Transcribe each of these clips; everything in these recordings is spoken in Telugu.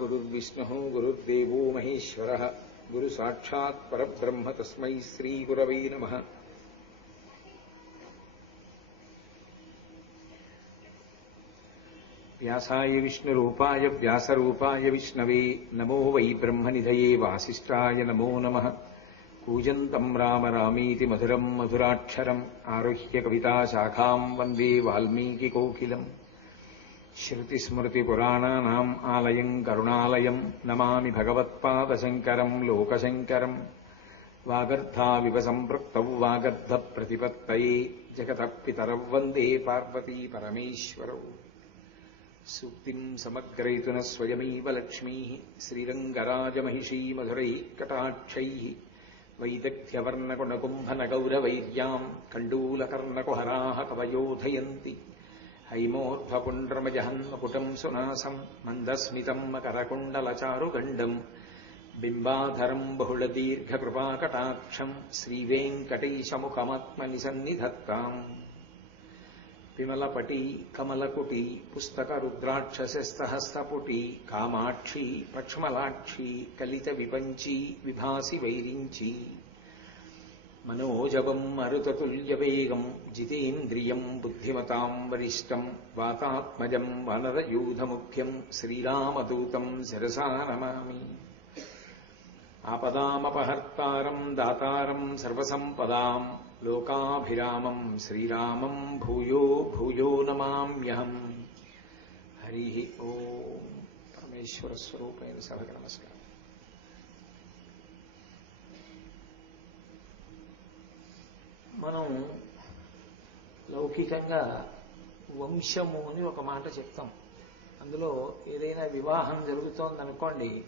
गुरुर्विष्णुः गुरुर्देवो महेश्वरः गुरुसाक्षात् परब्रह्म तस्मै श्रीगुरवे नमः। व्यासाय विष्णुरूपाय व्यासरूपाय विष्णवे नमो वै ब्रह्मनिधये वासिष्ठाय नमो नमः। कूजन्तम् राम रामीति मधुरम् मधुराक्षरम् आरुह्य कविताशाखाम् वन्दे वाल्मीकिकोकिलम्। श्रुतिस्मृतिपुराणानाम् आलयम् करुणालयम् नमामि भगवत्पादशङ्करम् लोकशङ्करम्। वागर्धाविव सम्पृक्तौ वागर्धप्रतिपत्तये जगतः पितरौ वन्दे पार्वती परमेश्वरौ। सूक्तिम् समग्रयितुनः स्वयमेव लक्ष्मीः श्रीरङ्गराजमहिषी मधुरैः कटाक्षैः वैदग्ध्यवर्णकुणकुम्भनगौरवैर्याम् कण्डूलकर्णकुहराः कवयोधयन्ति। हैमोर्ध्वपुण्ड्रमजहन्मकुटम् सुनासम् मन्दस्मितम् मकरकुण्डलचारुगण्डम् बिम्बाधरम् बहुलदीर्घकृपाकटाक्षम् श्रीवेङ्कटेशमुखमात्मनिसन्निधत्ताम्। विमलपटी कमलकुटी पुस्तकरुद्राक्षसस्तहस्तपुटी कामाक्षी पक्ष्मलाक्षी कलितविपञ्ची विभासि वैरिञ्ची। मनोजवम् मरुततुल्यवेगम् जितेन्द्रियम् बुद्धिमताम् वरिष्ठम् वातात्मजम् वानरयूथमुख्यम् श्रीरामदूतम् शिरसा नमामि। आपदामपहर्तारम् दातारम् सर्वसम्पदाम् लोकाभिरामम् श्रीरामम् भूयो भूयो नमाम्यहम्। हरिः ओम्। परमेश्वर स्वरूपेण सभకు నమస్కారం। మనం లౌకికంగా వంశము అని ఒక మాట చెప్తాం. అందులో ఏదైనా వివాహం జరుగుతోందనుకోండి,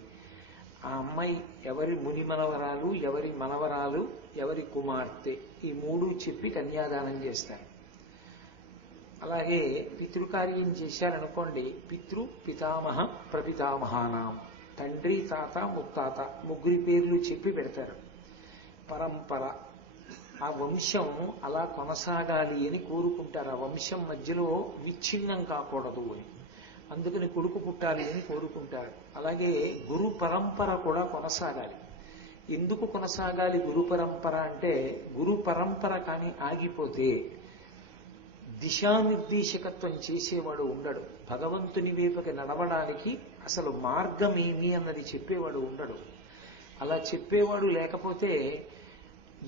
ఆ అమ్మాయి ఎవరి ముని మనవరాలు, ఎవరి మనవరాలు, ఎవరి కుమార్తె, ఈ మూడు చెప్పి కన్యాదానం చేస్తారు. అలాగే పితృకార్యం చేశారనుకోండి, పితృ పితామహ ప్రపితామహానాం, తండ్రి తాత ముత్తాత ముగ్గురి పేర్లు చెప్పి పెడతారు. పరంపర, ఆ వంశం అలా కొనసాగాలి అని కోరుకుంటారు. ఆ వంశం మధ్యలో విచ్ఛిన్నం కాకూడదు అని, అందుకని కొడుకు పుట్టాలి అని కోరుకుంటారు. అలాగే గురు పరంపర కూడా కొనసాగాలి. ఎందుకు కొనసాగాలి గురు పరంపర అంటే, గురు పరంపర కానీ ఆగిపోతే దిశానిర్దేశకత్వం చేసేవాడు ఉండడు. భగవంతుని వైపుకి నడవడానికి అసలు మార్గమేమి అన్నది చెప్పేవాడు ఉండడు. అలా చెప్పేవాడు లేకపోతే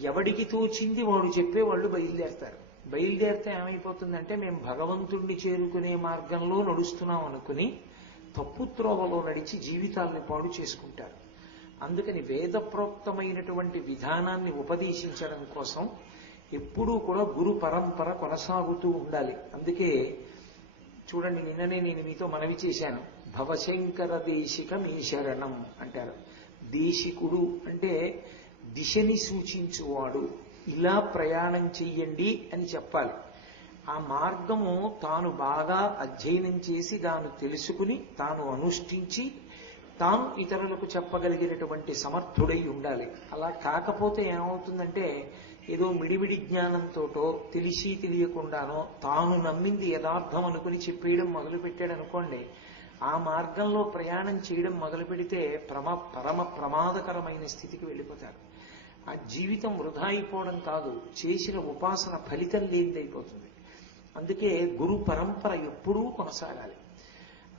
ఎవడికి తోచింది వాడు చెప్పేవాళ్ళు బయలుదేరతారు. బయలుదేరితే ఏమైపోతుందంటే, మేము భగవంతుణ్ణి చేరుకునే మార్గంలో నడుస్తున్నాం అనుకుని తప్పు త్రోవలో నడిచి జీవితాలను పాడు చేసుకుంటారు. అందుకని వేదప్రోక్తమైనటువంటి విధానాన్ని ఉపదేశించడం కోసం ఎప్పుడూ కూడా గురు పరంపర కొనసాగుతూ ఉండాలి. అందుకే చూడండి, నిన్ననే నేను మీతో మనవి చేశాను, భవశంకర దేశికమే శరణం అంటారు. దేశికుడు అంటే దిశని సూచించువాడు. ఇలా ప్రయాణం చెయ్యండి అని చెప్పాలి. ఆ మార్గము తాను బాగా అధ్యయనం చేసి, తాను తెలుసుకుని, తాను అనుష్ఠించి, తాను ఇతరులకు చెప్పగలిగినటువంటి సమర్థుడై ఉండాలి. అలా కాకపోతే ఏమవుతుందంటే, ఏదో మిడిమిడి జ్ఞానంతోటో తెలిసి తెలియకుండానో తాను నమ్మింది యథార్థం అనుకుని చెప్పేయడం మొదలు పెట్టాడనుకోండి, ఆ మార్గంలో ప్రయాణం చేయడం మొదలు పెడితే పరమ ప్రమాదకరమైన స్థితికి వెళ్ళిపోతారు. ఆ జీవితం వృధా అయిపోవడం కాదు, చేసిన ఉపాసన ఫలితం లేనిదైపోతుంది. అందుకే గురు పరంపర ఎప్పుడూ కొనసాగాలి.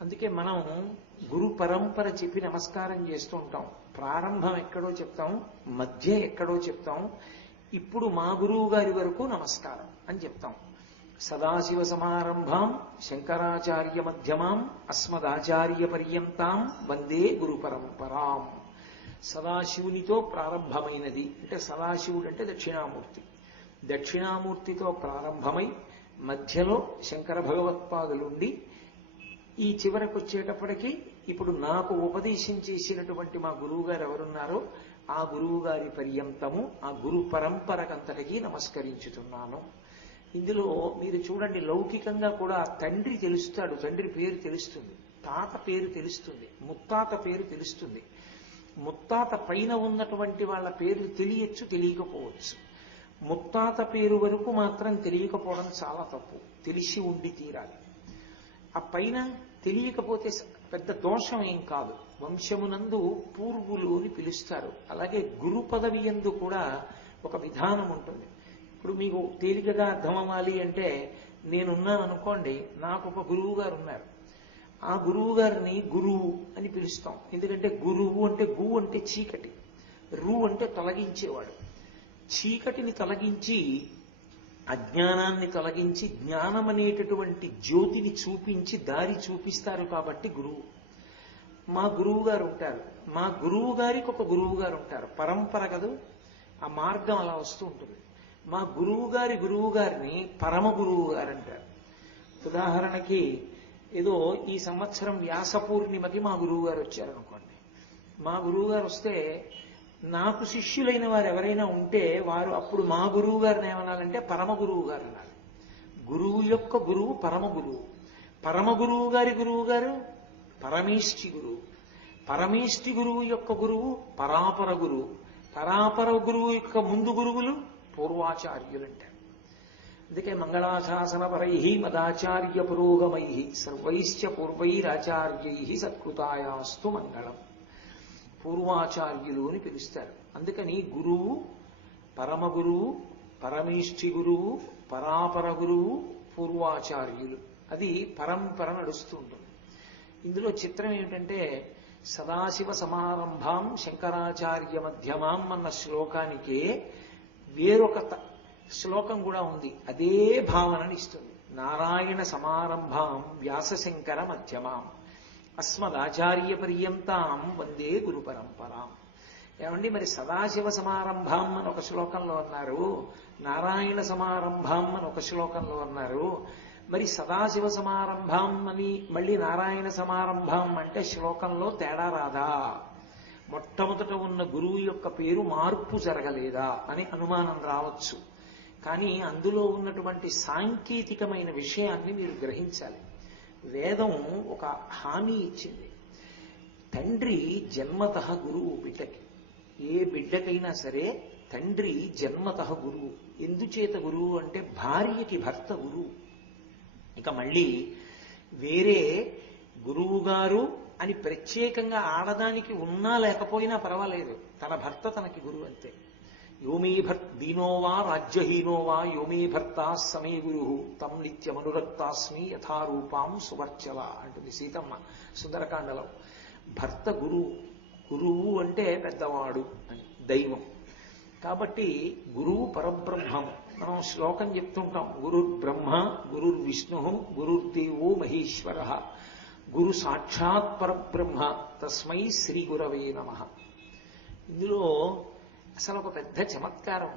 అందుకే మనం గురు పరంపర చెప్పి నమస్కారం చేస్తూ ఉంటాం. ప్రారంభం ఎక్కడో చెప్తాం, మధ్య ఎక్కడో చెప్తాం, ఇప్పుడు మా గురువు గారి వరకు నమస్కారం అని చెప్తాం. సదాశివ సమారంభాం శంకరాచార్య మధ్యమాం అస్మదాచార్య పర్యంతాం వందే గురు పరంపరాం. సదాశివునితో ప్రారంభమైనది అంటే, సదాశివుడు అంటే దక్షిణామూర్తి. దక్షిణామూర్తితో ప్రారంభమై మధ్యలో శంకర భగవత్పాదులుండి ఈ చివరకు వచ్చేటప్పటికి ఇప్పుడు నాకు ఉపదేశం చేసినటువంటి మా గురువు గారు ఎవరున్నారో ఆ గురువు గారి పర్యంతము, ఆ గురు పరంపరకంతటికీ నమస్కరించుతున్నాను. ఇందులో మీరు చూడండి, లౌకికంగా కూడా తండ్రి తెలుస్తాడు, తండ్రి పేరు తెలుస్తుంది, తాత పేరు తెలుస్తుంది, ముత్తాత పేరు తెలుస్తుంది. ముత్తాత పైన ఉన్నటువంటి వాళ్ళ పేర్లు తెలియచ్చు, తెలియకపోవచ్చు. ముత్తాత పేరు వరకు మాత్రం తెలియకపోవడం చాలా తప్పు, తెలిసి ఉండి తీరాలి. ఆ పైన తెలియకపోతే పెద్ద దోషం ఏం కాదు. వంశమునందు పూర్వులు అని పిలుస్తారు. అలాగే గురు పదవి యందు కూడా ఒక విధానం ఉంటుంది. ఇప్పుడు మీకు తేలికగా అర్థం అవ్వాలి అంటే, నేనున్నాను అనుకోండి, నాకు ఒక గురువు గారు ఉన్నారు. ఆ గురువు గారిని గురువు అని పిలుస్తాం. ఎందుకంటే గురువు అంటే గు అంటే చీకటి, రు అంటే తొలగించేవాడు. చీకటిని తొలగించి అజ్ఞానాన్ని తొలగించి జ్ఞానం అనేటటువంటి జ్యోతిని చూపించి దారి చూపిస్తారు కాబట్టి గురువు. మా గురువు గారు ఉంటారు, మా గురువు గారికి ఒక గురువు గారు ఉంటారు. పరంపర కదూ, ఆ మార్గం అలా వస్తూ ఉంటుంది. మా గురువు గారిని పరమ గురువు గారు అంటారు. ఉదాహరణకి ఏదో ఈ సంవత్సరం వ్యాస పూర్ణిమకి మా గురువు గారు వచ్చారనుకోండి. మా గురువు గారు వస్తే నాకు శిష్యులైన వారు ఎవరైనా ఉంటే వారు అప్పుడు మా గురువు గారిని ఏమనాలంటే పరమ గురువు గారు అనాలి. గురువు యొక్క గురువు పరమ గురువు. పరమ గురువు గారు పరమేష్టి గురువు. పరమేష్టి గురువు యొక్క గురువు పరాపర గురువు. పరాపర గురువు యొక్క ముందు గురువులు పూర్వాచార్యులు అంటారు. అందుకే మంగళాశాసనపరై మదాచార్య పురోగమై సర్వైశ్చ పూర్వైరాచార్యై సత్కృతాయాస్తు మంగళం. పూర్వాచార్యులు అని పిలుస్తారు. అందుకని గురువు, పరమ గురువు, పరమేష్ఠి గురువు, పరాపర గురువు, పూర్వాచార్యులు, అది పరంపర నడుస్తూ ఉంటుంది. ఇందులో చిత్రం ఏమిటంటే, సదాశివ సమారంభాం శంకరాచార్య మధ్యమాం అన్న శ్లోకానికే వేరొక శ్లోకం కూడా ఉంది. అదే భావనని ఇస్తుంది. నారాయణ సమారంభాం వ్యాసశంకర మధ్యమాం అస్మదాచార్య పర్యంతాం వందే గురు పరంపరాం. ఏమండి, మరి సదాశివ సమారంభాం అని ఒక శ్లోకంలో అన్నారు, నారాయణ సమారంభాం అని ఒక శ్లోకంలో అన్నారు. మరి సదాశివ సమారంభాం అని మళ్ళీ నారాయణ సమారంభాం అంటే శ్లోకంలో తేడా రాదా? మొట్టమొదట ఉన్న గురువు యొక్క పేరు మార్పు జరగలేదా అని అనుమానం రావచ్చు. కానీ అందులో ఉన్నటువంటి సాంకేతికమైన విషయాన్ని మీరు గ్రహించాలి. వేదం ఒక హామీ ఇచ్చింది. తండ్రి జన్మతః గురువు బిడ్డకి. ఏ బిడ్డకైనా సరే తండ్రి జన్మతః గురువు. ఎందుచేత గురువు అంటే భార్యకి భర్త గురువు. ఇక మళ్ళీ వేరే గురువు గారు అని ప్రత్యేకంగా ఆడదానికి ఉన్నా లేకపోయినా పర్వాలేదు, తన భర్త తనకి గురువు అంతే. యోమీ దీనోవా రాజ్యహీనోవా యోమీ భర్త సమే గురు తం నిత్యమనురక్తాస్మి యథారూపాం సువర్చల అంటుంది సీతమ్మ సుందరకాండలో. భర్త గురువు. గురువు అంటే పెద్దవాడు అని, దైవం. కాబట్టి గురువు పరబ్రహ్మం. మనం శ్లోకం చెప్తుంటాం, గురుర్బ్రహ్మ గురుర్విష్ణు గురుర్దేవో మహేశ్వర గురు సాక్షాత్ పరబ్రహ్మ తస్మై శ్రీ గురవే నమః. ఇందులో అసలు ఒక పెద్ద చమత్కారం.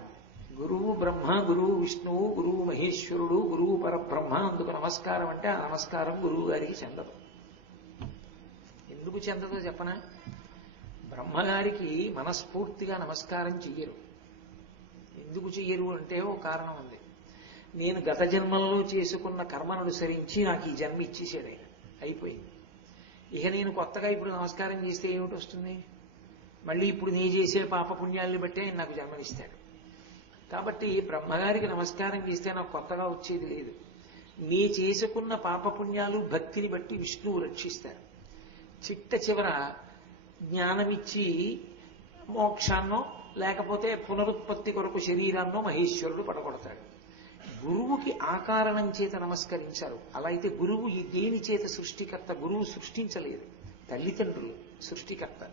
గురువు బ్రహ్మ, గురువు విష్ణువు, గురువు మహేశ్వరుడు, గురువు పరబ్రహ్మ, అందుకు నమస్కారం అంటే ఆ నమస్కారం గురువు గారికి చెందదు. ఎందుకు చెందదో చెప్పనా? బ్రహ్మగారికి మనస్ఫూర్తిగా నమస్కారం చెయ్యరు. ఎందుకు చెయ్యరు అంటే ఓ కారణం ఉంది. నేను గత జన్మల్లో చేసుకున్న కర్మను అనుసరించి నాకు ఈ జన్మ ఇచ్చేసాడు ఆయన, అయిపోయింది. ఇక నేను కొత్తగా ఇప్పుడు నమస్కారం చేస్తే ఏమిటి వస్తుంది? మళ్ళీ ఇప్పుడు నీ చేసే పాపపుణ్యాలని బట్టి ఆయన నాకు జన్మనిస్తాడు. కాబట్టి బ్రహ్మగారికి నమస్కారం చేస్తే నాకు కొత్తగా వచ్చేది లేదు. నీ చేసుకున్న పాపపుణ్యాలు భక్తిని బట్టి విష్ణువు రక్షిస్తాడు. చిట్ట చివర జ్ఞానమిచ్చి మోక్షాన్నో లేకపోతే పునరుత్పత్తి కొరకు శరీరాన్నో మహేశ్వరుడు పడగొడతాడు. గురువుకి ఆ కారణం చేత నమస్కరించారు. అలా అయితే గురువు ఈ దేని చేత సృష్టికర్త? గురువు సృష్టించలేదు, తల్లిదండ్రులు సృష్టికర్త.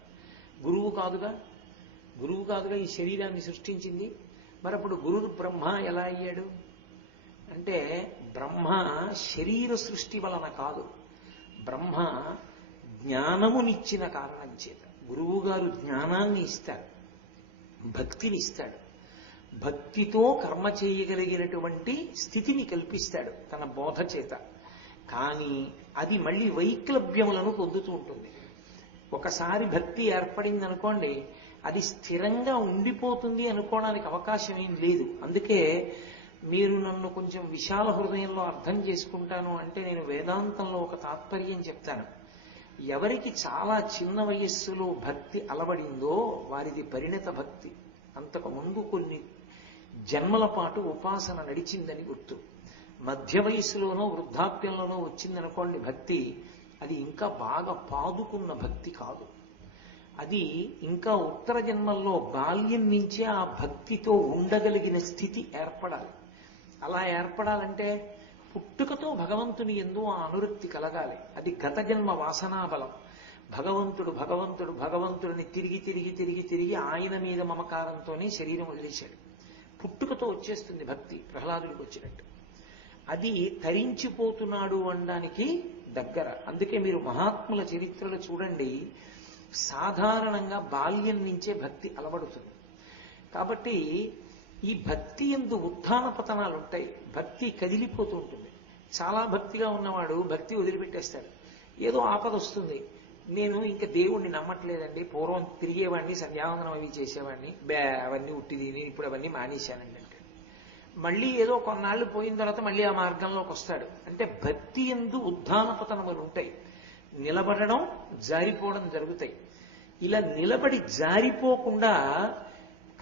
గురువు కాదుగా ఈ శరీరాన్ని సృష్టించింది. మరప్పుడు గురువు బ్రహ్మ ఎలా అయ్యాడు అంటే, బ్రహ్మ శరీర సృష్టి వలన కాదు, బ్రహ్మ జ్ఞానమునిచ్చిన కారణం చేత. గురువు గారు జ్ఞానాన్ని ఇస్తాడు, భక్తిని ఇస్తాడు. భక్తితో కర్మ చేయగలిగినటువంటి స్థితిని కల్పిస్తాడు తన బోధ చేత. కానీ అది మళ్ళీ వైక్లభ్యములను పొందుతూ ఉంటుంది. ఒకసారి భక్తి ఏర్పడింది అనుకోండి, అది స్థిరంగా ఉండిపోతుంది అనుకోవడానికి అవకాశం ఏం లేదు. అందుకే మీరు నన్ను కొంచెం విశాల హృదయంలో అర్థం చేసుకుంటాను అంటే, నేను వేదాంతంలో ఒక తాత్పర్యం చెప్తాను. ఎవరికి చాలా చిన్న వయస్సులో భక్తి అలవడిందో వారిది పరిణత భక్తి. అంతకు ముందు కొన్ని జన్మల పాటు ఉపాసన నడిచిందని గుర్తు. మధ్య వయస్సులోనో వృద్ధాప్యంలోనో వచ్చిందనుకోండి భక్తి, అది ఇంకా బాగా పాదుకున్న భక్తి కాదు. అది ఇంకా ఉత్తర జన్మల్లో బాల్యం నుంచే ఆ భక్తితో ఉండగలిగిన స్థితి ఏర్పడాలి. అలా ఏర్పడాలంటే పుట్టుకతో భగవంతుని యందు ఆ అనురక్తి కలగాలి. అది గత జన్మ వాసనాబలం. భగవంతుడు భగవంతుడు భగవంతుడిని తిరిగి తిరిగి తిరిగి తిరిగి ఆయన మీద మమకారంతోనే శరీరం వదిలేశాడు. పుట్టుకతో వచ్చేస్తుంది భక్తి, ప్రహ్లాదుడికి వచ్చినట్టు. అది తరించిపోతున్నాడు అనడానికి దగ్గర. అందుకే మీరు మహాత్ముల చరిత్రలు చూడండి, సాధారణంగా బాల్యం నుంచే భక్తి అలవడుతుంది. కాబట్టి ఈ భక్తి యందు ఉత్థాన పతనాలు ఉంటాయి. భక్తి కదిలిపోతూ ఉంటుంది. చాలా భక్తిగా ఉన్నవాడు భక్తి వదిలిపెట్టేస్తాడు. ఏదో ఆపద వస్తుంది, నేను ఇంకా దేవుణ్ణి నమ్మట్లేదండి, పూర్వం తిరిగేవాడిని, సంధ్యావందనం అవి చేసేవాడిని, అవన్నీ ఉట్టిది, నేను ఇప్పుడు అవన్నీ మానేశానండి అంటే మళ్ళీ ఏదో కొన్నాళ్ళు పోయిన తర్వాత మళ్ళీ ఆ మార్గంలోకి వస్తాడు. అంటే భక్తి యందు ఉత్థాన పతనములు ఉంటాయి. నిలబడడం, జారిపోవడం జరుగుతాయి. ఇలా నిలబడి జారిపోకుండా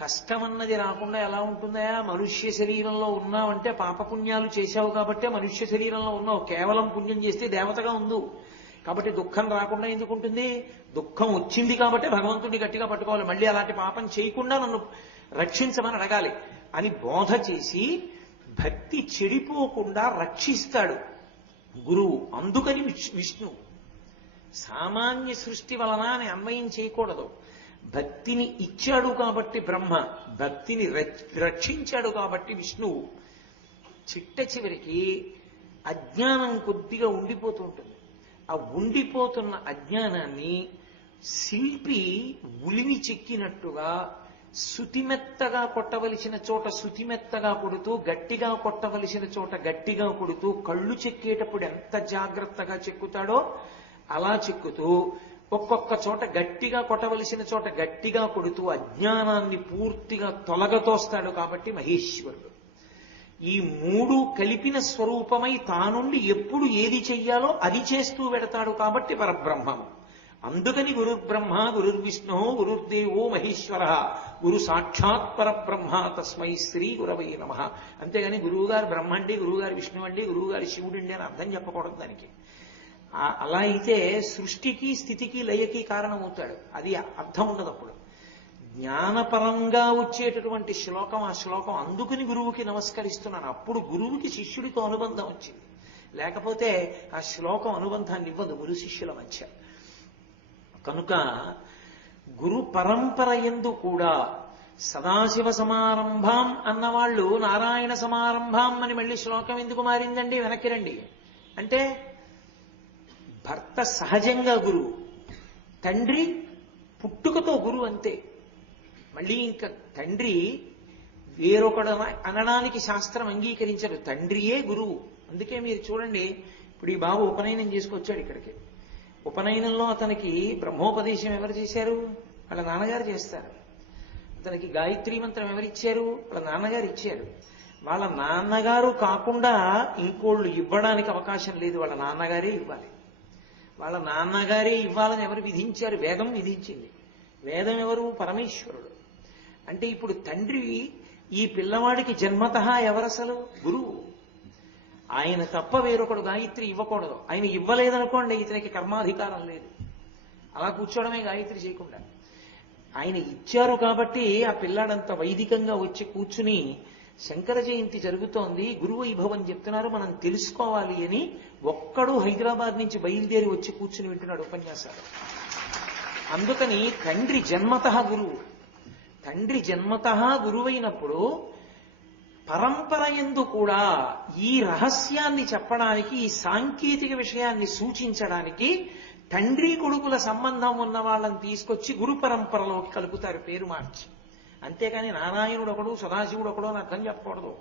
కష్టమన్నది రాకుండా ఎలా ఉంటుందా? మనుష్య శరీరంలో ఉన్నావంటే పాపపుణ్యాలు చేశావు కాబట్టే మనుష్య శరీరంలో ఉన్నావు. కేవలం పుణ్యం చేస్తే దేవతగా ఉండు. కాబట్టి దుఃఖం రాకుండా ఎందుకు ఉంటుంది? దుఃఖం వచ్చింది కాబట్టి భగవంతుడిని గట్టిగా పట్టుకోవాలి. మళ్ళీ అలాంటి పాపం చేయకుండా నన్ను రక్షించమని అడగాలి అని బోధ చేసి భక్తి చెడిపోకుండా రక్షిస్తాడు గురువు. అందుకని విష్ణు సామాన్య సృష్టి వలన అని అన్వయం చేయకూడదు. భక్తిని ఇచ్చాడు కాబట్టి బ్రహ్మ, భక్తిని రక్షించాడు కాబట్టి విష్ణువు. చిట్ట చివరికి అజ్ఞానం కొద్దిగా ఉండిపోతూ ఉంటుంది. ఆ ఉండిపోతున్న అజ్ఞానాన్ని శిల్పి ఉలిమి చెక్కినట్టుగా శుతిమెత్తగా కొట్టవలసిన చోట శుతిమెత్తగా కొడుతూ, గట్టిగా కొట్టవలసిన చోట గట్టిగా కొడుతూ, కళ్ళు చెక్కేటప్పుడు ఎంత జాగ్రత్తగా చెక్కుతాడో అలా చెక్కుతూ, ఒక్కొక్క చోట గట్టిగా కొట్టవలసిన చోట గట్టిగా కొడుతూ అజ్ఞానాన్ని పూర్తిగా తొలగతోస్తాడు కాబట్టి మహేశ్వరుడు. ఈ మూడు కలిపిన స్వరూపమై తానుండి ఎప్పుడు ఏది చెయ్యాలో అది చేస్తూ పెడతాడు కాబట్టి పరబ్రహ్మము. అందుకని గురుర్బ్రహ్మ గురుర్విష్ణు గురుర్దేవో మహేశ్వర గురు సాక్షాత్ పరబ్రహ్మ తస్మై శ్రీ గురవై నమః. అంతేగాని గురువుగారు బ్రహ్మ అండి, గురువుగారు విష్ణు అండి, గురువుగారు శివుడండి అని అర్థం చెప్పకూడదు దానికి. అలా అయితే సృష్టికి స్థితికి లయకి కారణమవుతాడు. అది అర్థం ఉండదు అప్పుడు. జ్ఞానపరంగా వచ్చేటటువంటి శ్లోకం ఆ శ్లోకం. అందుకని గురువుకి నమస్కరిస్తున్నాను. అప్పుడు గురువుకి శిష్యుడితో అనుబంధం వచ్చింది. లేకపోతే ఆ శ్లోకం అనుబంధాన్ని ఇవ్వదు గురు శిష్యుల మధ్య. కనుక గురు పరంపర యందు కూడా సదాశివ సమారంభం అన్నవాళ్ళు నారాయణ సమారంభం అని మళ్ళీ శ్లోకం ఎందుకు మారిందండి? వెనక్కి రండి అంటే భర్త సహజంగా గురువు, తండ్రి పుట్టుకతో గురువు అంతే. మళ్ళీ ఇంకా తండ్రి వేరొకడు అనడానికి శాస్త్రం అంగీకరించదు. తండ్రియే గురువు. అందుకే మీరు చూడండి, ఇప్పుడు ఈ బాబు ఉపనయనం చేసుకొచ్చాడు ఇక్కడికి. ఉపనయనంలో అతనికి బ్రహ్మోపదేశం ఎవరు చేశారు? వాళ్ళ నాన్నగారు చేస్తారు. అతనికి గాయత్రీ మంత్రం ఎవరిచ్చారు? వాళ్ళ నాన్నగారు ఇచ్చారు. వాళ్ళ నాన్నగారు కాకుండా ఇంకోళ్ళు ఇవ్వడానికి అవకాశం లేదు. వాళ్ళ నాన్నగారే ఇవ్వాలి. వాళ్ళ నాన్నగారే ఇవ్వాలని ఎవరు విధించారు? వేదం విధించింది. వేదం ఎవరు? పరమేశ్వరుడు. అంటే ఇప్పుడు తండ్రి ఈ పిల్లవాడికి జన్మతః ఎవరసలు? గురువు. ఆయన తప్ప వేరొకడు గాయత్రి ఇవ్వకూడదు. ఆయన ఇవ్వలేదనుకోండి, ఇతనికి కర్మాధికారం లేదు. అలా కూర్చోవడమే గాయత్రి చేయకుండా. ఆయన ఇచ్చారు కాబట్టి ఆ పిల్లాడంత వైదికంగా వచ్చి కూర్చుని శంకర జయంతి జరుగుతోంది, గురు వైభవం చెప్తున్నారు, మనం తెలుసుకోవాలి అని ఒక్కడు హైదరాబాద్ నుంచి బయలుదేరి వచ్చి కూర్చుని వింటున్నాడు ఉపన్యాసాలు. అందుకని తండ్రి జన్మతః గురువు. తండ్రి జన్మతః గురువైనప్పుడు పరంపర యందు కూడా ఈ రహస్యాన్ని చెప్పడానికి, ఈ సాంకేతిక విషయాన్ని సూచించడానికి తండ్రి కొడుకుల సంబంధం ఉన్న వాళ్ళని తీసుకొచ్చి గురు పరంపరలోకి కలుపుతారు పేరు మార్చి. అంతేకాని నారాయణుడు ఒకడు సదాశివుడు ఒకడు అని అర్థం చెప్పకూడదు.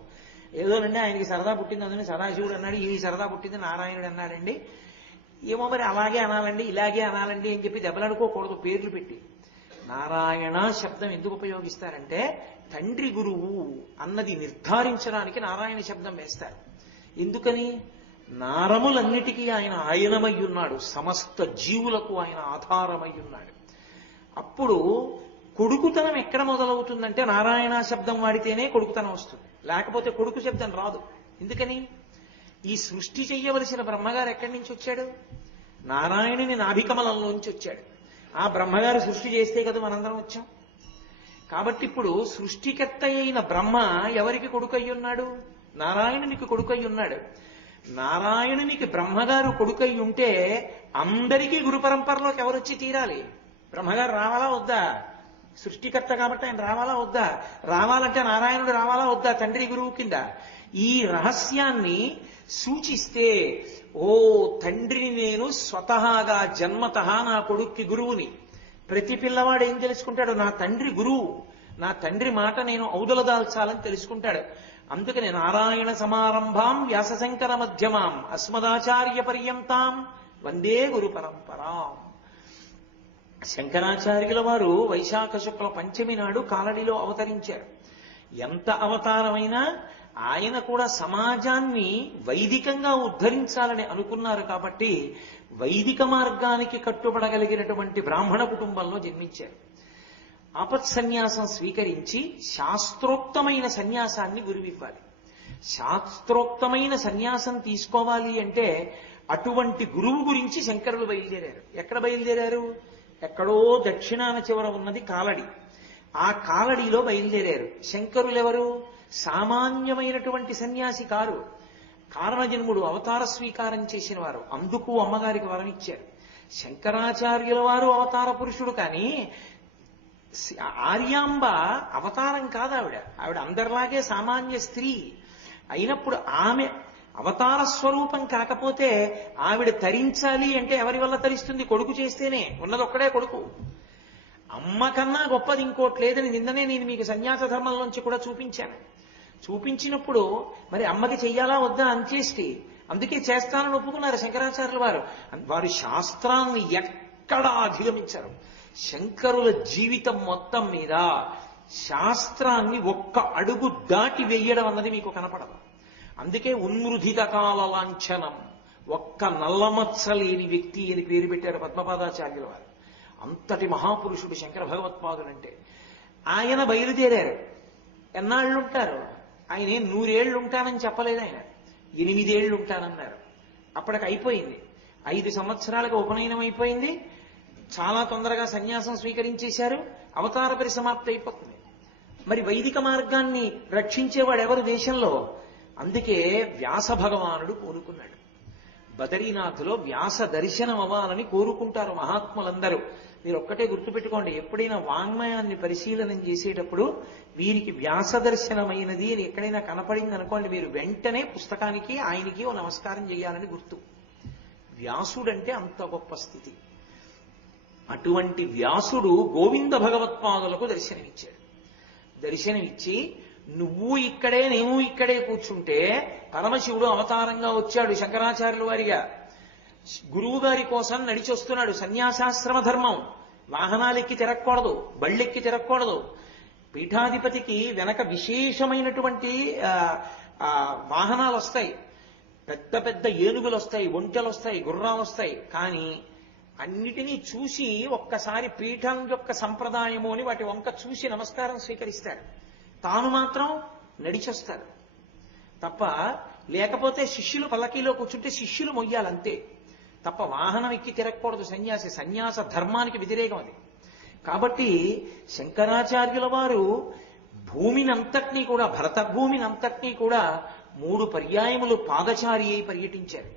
ఏదోనండి ఆయనకి సరదా పుట్టింది అందుకని సదాశివుడు అన్నాడు, ఈ సరదా పుట్టింది నారాయణుడు అన్నాడండి, ఏమో మరి అలాగే అనాలండి ఇలాగే అనాలండి అని చెప్పి దెబ్బలాడుకోకూడదు పేర్లు పెట్టి. నారాయణ శబ్దం ఎందుకు ఉపయోగిస్తారంటే తండ్రి గురువు అన్నది నిర్ధారించడానికి నారాయణ శబ్దం వేస్తారు. ఎందుకని? నారములన్నిటికీ ఆయన ఆయనమై ఉన్నాడు, సమస్త జీవులకు ఆయన ఆధారమై ఉన్నాడు. అప్పుడు కొడుకుతనం ఎక్కడ మొదలవుతుందంటే నారాయణ శబ్దం వాడితేనే కొడుకుతనం వస్తుంది, లేకపోతే కొడుకు శబ్దం రాదు. ఎందుకని? ఈ సృష్టి చెయ్యవలసిన బ్రహ్మగారు ఎక్కడి నుంచి వచ్చాడు? నారాయణుని నాభికమలంలోంచి వచ్చాడు. ఆ బ్రహ్మగారు సృష్టి చేస్తే కదా మనందరం వచ్చాం. కాబట్టి ఇప్పుడు సృష్టికర్త అయిన బ్రహ్మ ఎవరికి కొడుకై ఉన్నాడు? నారాయణునికి కొడుకై ఉన్నాడు. నారాయణునికి బ్రహ్మగారు కొడుకై ఉంటే అందరికీ గురు పరంపరలోకి ఎవరొచ్చి తీరాలి? బ్రహ్మగారు రావాలా వద్దా? సృష్టికర్త కాబట్టి ఆయన రావాలా వద్దా? రావాలంటే నారాయణుడు రావాలా వద్దా తండ్రి గురువు కింద? ఈ రహస్యాన్ని సూచిస్తే ఓ తండ్రిని నేను స్వతహాగా జన్మతః నా కొడుక్కి గురువుని. ప్రతి పిల్లవాడు ఏం తెలుసుకుంటాడు? నా తండ్రి గురువు, నా తండ్రి మాట నేను ఔదలదాల్చాలని తెలుసుకుంటాడు. అందుకని నారాయణ సమారంభాం వ్యాసశంకర మధ్యమాం అస్మదాచార్య పర్యంతాం వందే గురు పరంపరాం. శంకరాచార్యుల వారు వైశాఖ శుక్ల పంచమి నాడు కాలడిలో అవతరించారు. ఎంత అవతారమైనా ఆయన కూడా సమాజాన్ని వైదికంగా ఉద్ధరించాలని అనుకున్నారు. కాబట్టి వైదిక మార్గానికి కట్టుబడగలిగినటువంటి బ్రాహ్మణ కుటుంబంలో జన్మించారు. ఆపత్సన్యాసం స్వీకరించి శాస్త్రోక్తమైన సన్యాసాన్ని గురువివ్వాలి. శాస్త్రోక్తమైన సన్యాసం తీసుకోవాలి అంటే అటువంటి గురువు గురించి శంకరులు బయలుదేరారు. ఎక్కడ బయలుదేరారు? ఎక్కడో దక్షిణాన చివర ఉన్నది కాలడి. ఆ కాలడిలో బయలుదేరారు. శంకరులెవరు? సామాన్యమైనటువంటి సన్యాసి కారు. కారణజన్ముడు, అవతార స్వీకారం చేసిన వారు. అందుకు అమ్మగారికి వరం ఇచ్చారు. శంకరాచార్యుల వారు అవతార పురుషుడు, కానీ ఆర్యాంబ అవతారం కాదు. ఆవిడ అందరిలాగే సామాన్య స్త్రీ అయినప్పుడు ఆమె అవతార స్వరూపం కాకపోతే ఆవిడ తరించాలి అంటే ఎవరి వల్ల తరిస్తుంది? కొడుకు చేస్తేనే. ఉన్నదొక్కడే కొడుకు. అమ్మ కన్నా గొప్పది ఇంకోటి లేదని నిన్ననే నేను మీకు సన్యాస ధర్మంలోంచి కూడా చూపించాను. చూపించినప్పుడు మరి అమ్మకి చెయ్యాలా వద్దా అంత్యేష్టి. అందుకే చేస్తానని ఒప్పుకున్నారు శంకరాచార్యుల వారు. వారు శాస్త్రాన్ని ఎక్కడా అధిగమించారు. శంకరుల జీవితం మొత్తం మీద శాస్త్రాన్ని ఒక్క అడుగు దాటి వెయ్యడం అన్నది మీకు కనపడదు. అందుకే ఉన్మృధిత కాల లాంఛనం, ఒక్క నల్లమత్సలేని వ్యక్తి అని పేరు పెట్టారు పద్మపాదాచార్యుల వారు. అంతటి మహాపురుషుడు శంకర భగవత్పాదులంటే. ఆయన బయలుదేరారు. ఎన్నాళ్ళు ఉంటారు? ఆయన 100 ఏళ్ళు ఉంటానని చెప్పలేదు. ఆయన 8 ఏళ్ళు ఉంటానన్నారు. అప్పటికి అయిపోయింది. 5 సంవత్సరాలకు ఉపనయనం అయిపోయింది. చాలా తొందరగా సన్యాసం స్వీకరించేశారు. అవతార పరిసమాప్తి అయిపోతుంది. మరి వైదిక మార్గాన్ని రక్షించేవాడు ఎవరు దేశంలో? అందుకే వ్యాస భగవానుడు కోరుకున్నాడు. బదరీనాథులో వ్యాస దర్శనం అవ్వాలని కోరుకుంటారు మహాత్ములందరూ. మీరు ఒక్కటే గుర్తుపెట్టుకోండి, ఎప్పుడైనా వాంగ్మయాన్ని పరిశీలనం చేసేటప్పుడు వీరికి వ్యాస దర్శనమైనది అని ఎక్కడైనా కనపడింది అనుకోండి, మీరు వెంటనే పుస్తకానికి ఆయనకి ఓ నమస్కారం చేయాలని గుర్తు. వ్యాసుడంటే అంత గొప్ప స్థితి. అటువంటి వ్యాసుడు గోవింద భగవత్పాదులకు దర్శనమిచ్చాడు. దర్శనమిచ్చి నువ్వు ఇక్కడే నేను ఇక్కడే కూర్చుంటే పరమశివుడు అవతారంగా వచ్చాడు శంకరాచార్యుల వారిగా. గురువు గారి కోసం నడిచొస్తున్నాడు. సన్యాసాశ్రమ ధర్మం. వాహనాలెక్కి తిరగకూడదు, బళ్ళెక్కి తిరగకూడదు. పీఠాధిపతికి వెనక విశేషమైనటువంటి వాహనాలు వస్తాయి. పెద్ద పెద్ద ఏనుగులు వస్తాయి, ఒంటెలు వస్తాయి, గుర్రాలు వస్తాయి. కానీ అన్నిటినీ చూసి ఒక్కసారి పీఠం యొక్క సంప్రదాయము అని వాటి వంక చూసి నమస్కారం స్వీకరిస్తాడు. తాను మాత్రం నడిచొస్తాడు తప్ప. లేకపోతే శిష్యులు పల్లకీలో కూర్చుంటే శిష్యులు మొయ్యాలంతే తప్ప వాహనం ఎక్కి తిరగకూడదు సన్యాసి. సన్యాస ధర్మానికి వ్యతిరేకం అది. కాబట్టి శంకరాచార్యుల వారు భూమినంతటినీ కూడా, భరత భూమినంతటినీ కూడా 3 పర్యాయములు పాదచారి అయి పర్యటించారు.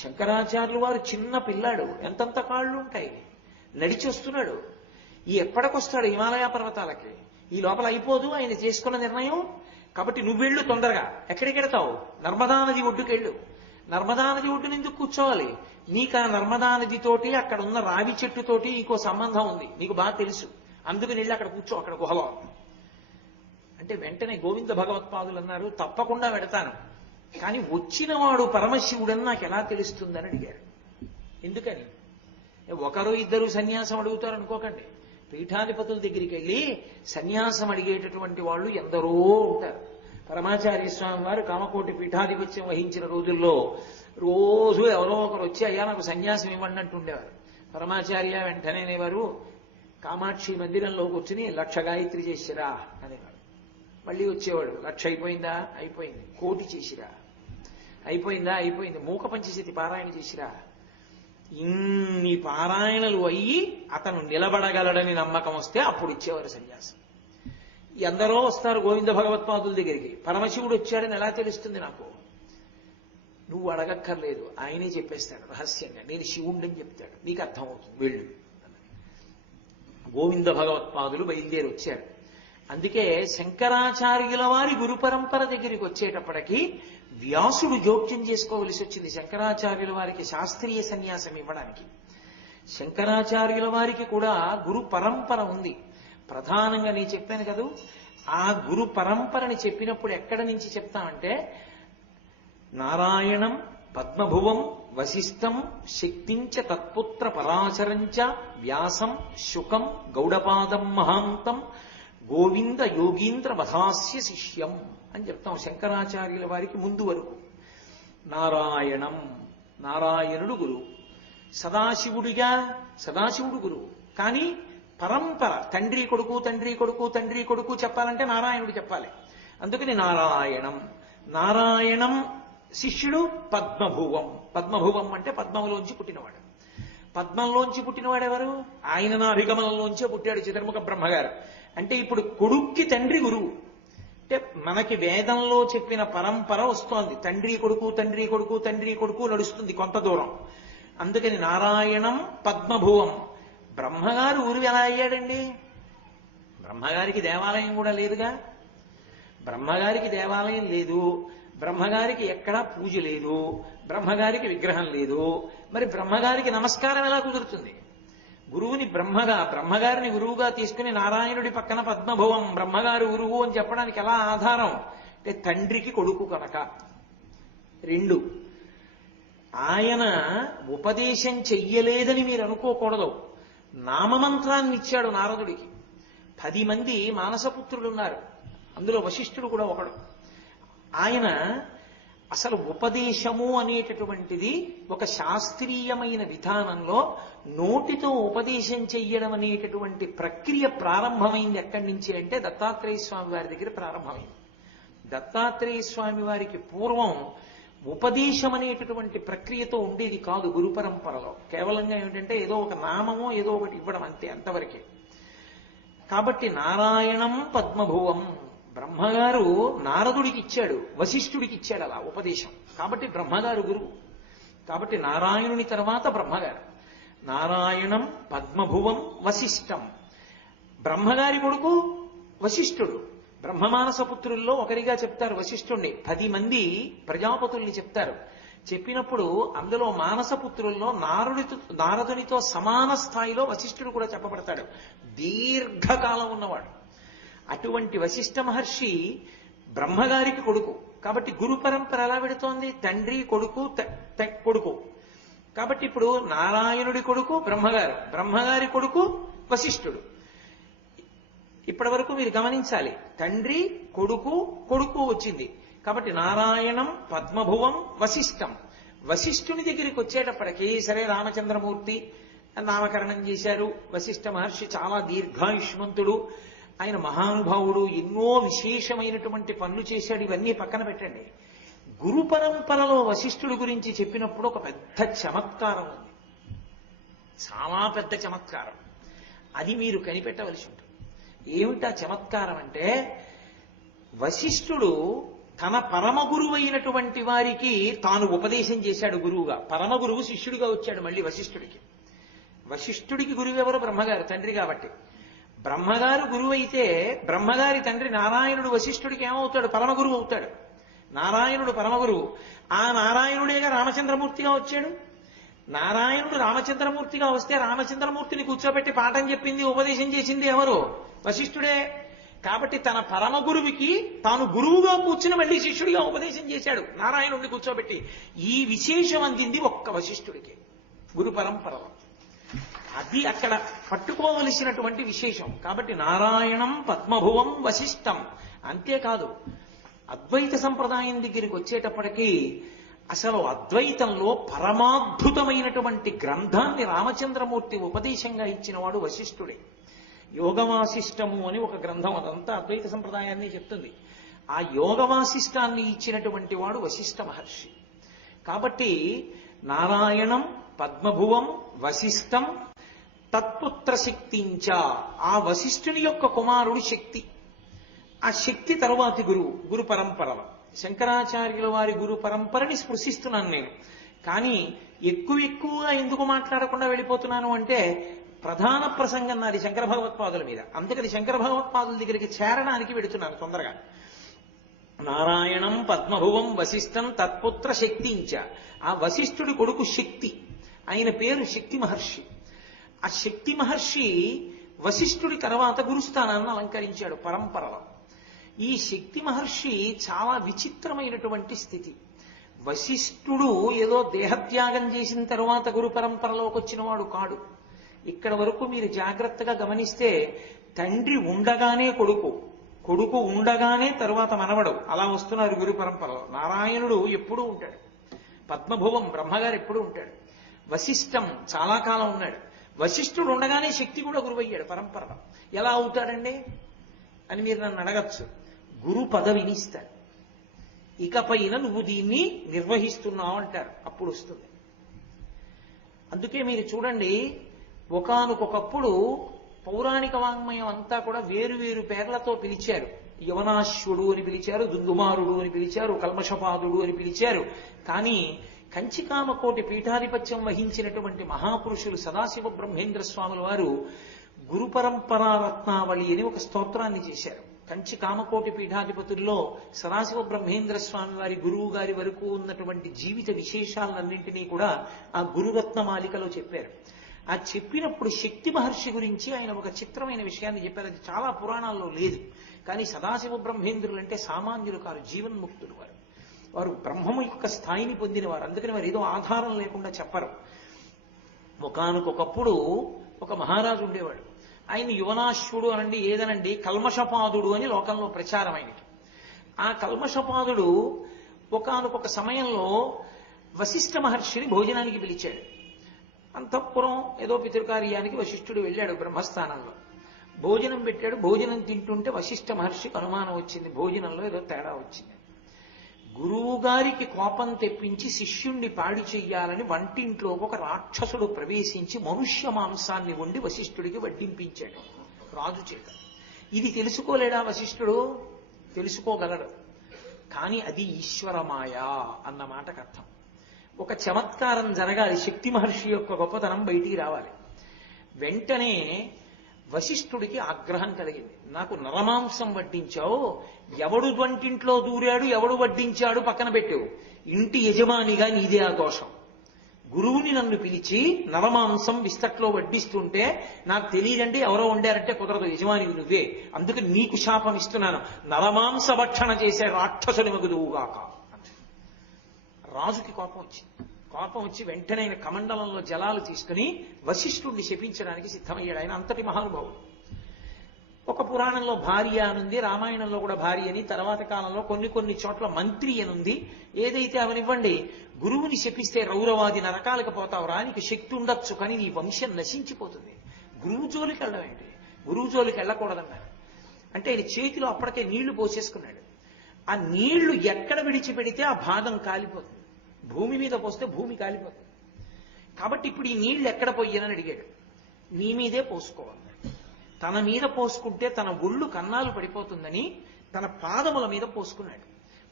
శంకరాచార్యుల వారు చిన్న పిల్లాడు, ఎంతంత కాళ్ళు ఉంటాయి, నడిచొస్తున్నాడు. ఎప్పటికొస్తాడు హిమాలయ పర్వతాలకి? ఈ లోపల అయిపోదు ఆయన చేసుకున్న నిర్ణయం. కాబట్టి నువ్వెళ్ళు తొందరగా. ఎక్కడికి వెడతావు? నర్మదా నది ఒడ్డుకెళ్ళు. నర్మదా నది ఒడ్డున ఎందుకు కూర్చోవాలి? నీకు ఆ నర్మదా నదితోటి అక్కడ ఉన్న రావి చెట్టుతోటి నీకో సంబంధం ఉంది, నీకు బాగా తెలుసు. అందుకని వెళ్ళి అక్కడ కూర్చో, అక్కడ గుహలో అంటే. వెంటనే గోవింద భగవత్పాదులు అన్నారు, తప్పకుండా వెడతాను, కానీ వచ్చినవాడు పరమశివుడని నాకు ఎలా తెలుస్తుందని అడిగారు. ఎందుకని? 1-2 సన్యాసం అడుగుతారు అనుకోకండి. పీఠాధిపతుల దగ్గరికి వెళ్ళి సన్యాసం అడిగేటటువంటి వాళ్ళు ఎందరో ఉంటారు. పరమాచార్య స్వామి వారు కామకోటి పీఠాధిపత్యం వహించిన రోజుల్లో రోజు ఎవరో ఒకరు వచ్చి అయ్యా నాకు సన్యాసం ఇవ్వండి అంటుండేవారు. పరమాచార్య వెంటనే అనేవారు, కామాక్షి మందిరంలో కూర్చుని 1,00,000 గాయత్రి చేసిరా అనేవాడు. మళ్ళీ వచ్చేవాడు, 1,00,000 అయిపోయిందా? అయిపోయింది. 1,00,000 చేసిరా? అయిపోయిందా? అయిపోయింది. మూక పంచశతి పారాయణ చేసిరా? ఇన్ని పారాయణలు అయ్యి అతను నిలబడగలడని నమ్మకం వస్తే అప్పుడు ఇచ్చేవారు సన్యాసం. ఎందరో వస్తారు గోవింద భగవత్పాదుల దగ్గరికి. పరమశివుడు వచ్చాడని ఎలా తెలుస్తుంది నాకు? నువ్వు అడగక్కర్లేదు, ఆయనే చెప్పేస్తాడు రహస్యంగా. నేను శివుణ్ణని చెప్తాడు, నీకు అర్థమవుతుంది, వెళ్ళు. గోవింద భగవత్పాదులు బయలుదేరి వచ్చారు. అందుకే శంకరాచార్యుల వారి గురు పరంపర దగ్గరికి వచ్చేటప్పటికి వ్యాసుడు జోక్యం చేసుకోవలసి వచ్చింది శంకరాచార్యుల వారికి శాస్త్రీయ సన్యాసం ఇవ్వడానికి. శంకరాచార్యుల వారికి కూడా గురు పరంపర ఉంది. ప్రధానంగా నేను చెప్పాను కదా, ఆ గురు పరంపరని చెప్పినప్పుడు ఎక్కడ నుంచి చెప్తామంటే నారాయణం పద్మభువం వశిష్టం శక్తించ తత్పుత్ర పరాశరంచ వ్యాసం శుకం గౌడపాదం మహాంతం గోవింద యోగీంద్ర వధాస్య శిష్యం అని చెప్తాం శంకరాచార్యుల వారికి ముందు వరకు. నారాయణం, నారాయణుడు గురువు. సదాశివుడిగా సదాశివుడు గురువు. కానీ పరంపర తండ్రి కొడుకు తండ్రి కొడుకు తండ్రి కొడుకు చెప్పాలంటే నారాయణుడు చెప్పాలి. అందుకని నారాయణం. నారాయణం శిష్యుడు పద్మభువం. పద్మభువం అంటే పద్మంలోంచి పుట్టినవాడు. పద్మంలోంచి పుట్టినవాడు ఎవరు? ఆయన నాభిగమనంలోంచే పుట్టాడు చతుర్ముఖ బ్రహ్మగారు. అంటే ఇప్పుడు కొడుక్కి తండ్రి గురువు. అంటే మనకి వేదంలో చెప్పిన పరంపర వస్తోంది. తండ్రి కొడుకు తండ్రి కొడుకు తండ్రి కొడుకు నడుస్తుంది కొంత దూరం. అందుకని నారాయణం పద్మభువం. బ్రహ్మగారు ఊరు ఎలా అయ్యాడండి? బ్రహ్మగారికి దేవాలయం కూడా లేదుగా. బ్రహ్మగారికి దేవాలయం లేదు, బ్రహ్మగారికి ఎక్కడా పూజ లేదు, బ్రహ్మగారికి విగ్రహం లేదు. మరి బ్రహ్మగారికి నమస్కారం ఎలా కుదురుతుంది? గురువుని బ్రహ్మగారిని గురువుగా తీసుకుని నారాయణుడి పక్కన పద్మభువం బ్రహ్మగారు గురువు అని చెప్పడానికి ఎలా ఆధారం? అంటే తండ్రికి కొడుకు కనుక. 2, ఆయన ఉపదేశం చెయ్యలేదని మీరు అనుకోకూడదు. నామమంత్రాన్ని ఇచ్చాడు నారదుడికి. 10 మంది మానసపుత్రులు ఉన్నారు, అందులో వశిష్ఠుడు కూడా ఒకడు. ఆయన అసలు ఉపదేశము అనేటటువంటిది ఒక శాస్త్రీయమైన విధానంలో నోటితో ఉపదేశం చెయ్యడం అనేటటువంటి ప్రక్రియ ప్రారంభమైంది ఎక్కడి నుంచి అంటే దత్తాత్రేయ స్వామి వారి దగ్గర ప్రారంభమైంది. దత్తాత్రేయ స్వామి వారికి పూర్వం ఉపదేశం అనేటటువంటి ప్రక్రియతో ఉండేది కాదు గురు పరంపరలో. కేవలంగా ఏమిటంటే ఏదో ఒక నామమో ఏదో ఒకటి ఇవ్వడం అంతే, అంతవరకే. కాబట్టి నారాయణం పద్మభువం బ్రహ్మగారు నారదుడికి ఇచ్చాడు, వశిష్ఠుడికి ఇచ్చాడు అలా ఉపదేశం. కాబట్టి బ్రహ్మగారు గురువు. కాబట్టి నారాయణుని తర్వాత బ్రహ్మగారు. నారాయణం పద్మభువం వశిష్టం. బ్రహ్మగారి కొడుకు వశిష్ఠుడు. బ్రహ్మమానసపుత్రుల్లో ఒకరిగా చెప్తారు వశిష్ఠుణ్ణి. 10 మంది ప్రజాపతుల్ని చెప్తారు. చెప్పినప్పుడు అందులో మానసపుత్రుల్లో నారదునితో సమాన స్థాయిలో వశిష్ఠుడు కూడా చెప్పబడతాడు. దీర్ఘకాలం ఉన్నవాడు. అటువంటి వశిష్ఠ మహర్షి బ్రహ్మగారికి కొడుకు. కాబట్టి గురు పరంపర ఎలా పెడుతోంది? తండ్రి కొడుకు కొడుకు. కాబట్టి ఇప్పుడు నారాయణుడి కొడుకు బ్రహ్మగారు, బ్రహ్మగారి కొడుకు వశిష్ఠుడు. ఇప్పటి వరకు మీరు గమనించాలి, తండ్రి కొడుకు కొడుకు వచ్చింది. కాబట్టి నారాయణం పద్మభువం వశిష్టం. వశిష్ఠుని దగ్గరికి వచ్చేటప్పటికీ సరే రామచంద్రమూర్తి నామకరణం చేశారు. వశిష్ఠ మహర్షి చాలా దీర్ఘాయుష్మంతుడు, ఆయన మహానుభావుడు, ఎన్నో విశేషమైనటువంటి పనులు చేశాడు. ఇవన్నీ పక్కన పెట్టండి. గురు పరంపరలో వశిష్ఠుడి గురించి చెప్పినప్పుడు ఒక పెద్ద చమత్కారం ఉంది, చాలా పెద్ద చమత్కారం. అది మీరు కనిపెట్టవలసి ఉంటుంది. ఏమిటా చమత్కారం అంటే, వశిష్ఠుడు తన పరమ గురువు అయినటువంటి వారికి తాను ఉపదేశం చేశాడు గురువుగా. పరమ గురువు శిష్యుడిగా వచ్చాడు మళ్ళీ వశిష్ఠుడికి. వశిష్ఠుడికి గురువు ఎవరు? బ్రహ్మగారు, తండ్రి కాబట్టి. బ్రహ్మగారు గురువు అయితే బ్రహ్మగారి తండ్రి నారాయణుడు వశిష్ఠుడికి ఏమవుతాడు? పరమగురువు అవుతాడు. నారాయణుడు పరమగురువు. ఆ నారాయణుడేగా రామచంద్రమూర్తిగా వచ్చాడు. నారాయణుడు రామచంద్రమూర్తిగా వస్తే రామచంద్రమూర్తిని కూర్చోబెట్టి పాఠం చెప్పింది, ఉపదేశం చేసింది ఎవరు? వశిష్ఠుడే. కాబట్టి తన పరమ గురువుకి తాను గురువుగా కూర్చుని మళ్ళీ శిష్యుడిగా ఉపదేశం చేశాడు నారాయణుడిని కూర్చోబెట్టి. ఈ విశేషం అందింది ఒక్క వశిష్ఠుడికి గురు పరంపరలో. అది అక్కడ పట్టుకోవలసినటువంటి విశేషం. కాబట్టి నారాయణం పద్మభువం వశిష్టం. అంతేకాదు, అద్వైత సంప్రదాయం దగ్గరికి వచ్చేటప్పటికీ అసలు అద్వైతంలో పరమాద్భుతమైనటువంటి గ్రంథాన్ని రామచంద్రమూర్తి ఉపదేశంగా ఇచ్చినవాడు వశిష్ఠుడే. యోగవాసిష్టము అని ఒక గ్రంథం, అదంతా అద్వైత సంప్రదాయాన్ని చెప్తుంది. ఆ యోగవాసిష్టాన్ని ఇచ్చినటువంటి వాడు వశిష్ఠ మహర్షి. కాబట్టి నారాయణం పద్మభువం వశిష్టం తత్పుత్ర శక్తించ. ఆ వశిష్ఠుని యొక్క కుమారుడు శక్తి. ఆ శక్తి తరువాతి గురు పరంపరలో శంకరాచార్యుల వారి గురు పరంపరని స్పృశిస్తున్నాను నేను. కానీ ఎక్కువగా ఎందుకు మాట్లాడకుండా వెళ్ళిపోతున్నాను అంటే ప్రధాన ప్రసంగం నాది శంకర భగవత్పాదుల మీద. అందుకని శంకర భగవత్పాదుల దగ్గరికి చేరడానికి వెడుతున్నాను తొందరగా. నారాయణం పద్మభువం వశిష్టం తత్పుత్ర శక్తించ. ఆ వశిష్ఠుడి కొడుకు శక్తి, ఆయన పేరు శక్తి మహర్షి. ఆ శక్తి మహర్షి వశిష్ఠుడి తర్వాత గురుస్థానాన్ని అలంకరించాడు పరంపరలో. ఈ శక్తి మహర్షి చాలా విచిత్రమైనటువంటి స్థితి. వశిష్ఠుడు ఏదో దేహత్యాగం చేసిన తర్వాత గురు పరంపరలోకి వచ్చిన వాడు కాడు. ఇక్కడ వరకు మీరు జాగ్రత్తగా గమనిస్తే తండ్రి ఉండగానే కొడుకు, కొడుకు ఉండగానే తరువాత మనవడు, అలా వస్తున్నారు గురు పరంపరలో. నారాయణుడు ఎప్పుడూ ఉంటాడు, పద్మభువం బ్రహ్మగారు ఎప్పుడూ ఉంటాడు, వశిష్టం చాలా కాలం ఉన్నాడు. వశిష్ఠుడు ఉండగానే శక్తి కూడా గురువయ్యాడు పరంపరలో. ఎలా అవుతాడండి అని మీరు నన్ను అడగచ్చు. గురు పదవిని ఇస్తాడు. ఇకపైన నువ్వు దీన్ని నిర్వహిస్తున్నావు అంటారు, అప్పుడు వస్తుంది. అందుకే మీరు చూడండి, ఒకానొకప్పుడు పౌరాణిక వాంగ్మయం అంతా కూడా వేరు వేరు పేర్లతో పిలిచారు. యవనాశ్వుడు అని పిలిచారు, దుందుమారుడు అని పిలిచారు, కల్మషపాదుడు అని పిలిచారు. కానీ కంచికామకోటి పీఠాధిపత్యం వహించినటువంటి మహాపురుషులు సదాశివ బ్రహ్మేంద్ర స్వాముల వారు గురు పరంపరా రత్నావళి అని ఒక స్తోత్రాన్ని చేశారు. కంచి కామకోటి పీఠాధిపతుల్లో సదాశివ బ్రహ్మేంద్ర స్వామి వారి గురువు గారి వరకు ఉన్నటువంటి జీవిత విశేషాలన్నింటినీ కూడా ఆ గురురత్నమాలికలో చెప్పారు. ఆ చెప్పినప్పుడు శక్తి మహర్షి గురించి ఆయన ఒక చిత్రమైన విషయాన్ని చెప్పారు. అది చాలా పురాణాల్లో లేదు. కానీ సదాశివ బ్రహ్మేంద్రులు అంటే సామాన్యులు కారు, జీవన్ముక్తులు వారు. వారు బ్రహ్మము యొక్క స్థాయిని పొందినవారు. అందుకని వారు ఏదో ఆధారం లేకుండా చెప్పరు. ఒకానొకప్పుడు ఒక మహారాజు ఉండేవాడు. ఆయన యువనాశ్వుడు అనండి, ఏదనండి, కల్మషపాదుడు అని లోకంలో ప్రచారం ఆయనకి. ఆ కల్మషపాదుడు ఒకానొక సమయంలో వశిష్ఠ మహర్షిని భోజనానికి పిలిచాడు. అంతఃపురం ఏదో పితృకార్యానికి వశిష్ఠుడు వెళ్ళాడు బ్రహ్మస్థానంలో. భోజనం పెట్టాడు. భోజనం తింటుంటే వశిష్ఠ మహర్షికి అనుమానం వచ్చింది, భోజనంలో ఏదో తేడా వచ్చింది. గురువు గారికి కోపం తెప్పించి శిష్యుణ్ణి పాడి చెయ్యాలని వంటింట్లో ఒక రాక్షసుడు ప్రవేశించి మనుష్య మాంసాన్ని వండి వశిష్ఠుడికి వడ్డింపించాడు రాజు చేత. ఇది తెలుసుకోలేడా వశిష్ఠుడు? తెలుసుకోగలడు. కానీ అది ఈశ్వరమాయ అన్న మాటకు అర్థం. ఒక చమత్కారం జరగాలి, శక్తి మహర్షి యొక్క గొప్పతనం బయటికి రావాలి. వెంటనే వశిష్ఠుడికి ఆగ్రహం కలిగింది. నాకు నరమాంసం వడ్డించావు, ఎవడు వంటింట్లో దూరాడు, ఎవడు వడ్డించాడు పక్కన పెట్టావు, ఇంటి యజమానిగా నీదే ఆ దోషం. గురువుని నన్ను పిలిచి నరమాంసం విస్తట్లో వడ్డిస్తుంటే నాకు తెలియదండి, ఎవరో వండారంటే కుదరదు, యజమానివి నువ్వే, అందుకు నీకు శాపం ఇస్తున్నాను, నరమాంస భక్షణ చేసే రాక్షసుని మగుదువుగాక. రాజుకి కోపం వచ్చింది. కోపం వచ్చి వెంటనే ఆయన కమండలంలో జలాలు తీసుకుని వశిష్ఠుడిని శపించడానికి సిద్ధమయ్యాడు. ఆయన అంతటి మహానుభావుడు. ఒక పురాణంలో భార్య అనుంది, రామాయణంలో కూడా భార్య అని, తర్వాత కాలంలో కొన్ని చోట్ల మంత్రి అనుంది. ఏదైతే అవనివ్వండి, గురువుని శపిస్తే రౌరవాది నరకాలకు పోతావురా, నీకు శక్తి ఉండొచ్చు కానీ నీ వంశం నశించిపోతుంది, గురువు జోలికి వెళ్ళడం ఏంటి, గురువు జోలికి వెళ్ళకూడదన్నారు. అంటే ఆయన చేతిలో అప్పటికే నీళ్లు పోసేసుకున్నాడు. ఆ నీళ్లు ఎక్కడ విడిచిపెడితే ఆ భాగం కాలిపోతుంది, భూమి మీద పోస్తే భూమి కాలిపోతుంది. కాబట్టి ఇప్పుడు ఈ నీళ్లు ఎక్కడ పోయానని అడిగాడు. నీ మీదే పోసుకోవాలి. తన మీద పోసుకుంటే తన ఒళ్ళు కన్నాలు పడిపోతుందని తన పాదముల మీద పోసుకున్నాడు.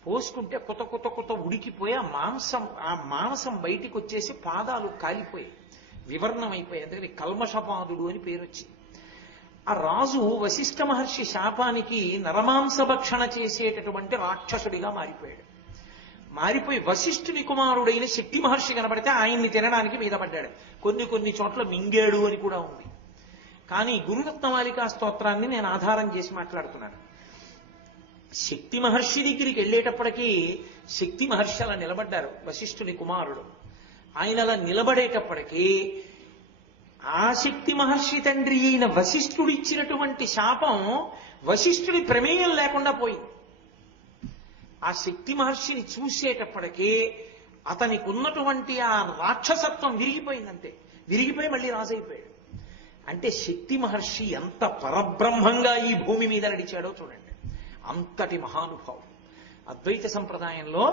పోసుకుంటే కొత్త ఉడికిపోయి ఆ మాంసం బయటికి వచ్చేసి పాదాలు కాలిపోయాయి, వివర్ణమైపోయాయి. అందుకని కల్మషపాదుడు అని పేరు వచ్చింది. ఆ రాజు వశిష్ఠ మహర్షి శాపానికి నరమాంస భక్షణ చేసేటటువంటి రాక్షసుడిగా మారిపోయాడు. మారిపోయి వశిష్ఠుని కుమారుడైన శక్తి మహర్షి కనబడితే ఆయన్ని తినడానికి మీద పడ్డాడు. కొన్ని చోట్ల మింగేడు అని కూడా ఉంది. కానీ గురురత్నమాలికా స్తోత్రాన్ని నేను ఆధారం చేసి మాట్లాడుతున్నాను. శక్తి మహర్షి దగ్గరికి వెళ్ళేటప్పటికీ శక్తి మహర్షి అలా నిలబడ్డారు, వశిష్ఠుని కుమారుడు. ఆయన అలా నిలబడేటప్పటికీ ఆ శక్తి మహర్షి తండ్రి అయిన వశిష్ఠుడు ఇచ్చినటువంటి శాపం వశిష్ఠుడి ప్రమేయం లేకుండా పోయింది. ఆ శక్తి మహర్షిని చూసేటప్పటికీ అతనికి ఉన్నటువంటి ఆ రాక్షసత్వం విరిగిపోయిందంతే. విరిగిపోయి మళ్ళీ రాజైపోయాడు. అంటే శక్తి మహర్షి ఎంత పరబ్రహ్మంగా ఈ భూమి మీద నడిచాడో చూడండి. అంతటి మహానుభావుడు. అద్వైత సంప్రదాయంలో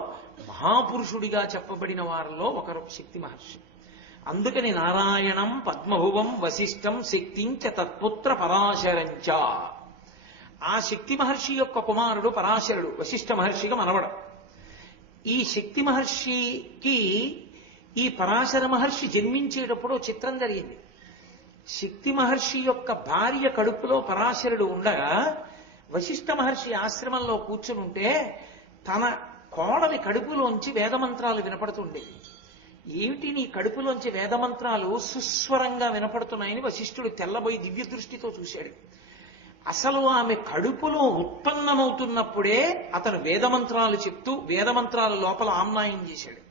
మహాపురుషుడిగా చెప్పబడిన వారిలో ఒకరు శక్తి మహర్షి. అందుకని నారాయణం పద్మభువం వశిష్టం శక్తించ తత్పుత్ర పరాశరంచ. ఆ శక్తి మహర్షి యొక్క కుమారుడు పరాశరుడు, వశిష్ఠ మహర్షిగా మనవడం. ఈ శక్తి మహర్షికి ఈ పరాశర మహర్షి జన్మించేటప్పుడు చిత్రం జరిగింది. శక్తి మహర్షి యొక్క భార్య కడుపులో పరాశరుడు ఉండగా వశిష్ఠ మహర్షి ఆశ్రమంలో కూర్చుని ఉంటే తన కోడలి కడుపులోంచి వేదమంత్రాలు వినపడుతుండేవి. ఏమిటి నీ కడుపులోంచి వేదమంత్రాలు సుస్వరంగా వినపడుతున్నాయని వశిష్ఠుడు తెల్లబోయి దివ్య దృష్టితో చూశాడు. అసలు ఆమె కడుపులో ఉత్పన్నమవుతున్నప్పుడే అతను వేదమంత్రాలు చెప్తూ వేదమంత్రాల లోపల ఆమ్నాయం చేశాడు.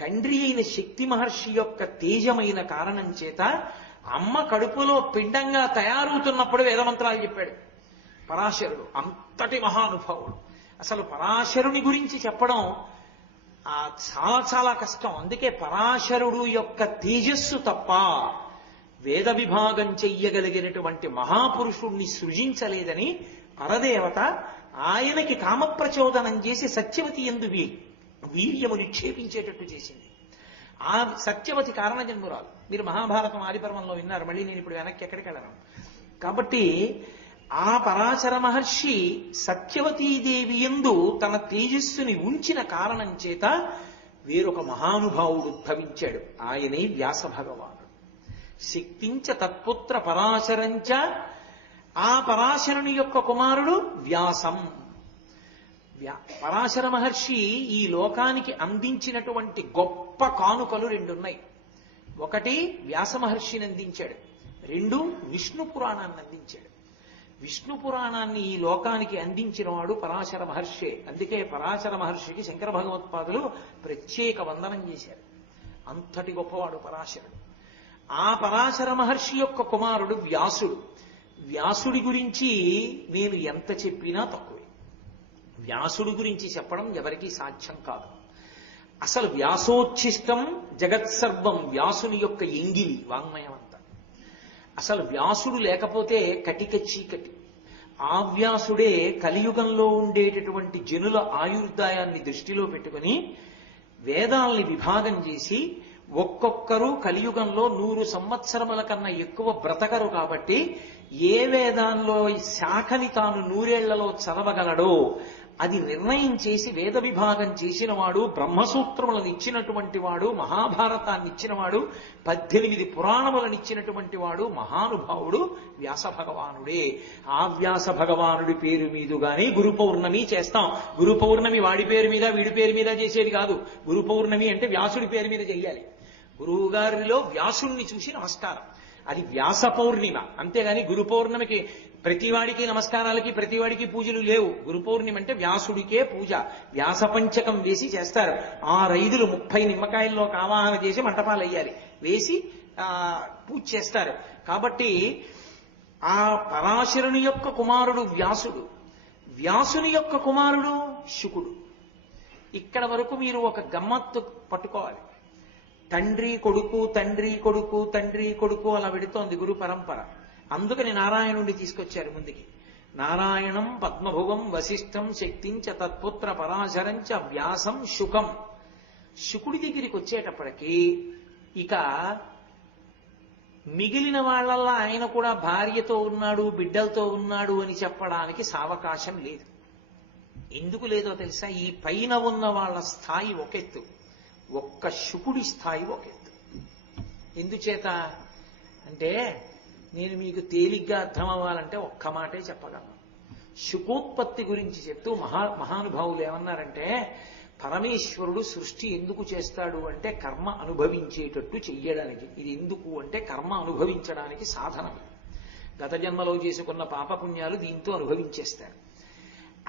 తండ్రి అయిన శక్తి మహర్షి యొక్క తేజమైన కారణం చేత అమ్మ కడుపులో పిండంగా తయారవుతున్నప్పుడు వేదమంత్రాలు చెప్పాడు పరాశరుడు. అంతటి మహానుభావుడు. అసలు పరాశరుని గురించి చెప్పడం చాలా చాలా కష్టం. అందుకే పరాశరుడు యొక్క తేజస్సు తప్ప వేద విభాగం చెయ్యగలిగినటువంటి మహాపురుషుణ్ణి సృజించలేదని పరదేవత ఆయనకి కామప్రచోదనం చేసి సత్యవతి యందు వీర్యము నిక్షేపించేటట్టు చేసింది. ఆ సత్యవతి కారణ జన్మురాలు. మీరు మహాభారతం ఆదిపర్వంలో విన్నారు. మళ్ళీ నేను ఇప్పుడు వెనక్కి ఎక్కడికి వెళ్ళను. కాబట్టి ఆ పరాశర మహర్షి సత్యవతీదేవి యందు తన తేజస్సుని ఉంచిన కారణం చేత వేరొక మహానుభావుడు ఉద్భవించాడు. ఆయనే వ్యాస భగవానుడు. శక్తించ తత్పుత్ర పరాశరంచ. ఆ పరాశరుని యొక్క కుమారుడు వ్యాసం. పరాశర మహర్షి ఈ లోకానికి అందించినటువంటి గొప్ప కానుకలు రెండున్నాయి. ఒకటి వ్యాస మహర్షిని అందించాడు, రెండు విష్ణు పురాణాన్ని అందించాడు. విష్ణు పురాణాన్ని ఈ లోకానికి అందించిన వాడు పరాశర మహర్షే. అందుకే పరాశర మహర్షికి శంకర భగవత్పాదులు ప్రత్యేక వందనం చేశారు. అంతటి గొప్పవాడు పరాశరుడు. ఆ పరాశర మహర్షి యొక్క కుమారుడు వ్యాసుడు. వ్యాసుడి గురించి నేను ఎంత చెప్పినా తక్కువే. వ్యాసుడి గురించి చెప్పడం ఎవరికీ సాధ్యం కాదు. అసలు వ్యాసోచ్ఛిష్టం జగత్సర్వం, వ్యాసుని యొక్క ఎంగిలి వాంగ్మయం అంతా. అసలు వ్యాసుడు లేకపోతే కటిక చీకటి. ఆ వ్యాసుడే కలియుగంలో ఉండేటటువంటి జనుల ఆయుర్దాయాన్ని దృష్టిలో పెట్టుకుని వేదాల్ని విభాగం చేసి ఒక్కొక్కరు కలియుగంలో 100 సంవత్సరముల కన్నా ఎక్కువ బ్రతకరు. కాబట్టి ఏ వేదాల్లో శాఖని తాను 100 ఏళ్లలో చదవగలడో అది నిర్ణయం చేసి వేద విభాగం చేసిన వాడు, బ్రహ్మసూత్రములను ఇచ్చినటువంటి వాడు, మహాభారతాన్ని ఇచ్చినవాడు, 18 పురాణములను ఇచ్చినటువంటి వాడు మహానుభావుడు వ్యాస భగవానుడే. ఆ వ్యాస భగవానుడి పేరు మీదుగానే గురు పౌర్ణమి చేస్తాం. గురు పౌర్ణమి వాడి పేరు మీద వీడి పేరు మీద చేసేది కాదు. గురు పౌర్ణమి అంటే వ్యాసుడి పేరు మీద చెయ్యాలి. గురువు గారిలో వ్యాసుణ్ణి చూసి నమస్కారం. అది వ్యాస పౌర్ణిమ. అంతేగాని గురు పౌర్ణమికి ప్రతివాడికి నమస్కారాలకి ప్రతివాడికి పూజలు లేవు. గురు పౌర్ణిమ అంటే వ్యాసుడికే పూజ. వ్యాస పంచకం వేసి చేస్తారు. 6 30 నిమ్మకాయల్లో ఆవాహన చేసి మంటపాలు వేయాలి, వేసి పూజ చేస్తారు. కాబట్టి ఆ పరాశరుని యొక్క కుమారుడు వ్యాసుడు, వ్యాసుని యొక్క కుమారుడు శుకుడు. ఇక్కడ వరకు మీరు ఒక గమ్మత్తు పట్టుకోవాలి. తండ్రి కొడుకు తండ్రి కొడుకు తండ్రి కొడుకు అలా వెడుతోంది గురు పరంపర. అందుకని నారాయణుడిని తీసుకొచ్చారు ముందుకి. నారాయణం పద్మభువం వశిష్టం శక్తించ తత్పుత్ర పరాశరంచ వ్యాసం శుకం. శుకుడి దగ్గరికి వచ్చేటప్పటికీ ఇక మిగిలిన వాళ్ళల్లా ఆయన కూడా భార్యతో ఉన్నాడు, బిడ్డలతో ఉన్నాడు అని చెప్పడానికి సావకాశం లేదు. ఎందుకు లేదో తెలుసా? ఈ పైన ఉన్న వాళ్ళ స్థాయి ఒకెత్తు, ఒక్క శుకుడి స్థాయి ఒకెత్తు. ఎందుచేత అంటే నేను మీకు తేలిగ్గా అర్థం అవ్వాలంటే ఒక్క మాటే చెప్పగలను. శుకోత్పత్తి గురించి చెప్తూ మహానుభావులు ఏమన్నారంటే, పరమేశ్వరుడు సృష్టి ఎందుకు చేస్తాడు అంటే కర్మ అనుభవించేటట్టు చెయ్యడానికి. ఇది ఎందుకు అంటే కర్మ అనుభవించడానికి సాధనం. గత జన్మలో చేసుకున్న పాపపుణ్యాలు దీంతో అనుభవించేస్తారు.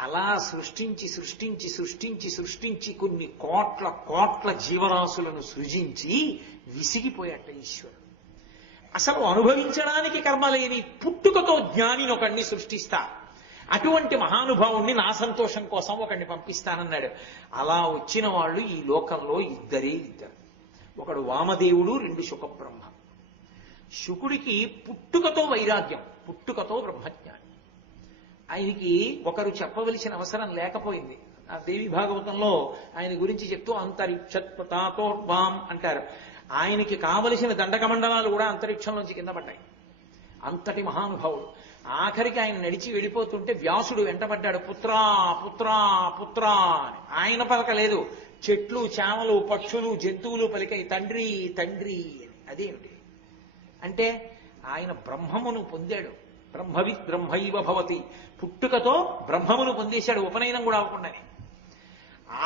అలా సృష్టించి సృష్టించి సృష్టించి సృష్టించి కొన్ని కోట్ల కోట్ల జీవరాశులను సృజించి విసిగిపోయాట ఈశ్వరుడు. అసలు అనుభవించడానికి కర్మ లేని పుట్టుకతో జ్ఞానిని ఒకడిని సృష్టిస్తా, అటువంటి మహానుభావుణ్ణి నా సంతోషం కోసం ఒకడిని పంపిస్తానన్నాడు. అలా వచ్చిన వాళ్ళు ఈ లోకంలో ఇద్దరు. ఒకడు వామదేవుడు, 2 శుకబ్రహ్మ. శుకుడికి పుట్టుకతో వైరాగ్యం, పుట్టుకతో బ్రహ్మజ్ఞానం. ఆయనకి ఒకరు చెప్పవలసిన అవసరం లేకపోయింది. ఆ దేవి భాగవతంలో ఆయన గురించి చెప్తూ అంతరిక్షత్వతాతోర్వాం అంటారు. ఆయనకి కావలసిన దండకమండలాలు కూడా అంతరిక్షంలోంచి కింద పడ్డాయి. అంతటి మహానుభావుడు. ఆఖరికి ఆయన నడిచి వెళ్ళిపోతుంటే వ్యాసుడు వెంటబడ్డాడు. పుత్రా పుత్రా పుత్రా అని. ఆయన పలకలేదు, చెట్లు చేమలు పక్షులు జంతువులు పలికాయి తండ్రి తండ్రి అని. అదేమిటి అంటే ఆయన బ్రహ్మమును పొందాడు. బ్రహ్మవిత్ బ్రహ్మైవ భవతి, పుట్టుకతో బ్రహ్మమును పొందేశాడు, ఉపనయనం కూడా అవ్వకుండానే.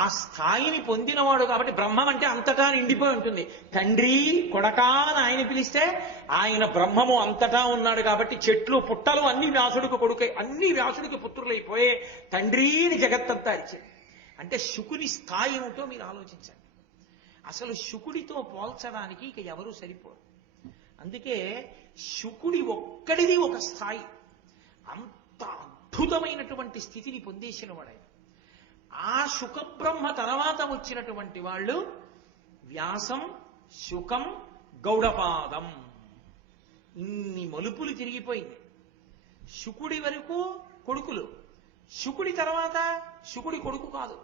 ఆ స్థాయిని పొందినవాడు కాబట్టి బ్రహ్మం అంటే అంతటా నిండిపోయి ఉంటుంది. తండ్రి కొడకా అని ఆయన పిలిస్తే ఆయన బ్రహ్మము అంతటా ఉన్నాడు కాబట్టి చెట్లు పుట్టలు అన్ని వ్యాసుడికి కొడుకై, అన్ని వ్యాసుడికి పుత్రులైపోయే తండ్రిని జగత్తంతా ఇచ్చాడు. అంటే శుకుని స్థాయి ఏమిటో మీరు ఆలోచించండి. అసలు శుకుడితో పోల్చడానికి ఇక ఎవరూ సరిపోరు. అందుకే శుకుడి ఒక్కడిది ఒక స్థాయి. అంత అద్భుతమైనటువంటి స్థితిని పొందేసిన వాడు. ఆ శుకబ్రహ్మ తర్వాత వచ్చినటువంటి వాళ్ళు వ్యాసం, శుకం, గౌడపాదం. ఇన్ని మలుపులు తిరిగిపోయింది. శుకుడి వరకు కొడుకులు, శుకుడి తర్వాత శుకుడి కొడుకు కాదు.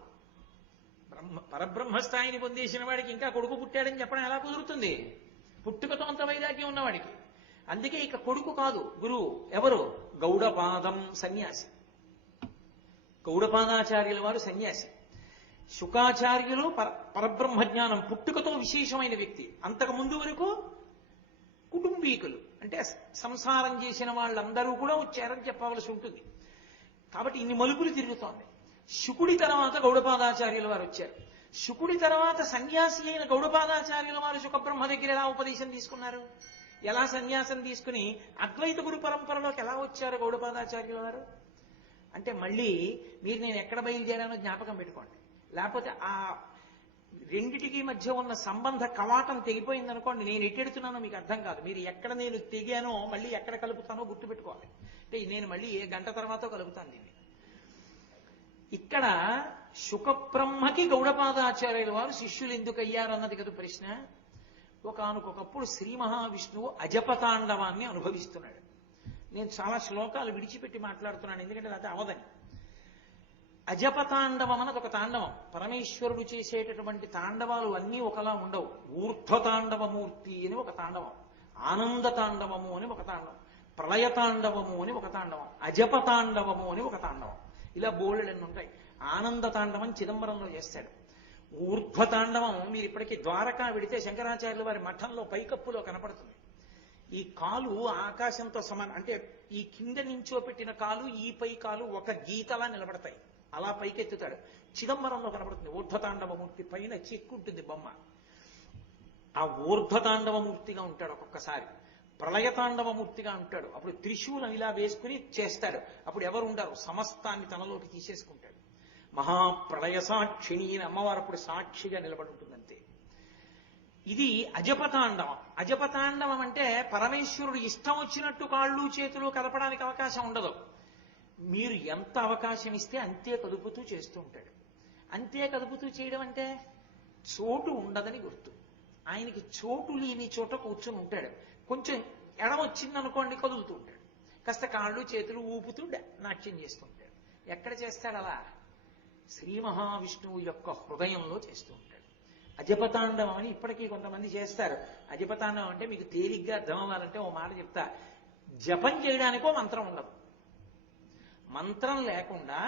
పరబ్రహ్మ స్థాయిని పొందేసిన వాడికి ఇంకా కొడుకు పుట్టాడని చెప్పడం ఎలా కుదురుతుంది? పుట్టుకతో అంత వైరాగ్యం ఉన్నవాడికి. అందుకే ఇక కొడుకు కాదు గురువు. ఎవరు? గౌడపాదం సన్యాసి. గౌడపాదాచార్యుల వారు సన్యాసి. శుకాచార్యులు పరబ్రహ్మజ్ఞానం పుట్టుకతో విశేషమైన వ్యక్తి. అంతకు ముందు వరకు కుటుంబీకులు, అంటే సంసారం చేసిన వాళ్ళందరూ కూడా వచ్చారని చెప్పవలసి ఉంటుంది. కాబట్టి ఇన్ని మలుపులు తిరుగుతోంది. శుకుడి తర్వాత గౌడపాదాచార్యుల వారు వచ్చారు. శుకుడి తర్వాత సన్యాసి అయిన గౌడపాదాచార్యుల వారు శుకబ్రహ్మ దగ్గర ఎలా ఉపదేశం తీసుకున్నారు? ఎలా సన్యాసం తీసుకుని అద్వైత గురు పరంపరలోకి ఎలా వచ్చారు గౌడపాదాచార్యుల వారు? అంటే మళ్ళీ మీరు నేను ఎక్కడ బయలుదేరానో జ్ఞాపకం పెట్టుకోండి. లేకపోతే ఆ రెండిటికి మధ్య ఉన్న సంబంధ కవాటం తెగిపోయిందనుకోండి, నేను ఎట్టెడుతున్నానో మీకు అర్థం కాదు. మీరు ఎక్కడ నేను తెగానో మళ్ళీ ఎక్కడ కలుపుతానో గుర్తుపెట్టుకోవాలి. అంటే నేను మళ్ళీ ఏ గంట తర్వాతో కలుపుతాను దీన్ని. ఇక్కడ శుకబ్రహ్మకి గౌడపాదాచార్యుల వారు శిష్యులు ఎందుకు అయ్యారన్నది కదా ప్రశ్న. ఒకానొకప్పుడు శ్రీ మహావిష్ణువు అజపతాండవాన్ని అనుభవిస్తున్నాడు. నేను చాలా శ్లోకాలు విడిచిపెట్టి మాట్లాడుతున్నాను, ఎందుకంటే అది అవదని. అజపతాండవం అన్నది ఒక తాండవం. పరమేశ్వరుడు చేసేటటువంటి తాండవాలు అన్నీ ఒకలా ఉండవు. ఊర్ధ్వతాండవమూర్తి అని ఒక తాండవం, ఆనంద తాండవము అని ఒక తాండవం, ప్రళయతాండవము అని ఒక తాండవం, అజపతాండవము అని ఒక తాండవం. ఇలా బోళ్ళెన్ని ఉంటాయి. ఆనంద తాండవం చిదంబరంలో చేస్తాడు. ఊర్ధ్వతాండవం మీరు ఇప్పటికీ ద్వారకా విడితే శంకరాచార్యుల వారి మఠంలో పైకప్పులో కనపడుతుంది. ఈ కాలు ఆకాశంతో సమానం, అంటే ఈ కింద నుంచో పెట్టిన కాలు ఈ పై కాలు ఒక గీతలా నిలబడతాయి. అలా పైకెత్తుతాడు. చిదంబరంలో కనపడుతుంది. ఊర్ధ్వతాండవమూర్తి పైన చిక్కుంటుంది బొమ్మ. ఆ ఊర్ధ్వతాండవమూర్తిగా ఉంటాడు ఒక్కొక్కసారి. ప్రళయతాండవమూర్తిగా ఉంటాడు. అప్పుడు త్రిశూలం ఇలా వేసుకుని చేస్తాడు. అప్పుడు ఎవరు ఉండరు, సమస్తాన్ని తనలోకి తీసేసుకుంటాడు. మహాప్రళయ సాక్షిణి అని అమ్మవారు అప్పుడు సాక్షిగా నిలబడి ఉంటుందంతే. ఇది అజపతాండవం. అజపతాండవం అంటే పరమేశ్వరుడు ఇష్టం వచ్చినట్టు కాళ్ళు చేతులు కదపడానికి అవకాశం ఉండదు. మీరు ఎంత అవకాశం ఇస్తే అంతే కదుపుతూ చేస్తూ ఉంటాడు. అంతే కదుపుతూ చేయడం అంటే చోటు ఉండదని గుర్తు. ఆయనకి చోటు లేని చోట కూర్చొని ఉంటాడు. కొంచెం ఎడం వచ్చిందనుకోండి కదులుతూ ఉంటాడు. కాస్త కాళ్ళు చేతులు ఊపుతూ నాట్యం చేస్తూ ఉంటాడు. ఎక్కడ చేస్తాడు అలా? శ్రీ మహావిష్ణువు యొక్క హృదయంలో చేస్తూ ఉంటాడు. అజపతాండవం అని ఇప్పటికీ కొంతమంది చేస్తారు. అజపతాండవం అంటే మీకు తేలిగ్గా అర్థం అవ్వాలంటే ఓ మాట చెప్తా. జపం చేయడానికో మంత్రం ఉండదు. మంత్రం లేకుండా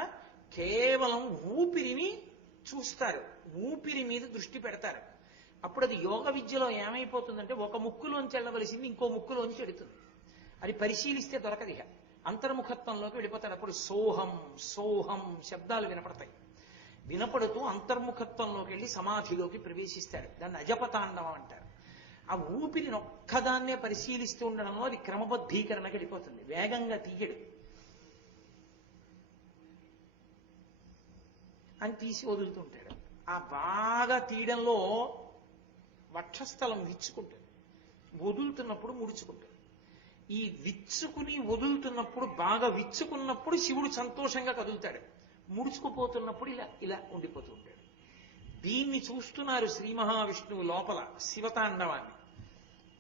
కేవలం ఊపిరిని చూస్తారు, ఊపిరి మీద దృష్టి పెడతారు. అప్పుడు అది యోగ విద్యలో ఏమైపోతుందంటే ఒక ముక్కులోంచి వెళ్ళవలసింది ఇంకో ముక్కులోంచి వెళుతుంది. అది పరిశీలిస్తే దొరకదిహ. అంతర్ముఖత్వంలోకి వెళ్ళిపోతాడు. అప్పుడు సోహం సోహం శబ్దాలు వినపడతాయి. వినపడుతూ అంతర్ముఖత్వంలోకి వెళ్ళి సమాధిలోకి ప్రవేశిస్తాడు. దాన్ని అజపతాండవం అంటారు. ఆ ఊపిరిని ఒక్కదాన్నే పరిశీలిస్తూ ఉండడంలో అది క్రమబద్ధీకరణకి వెళ్ళిపోతుంది. వేగంగా తీయడు అని తీసి వదులుతుంటాడు. ఆ బాగా తీయడంలో వక్షస్థలం విచ్చుకుంటుంది. వదులుతున్నప్పుడు ముడుచుకుంటుంది. ఈ విచ్చుకుని వదులుతున్నప్పుడు బాగా విచ్చుకున్నప్పుడు శివుడు సంతోషంగా కదులుతాడు. ముడుచుకుపోతున్నప్పుడు ఇలా ఇలా ఉండిపోతూ ఉంటాడు. దీన్ని చూస్తున్నారు శ్రీ మహావిష్ణువు లోపల శివతాండవాన్ని.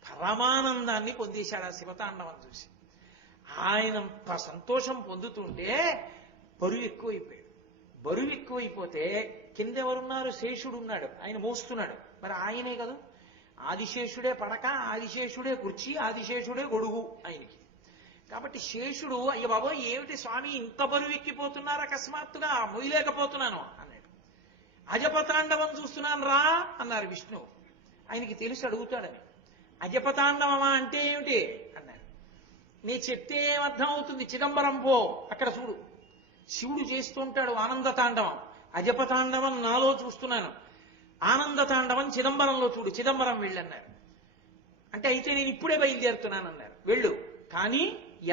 పరమానందాన్ని పొందేశాడు ఆ శివతాండవం చూసి. ఆయనంత సంతోషం పొందుతుంటే బరువు ఎక్కువైపోయాడు. బరువు ఎక్కువైపోతే కిందెవరున్నారు? శేషుడు ఉన్నాడు, ఆయన మోస్తున్నాడు. మరి ఆయనే కదా. ఆదిశేషుడే పడక, ఆదిశేషుడే కుర్చీ, ఆదిశేషుడే గొడుగు ఆయనకి. కాబట్టి శేషుడు అయ్య బాబోయ్ ఏమిటి స్వామి ఇంత బరువు ఎక్కిపోతున్నారు అకస్మాత్తుగా మొయ్యలేకపోతున్నాను అన్నాడు. అజపతాండవం చూస్తున్నాను రా అన్నారు విష్ణువు. ఆయనకి తెలిసి అడుగుతాడని. అజపతాండవమా అంటే ఏమిటి అన్నాడు. నీ చెప్తే ఏమర్థం అవుతుంది, చిదంబరం పో అక్కడ చూడు. శివుడు చేస్తుంటాడు ఆనంద తాండవం. అజపతాండవం నాలో చూస్తున్నాను, ఆనంద తాండవం చిదంబరంలో చూడు, చిదంబరం వెళ్ళన్నారు. అంటే అయితే నేను ఇప్పుడే బయలుదేరుతున్నాను అన్నారు. వెళ్ళు, కానీ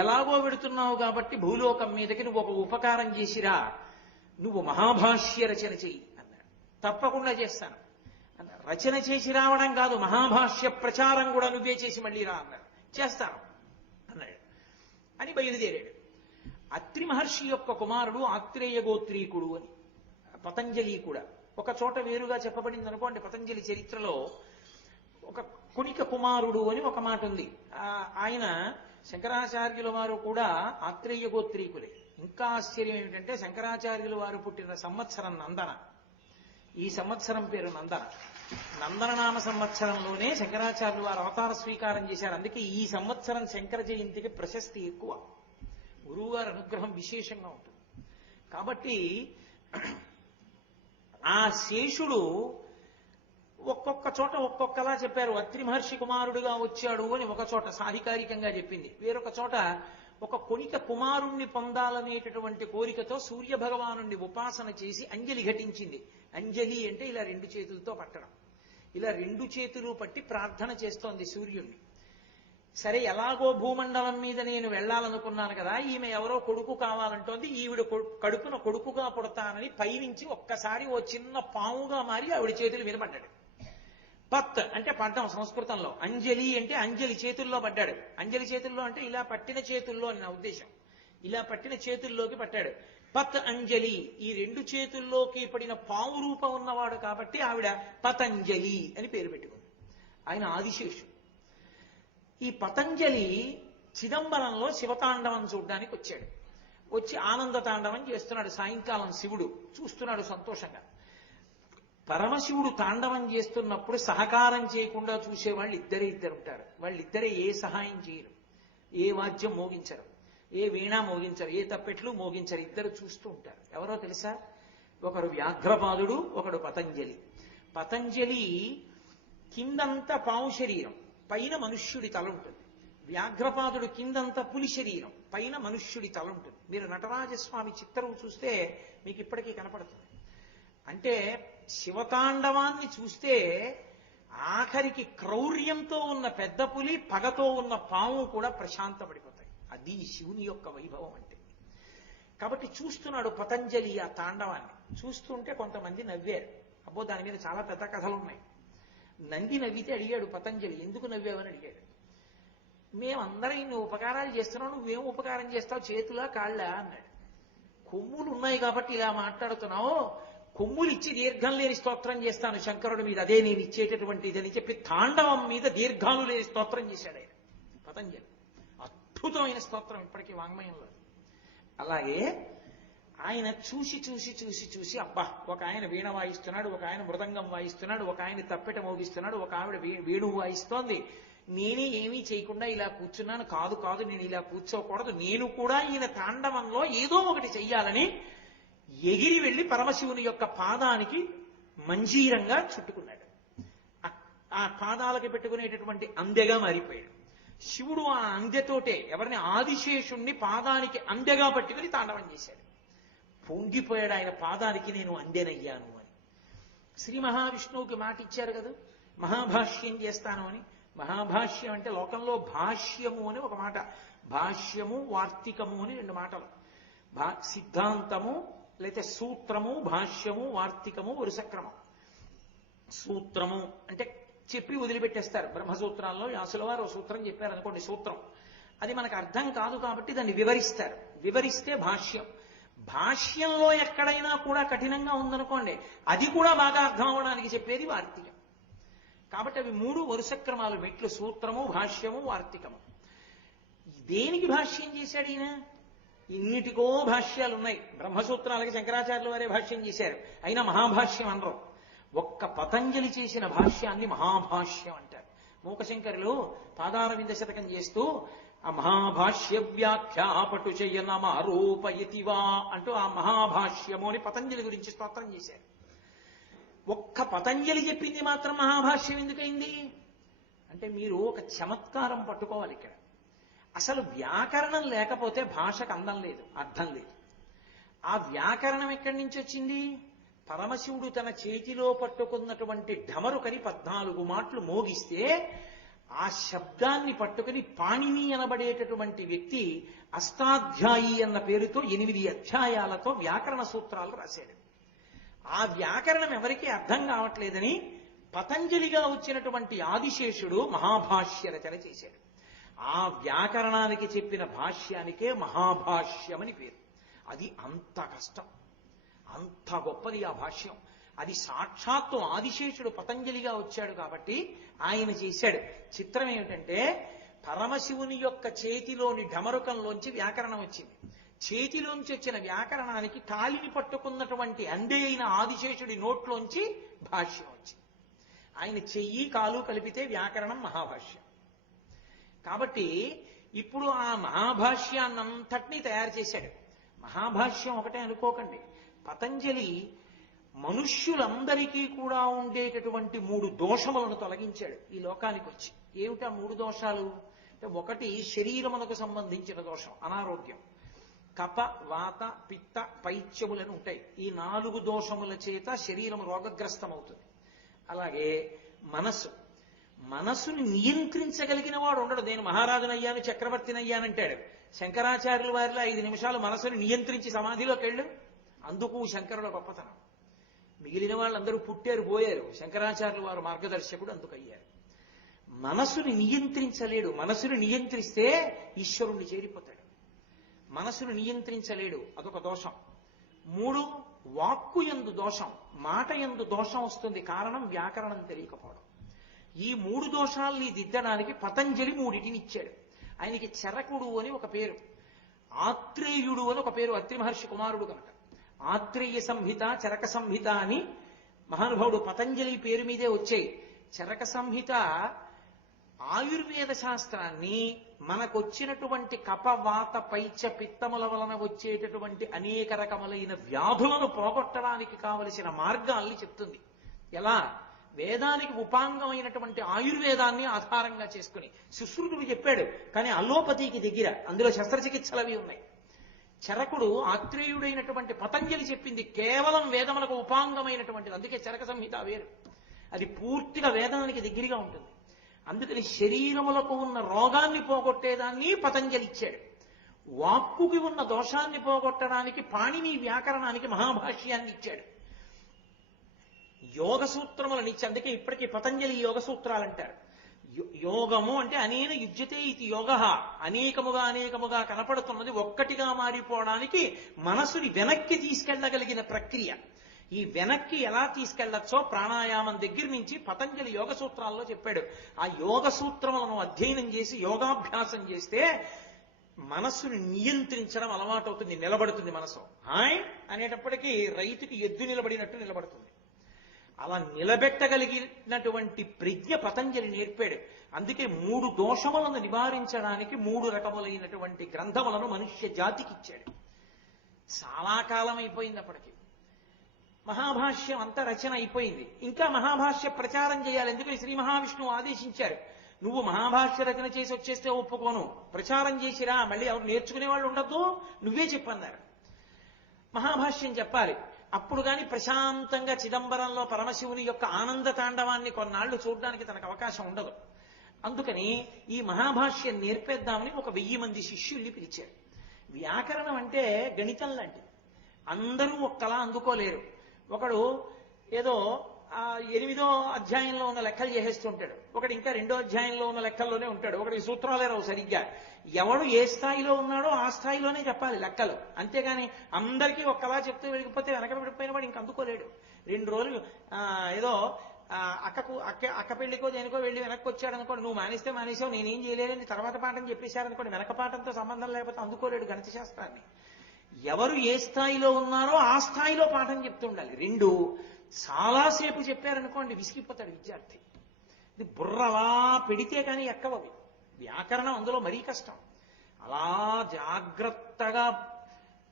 ఎలాగో వెడుతున్నావు కాబట్టి భూలోకం మీదకి నువ్వు ఒక ఉపకారం చేసిరా, నువ్వు మహాభాష్య రచన చెయ్యి అన్నాడు. తప్పకుండా చేస్తాను అన్నారు. రచన చేసి రావడం కాదు, మహాభాష్య ప్రచారం కూడా నువ్వే చేసి మళ్ళీ రా అన్నారు. చేస్తాను అన్నాడు. అని బయలుదేరాడు. అత్రి మహర్షి యొక్క కుమారుడు ఆత్రేయ గోత్రీకుడు అని. పతంజలి కూడా ఒక చోట వేరుగా చెప్పబడింది అనుకోండి. పతంజలి చరిత్రలో ఒక కుణిక కుమారుడు అని ఒక మాట ఉంది. ఆయన శంకరాచార్యుల వారు కూడా ఆత్రేయ గోత్రీకులే. ఇంకా ఆశ్చర్యం ఏమిటంటే శంకరాచార్యుల వారు పుట్టిన సంవత్సరం నందన. ఈ సంవత్సరం పేరు నందన. నందననామ సంవత్సరంలోనే శంకరాచార్యులు వారు అవతార స్వీకారం చేశారు. అందుకే ఈ సంవత్సరం శంకర జయంతికి ప్రశస్తి ఎక్కువ, గురువు గారి అనుగ్రహం విశేషంగా ఉంటుంది. కాబట్టి ఆ శేషుడు ఒక్కొక్క చోట ఒక్కొక్కలా చెప్పారు. అత్రి మహర్షి కుమారుడుగా వచ్చాడు అని ఒక చోట సాధికారికంగా చెప్పింది. వేరొక చోట ఒక కొనిక కుమారుణ్ణి పొందాలనేటటువంటి కోరికతో సూర్య భగవానుణ్ణి ఉపాసన చేసి అంజలి ఘటించింది. అంజలి అంటే ఇలా రెండు చేతులతో పట్టడం. ఇలా రెండు చేతులు పట్టి ప్రార్థన చేస్తోంది సూర్యుణ్ణి. సరే ఎలాగో భూమండలం మీద నేను వెళ్ళాలనుకున్నాను కదా, ఈమె ఎవరో కొడుకు కావాలంటోంది, ఈవిడ కడుపున కొడుకుగా పుడతానని పైనుంచి ఒక్కసారి ఓ చిన్న పాముగా మారి ఆవిడ చేతులు మీద పడ్డాడు. పత్ అంటే పడ్డం సంస్కృతంలో, అంజలి అంటే అంజలి చేతుల్లో పడ్డాడు. అంజలి చేతుల్లో అంటే ఇలా పట్టిన చేతుల్లో అని నా ఉద్దేశం. ఇలా పట్టిన చేతుల్లోకి పట్టాడు. పత్ అంజలి, ఈ రెండు చేతుల్లోకి పడిన పాము రూపం ఉన్నవాడు కాబట్టి ఆవిడ పతంజలి అని పేరు పెట్టుకుంది. ఆయన ఆదిశేషు. ఈ పతంజలి చిదంబరంలో శివతాండవం చూడ్డానికి వచ్చాడు. వచ్చి ఆనంద తాండవం చేస్తున్నాడు. సాయంకాలం శివుడు చూస్తున్నాడు సంతోషంగా. పరమశివుడు తాండవం చేస్తున్నప్పుడు సహకారం చేయకుండా చూసేవాళ్ళు ఇద్దరే ఉంటారు. వాళ్ళిద్దరే ఏ సహాయం చేయరు, ఏ వాద్యం మోగించరు, ఏ వీణా మోగించరు, ఏ తప్పెట్లు మోగించరు. ఇద్దరు చూస్తూ ఉంటారు. ఎవరో తెలుసా? ఒకడు వ్యాఘ్రపాదుడు, ఒకడు పతంజలి. పతంజలి కిందంతా పాము శరీరం, పైన మనుష్యుడి తల ఉంటుంది. వ్యాఘ్రపాదుడు కిందంతా పులి శరీరం, పైన మనుష్యుడి తల ఉంటుంది. మీరు నటరాజస్వామి చిత్రం చూస్తే మీకు ఇప్పటికీ కనపడుతుంది. అంటే శివతాండవాన్ని చూస్తే ఆఖరికి క్రౌర్యంతో ఉన్న పెద్ద పులి, పగతో ఉన్న పాము కూడా ప్రశాంతపడిపోతాయి. అది శివుని యొక్క వైభవం అంటే. కాబట్టి చూస్తున్నాడు పతంజలి ఆ తాండవాన్ని. చూస్తుంటే కొంతమంది నవ్వారు. అబ్బో దాని మీద చాలా పెద్ద కథలు ఉన్నాయి. నంది నవ్వితే అడిగాడు పతంజలి, ఎందుకు నవ్వావని అడిగాడు. మేమందరం ఇన్ని ఉపకారాలు చేస్తున్నావు, నువ్వేం ఉపకారం చేస్తావు, చేతులా కాళ్ళా అన్నాడు. కొమ్ములు ఉన్నాయి కాబట్టి ఇలా మాట్లాడుతున్నావు, కొమ్ములు ఇచ్చి దీర్ఘం లేని స్తోత్రం చేస్తాను శంకరుడి మీద, అదే నేను ఇచ్చేటటువంటిది అని చెప్పి తాండవం మీద దీర్ఘాలు లేని స్తోత్రం చేశాడు ఆయన పతంజలి. అద్భుతమైన స్తోత్రం ఇప్పటికీ వాంగ్మయంలో. అలాగే ఆయన చూసి చూసి చూసి చూసి అబ్బా, ఒక ఆయన వీణ వాయిస్తున్నాడు, ఒక ఆయన మృదంగం వాయిస్తున్నాడు, ఒక ఆయన తప్పెట మోగిస్తున్నాడు, ఒక ఆవిడ వేణువు వాయిస్తోంది, నేనే ఏమీ చేయకుండా ఇలా కూర్చున్నాను. కాదు కాదు, నేను ఇలా కూర్చోకూడదు, నేను కూడా ఈయన తాండవంలో ఏదో ఒకటి చెయ్యాలని ఎగిరి వెళ్లి పరమశివుని యొక్క పాదానికి మంజీరంగా చుట్టుకున్నాడు. ఆ పాదాలకి పెట్టుకునేటటువంటి అందెగా మారిపోయాడు. శివుడు ఆ అందెతోటే ఎవరిని, ఆదిశేషుణ్ణి పాదానికి అందెగా పట్టుకుని తాండవం చేశాడు. పొంగిపోయాడు ఆయన పాదానికి, నేను అందెనయ్యాను అని. శ్రీ మహావిష్ణువుకి మాట ఇచ్చారు కదా, మహాభాష్యం చేస్తాను అని. మహాభాష్యం అంటే లోకంలో భాష్యము అని ఒక మాట, భాష్యము వార్తికము అని రెండు మాటలు. సిద్ధాంతము లేకపోతే సూత్రము, భాష్యము, వార్తికము, వరుసక్రమం. సూత్రము అంటే చెప్పి వదిలిపెట్టేస్తారు. బ్రహ్మసూత్రాల్లో వ్యాసుల వారు సూత్రం చెప్పారు అనుకోండి, సూత్రం అది మనకు అర్థం కాదు కాబట్టి దాన్ని వివరిస్తారు. వివరిస్తే భాష్యం. భాష్యంలో ఎక్కడైనా కూడా కఠినంగా ఉందనుకోండి, అది కూడా బాగా అర్థం అవడానికి చెప్పేది వార్తికం. కాబట్టి అవి మూడు వరుసక్రమాలు మెట్లు, సూత్రము, భాష్యము, వార్తికము. దేనికి భాష్యం చేశాడు ఈయన? ఇన్నిటికో భాష్యాలు ఉన్నాయి. బ్రహ్మసూత్రాలకి శంకరాచార్యుల వారే భాష్యం చేశారు, అయినా మహాభాష్యం అనరు. ఒక్క పతంజలి చేసిన భాష్యాన్ని మహాభాష్యం అంటారు. మూకశంకరులు పాదారవింద శతకం చేస్తూ ఆ మహాభాష్య వ్యాఖ్యాపటు చెయ్యనమారూపయతివా అంటూ ఆ మహాభాష్యము అని పతంజలి గురించి స్తోత్రం చేశారు. ఒక్క పతంజలి చెప్పింది మాత్రం మహాభాష్యం ఎందుకైంది అంటే మీరు ఒక చమత్కారం పట్టుకోవాలి ఇక్కడ. అసలు వ్యాకరణం లేకపోతే భాషకు అందం లేదు, అర్థం లేదు. ఆ వ్యాకరణం ఎక్కడి నుంచి వచ్చింది? పరమశివుడు తన చేతిలో పట్టుకున్నటువంటి ఢమరుకని 14 మాటలు మోగిస్తే ఆ శబ్దాన్ని పట్టుకుని పాణిని అనబడేటటువంటి వ్యక్తి అష్టాధ్యాయి అన్న పేరుతో 8 అధ్యాయాలతో వ్యాకరణ సూత్రాలు రాశాడు. ఆ వ్యాకరణం ఎవరికీ అర్థం కావట్లేదని పతంజలిగా వచ్చినటువంటి ఆదిశేషుడు మహాభాష్య రచన చేశాడు. ఆ వ్యాకరణానికి చెప్పిన భాష్యానికే మహాభాష్యమని పేరు. అది అంత కష్టం, అంత గొప్పది ఆ భాష్యం. అది సాక్షాత్తు ఆదిశేషుడు పతంజలిగా వచ్చాడు కాబట్టి ఆయన చేశాడు. చిత్రం ఏమిటంటే పరమశివుని యొక్క చేతిలోని ఢమరుకంలోంచి వ్యాకరణం వచ్చింది. చేతిలోంచి వచ్చిన వ్యాకరణానికి కాలిని పట్టుకున్నటువంటి అండే అయిన ఆదిశేషుడి నోట్లోంచి భాష్యం వచ్చింది. ఆయన చెయ్యి కాలు కలిపితే వ్యాకరణం మహాభాష్యం. కాబట్టి ఇప్పుడు ఆ మహాభాష్యాన్నంతటినీ తయారు చేశాడు. మహాభాష్యం ఒకటే అనుకోకండి. పతంజలి మనుష్యులందరికీ కూడా ఉండేటటువంటి 3 దోషములను తొలగించాడు ఈ లోకానికి వచ్చి. ఏమిటా 3 దోషాలు అంటే, ఒకటి శరీరమునకు సంబంధించిన దోషం, అనారోగ్యం. కప వాత పిత్త పైత్యములను ఉంటాయి. ఈ 4 దోషముల చేత శరీరం రోగగ్రస్తమవుతుంది. అలాగే మనస్సుని నియంత్రించగలిగిన వాడు ఉండడు. నేను మహారాజునయ్యాను, చక్రవర్తినయ్యానంటాడు. శంకరాచార్యుల వారిలో 5 నిమిషాలు మనసుని నియంత్రించి సమాధిలోకి వెళ్ళు. అందుకు శంకరుల గొప్పతనం. మిగిలిన వాళ్ళందరూ పుట్టారు పోయారు, శంకరాచార్యుల వారు మార్గదర్శకుడు అందుకయ్యారు. మనసుని నియంత్రించలేడు. మనసుని నియంత్రిస్తే ఈశ్వరుణ్ణి చేరిపోతాడు. మనసును నియంత్రించలేడు, అదొక దోషం. 3 వాక్కు యందు దోషం, మాట యందు దోషం వస్తుంది. కారణం వ్యాకరణం తెలియకపోవడం. ఈ 3 దోషాల్ని దిద్దడానికి పతంజలి 3టిని ఇచ్చాడు. ఆయనకి చరకుడు అని ఒక పేరు, ఆత్రేయుడు అని ఒక పేరు. అత్రి మహర్షి కుమారుడు కనుక ఆత్రేయ సంహిత, చరక సంహిత అని మహానుభావుడు పతంజలి పేరు మీదే వచ్చాయి. చరక సంహిత ఆయుర్వేద శాస్త్రాన్ని మనకొచ్చినటువంటి కపవాత పైచ పిత్తముల వలన వచ్చేటటువంటి అనేక రకములైన వ్యాధులను పోగొట్టడానికి కావలసిన మార్గాల్ని చెప్తుంది. ఎలా? వేదానికి ఉపాంగమైనటువంటి ఆయుర్వేదాన్ని ఆధారంగా చేసుకుని సుశ్రుతుడు చెప్పాడు. కానీ అలోపతికి దగ్గర అందులో శస్త్రచికిత్సలు అవి ఉన్నాయి. చరకుడు ఆత్రేయుడైనటువంటి పతంజలి చెప్పింది కేవలం వేదములకు ఉపాంగమైనటువంటిది. అందుకే చరక సంహిత వేరు, అది పూర్తిగా వేదానికి దగ్గరగా ఉంటుంది. అందుకని శరీరములకు ఉన్న రోగాన్ని పోగొట్టేదాన్ని పతంజలి ఇచ్చాడు. వాక్కుకి ఉన్న దోషాన్ని పోగొట్టడానికి పాణిని వ్యాకరణానికి మహాభాష్యాన్ని ఇచ్చాడు. యోగ సూత్రములను ఇచ్చి, అందుకే ఇప్పటికీ పతంజలి యోగ సూత్రాలు అంటారు. యోగము అంటే అనేన యుజ్యతే ఇది యోగ, అనేకముగా కనపడుతున్నది ఒక్కటిగా మారిపోవడానికి మనసుని వెనక్కి తీసుకెళ్లగలిగిన ప్రక్రియ. ఈ వెనక్కి ఎలా తీసుకెళ్లొచ్చో ప్రాణాయామం దగ్గర నుంచి పతంజలి యోగ సూత్రాల్లో చెప్పాడు. ఆ యోగ సూత్రములను అధ్యయనం చేసి యోగాభ్యాసం చేస్తే మనస్సుని నియంత్రించడం అలవాటవుతుంది, నిలబడుతుంది. మనసు హాయ్ అనేటప్పటికీ రైతుకి ఎద్దు నిలబడినట్టు నిలబడుతుంది. అలా నిలబెట్టగలిగినటువంటి ప్రజ్ఞ పతంజలి నేర్పాడు. అందుకే 3 దోషములను నివారించడానికి 3 రకములైనటువంటి గ్రంథములను మనుష్య జాతికి ఇచ్చాడు. చాలా కాలం అయిపోయింది అప్పటికి. మహాభాష్యం అంతా రచన అయిపోయింది. ఇంకా మహాభాష్య ప్రచారం చేయాలి. ఎందుకని శ్రీ మహావిష్ణువు ఆదేశించారు, నువ్వు మహాభాష్య రచన చేసి వచ్చేస్తే ఒప్పుకోను, ప్రచారం చేసిరా, మళ్ళీ ఎవరు నేర్చుకునే వాళ్ళు ఉండద్దు, నువ్వే చెప్పన్నారు. మహాభాష్యం చెప్పాలి. అప్పుడు కానీ ప్రశాంతంగా చిదంబరంలో పరమశివుని యొక్క ఆనంద తాండవాన్ని కొన్నాళ్లు చూడడానికి తనకు అవకాశం ఉండదు. అందుకని ఈ మహాభాష్యం నేర్పేద్దామని ఒక 1000 మంది శిష్యుల్ని పిలిచారు. వ్యాకరణం అంటే గణితం లాంటిది, అందరూ ఒక్కలా అందుకోలేరు. ఒకడు ఏదో 8వ అధ్యాయంలో ఉన్న లెక్కలు చేసేస్తుంటాడు, ఒకడు ఇంకా 2వ అధ్యాయంలో ఉన్న లెక్కల్లోనే ఉంటాడు, ఒకటి సూత్రాలే రావు సరిగ్గా. ఎవడు ఏ స్థాయిలో ఉన్నాడో ఆ స్థాయిలోనే చెప్పాలి లెక్కలు. అంతేగాని అందరికీ ఒక్కలా చెప్తూ వెళ్ళిపోతే వెనకబడిపోయిన వాడు ఇంక అందుకోలేడు. 2 రోజులు ఏదో అక్క పెళ్లికో దేనికో వెళ్ళి వెనక్కి వచ్చాడు అనుకోండి, నువ్వు మానేస్తే మానేసావు, నేనేం చేయలేదని తర్వాత పాఠం చెప్పేశారనుకోండి, వెనక పాఠంతో సంబంధం లేకపోతే అందుకోలేడు గణిత శాస్త్రాన్ని. ఎవరు ఏ స్థాయిలో ఉన్నారో ఆ స్థాయిలో పాఠం చెప్తుండాలి. రెండు, చాలాసేపు చెప్పారనుకోండి విసిగిపోతాడు విద్యార్థి. ఇది బుర్రలా పెడితే కానీ ఎక్కవవి. వ్యాకరణం అందులో మరీ కష్టం. అలా జాగ్రత్తగా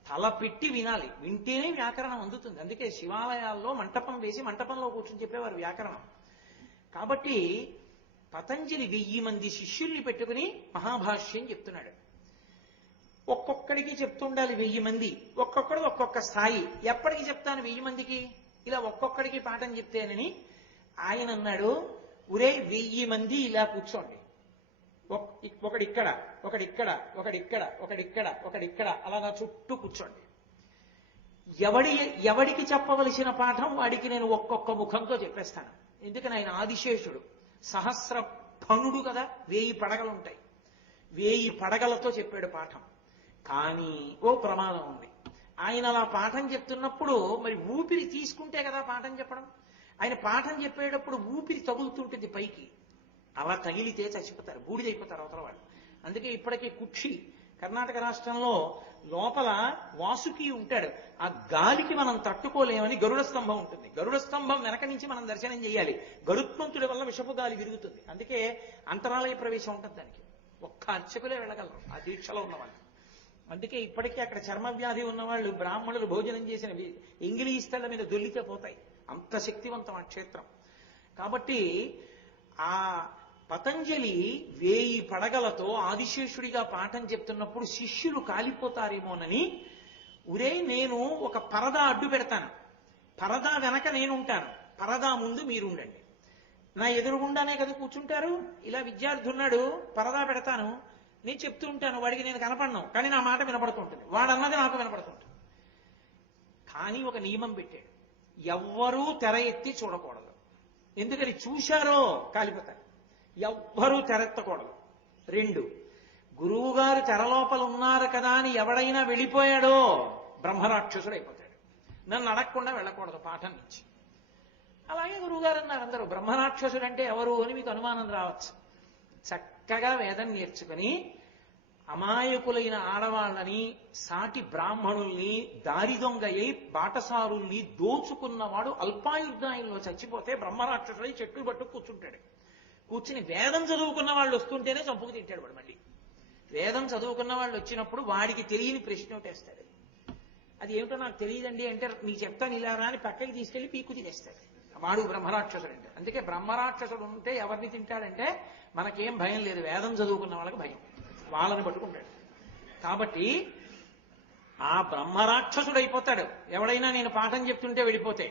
తల పెట్టి వినాలి, వింటేనే వ్యాకరణం అందుతుంది. అందుకే శివాలయాల్లో మంటపం వేసి మంటపంలో కూర్చొని చెప్పేవారు వ్యాకరణం. కాబట్టి పతంజలి 1000 మంది శిష్యుల్ని పెట్టుకుని మహాభాష్యం చెప్తున్నాడు. ఒక్కొక్కడికి చెప్తుండాలి 1000 మంది, ఒక్కొక్కడికి ఒక్కొక్క స్థాయి. ఎప్పటికి చెప్తాను 1000 మందికి? ఇలా ఒక్కొక్కడికి పాఠం చెప్తేనని ఆయన అన్నాడు, ఒరే 1000 మంది ఇలా కూర్చోండి, ఒకడిక్కడ ఒకడిక్కడ ఒకడిక్కడ ఒకడిక్కడ ఒకడిక్కడ అలా నా చుట్టూ కూర్చోండి. ఎవడికి చెప్పవలసిన పాఠం వాడికి నేను ఒక్కొక్క ముఖంతో చెప్పేస్తాను. ఎందుకని ఆయన ఆదిశేషుడు, సహస్ర ఫణుడు కదా, 1000 పడగలు ఉంటాయి. 1000 పడగలతో చెప్పాడు పాఠం. కానీ ఓ ప్రమాదం ఉంది. ఆయన అలా పాఠం చెప్తున్నప్పుడు మరి ఊపిరి తీసుకుంటే కదా పాఠం చెప్పడం. ఆయన పాఠం చెప్పేటప్పుడు ఊపిరి తగులుతుంటుంది పైకి, అలా తగిలితే చచ్చిపోతారు, బూడిదైపోతారు అవతల వాళ్ళు. అందుకే ఇప్పటికీ కుక్షి కర్ణాటక రాష్ట్రంలో లోపల వాసుకి ఉంటాడు. ఆ గాలికి మనం తట్టుకోలేమని గరుడ స్తంభం ఉంటుంది. గరుడ స్తంభం వెనక నుంచి మనం దర్శనం చేయాలి. గరుత్మంతుడి వల్ల విషపు గాలి విరుగుతుంది. అందుకే అంతరాలయ ప్రవేశం ఉంటుంది దానికి. ఒక్క అర్చకులే వెళ్ళగలరు ఆ దీక్షలో ఉన్నవాళ్ళు. అందుకే ఇప్పటికీ అక్కడ చర్మ వ్యాధి ఉన్నవాళ్ళు బ్రాహ్మణులు భోజనం చేసిన ఎంగిలి ఇస్తళ్ల మీద దొల్లితే పోతాయి. అంత శక్తివంతం ఆ క్షేత్రం. కాబట్టి ఆ పతంజలి 1000 పడగలతో ఆదిశేషుడిగా పాఠం చెప్తున్నప్పుడు శిష్యులు కాలిపోతారేమోనని, ఒరే నేను ఒక పరదా అడ్డు పెడతాను, పరదా వెనక నేనుంటాను, పరదా ముందు మీరుండండి. నా ఎదురుగుండానే కదా కూర్చుంటారు. ఇలా విద్యార్థి ఉన్నాడు, పరదా పెడతాను, నేను చెప్తూ ఉంటాను, వాడికి నేను కనపడను, కానీ నా మాట వినపడుతుంటుంది, వాడన్నది నాకు వినపడుతుంటుంది. కానీ ఒక నియమం పెట్టాడు, ఎవ్వరూ తెర ఎత్తి చూడకూడదు. ఎందుకని చూశారో కాలిపోతారు. ఎవ్వరూ తెరెత్తకూడదు. 2, గురువుగారు తెరలోపల ఉన్నారు కదా అని ఎవడైనా వెళ్ళిపోయాడో బ్రహ్మరాక్షసుడు అయిపోతాడు. నన్ను అడగకుండా వెళ్ళకూడదు పాఠం నుంచి. అలాగే గురువుగారు అన్నారు అందరూ. బ్రహ్మరాక్షసుడు అంటే ఎవరు అని మీకు అనుమానం రావచ్చు. చక్కగా వేదం నేర్చుకుని అమాయకులైన ఆడవాళ్ళని, సాటి బ్రాహ్మణుల్ని, దారి దొంగయ్యి బాటసారుల్ని దోచుకున్నవాడు అల్పాయుర్దాయంలో చచ్చిపోతే బ్రహ్మరాక్షసుడై చెట్లు పట్టు కూర్చుంటాడు. కూర్చుని వేదం చదువుకున్న వాళ్ళు వస్తుంటేనే చంపుకు తింటాడు వాడు. మళ్ళీ వేదం చదువుకున్న వాళ్ళు వచ్చినప్పుడు వాడికి తెలియని ప్రశ్న ఒకటేస్తాడు. అది ఏమిటో నాకు తెలియదండి అంటే, నీకు చెప్తాను ఇలారా అని పక్కకి తీసుకెళ్లి పీక్కు తినేస్తాడు. వాడు బ్రహ్మరాక్షసుడు అంటే. అందుకే బ్రహ్మరాక్షసుడు ఉంటే ఎవరిని తింటాడంటే మనకేం భయం లేదు, వేదం చదువుకున్న వాళ్ళకి భయం, వాళ్ళని పట్టుకుంటాడు. కాబట్టి ఆ బ్రహ్మరాక్షసుడు అయిపోతాడు ఎవడైనా నేను పాఠం చెప్తుంటే వెళ్ళిపోతే.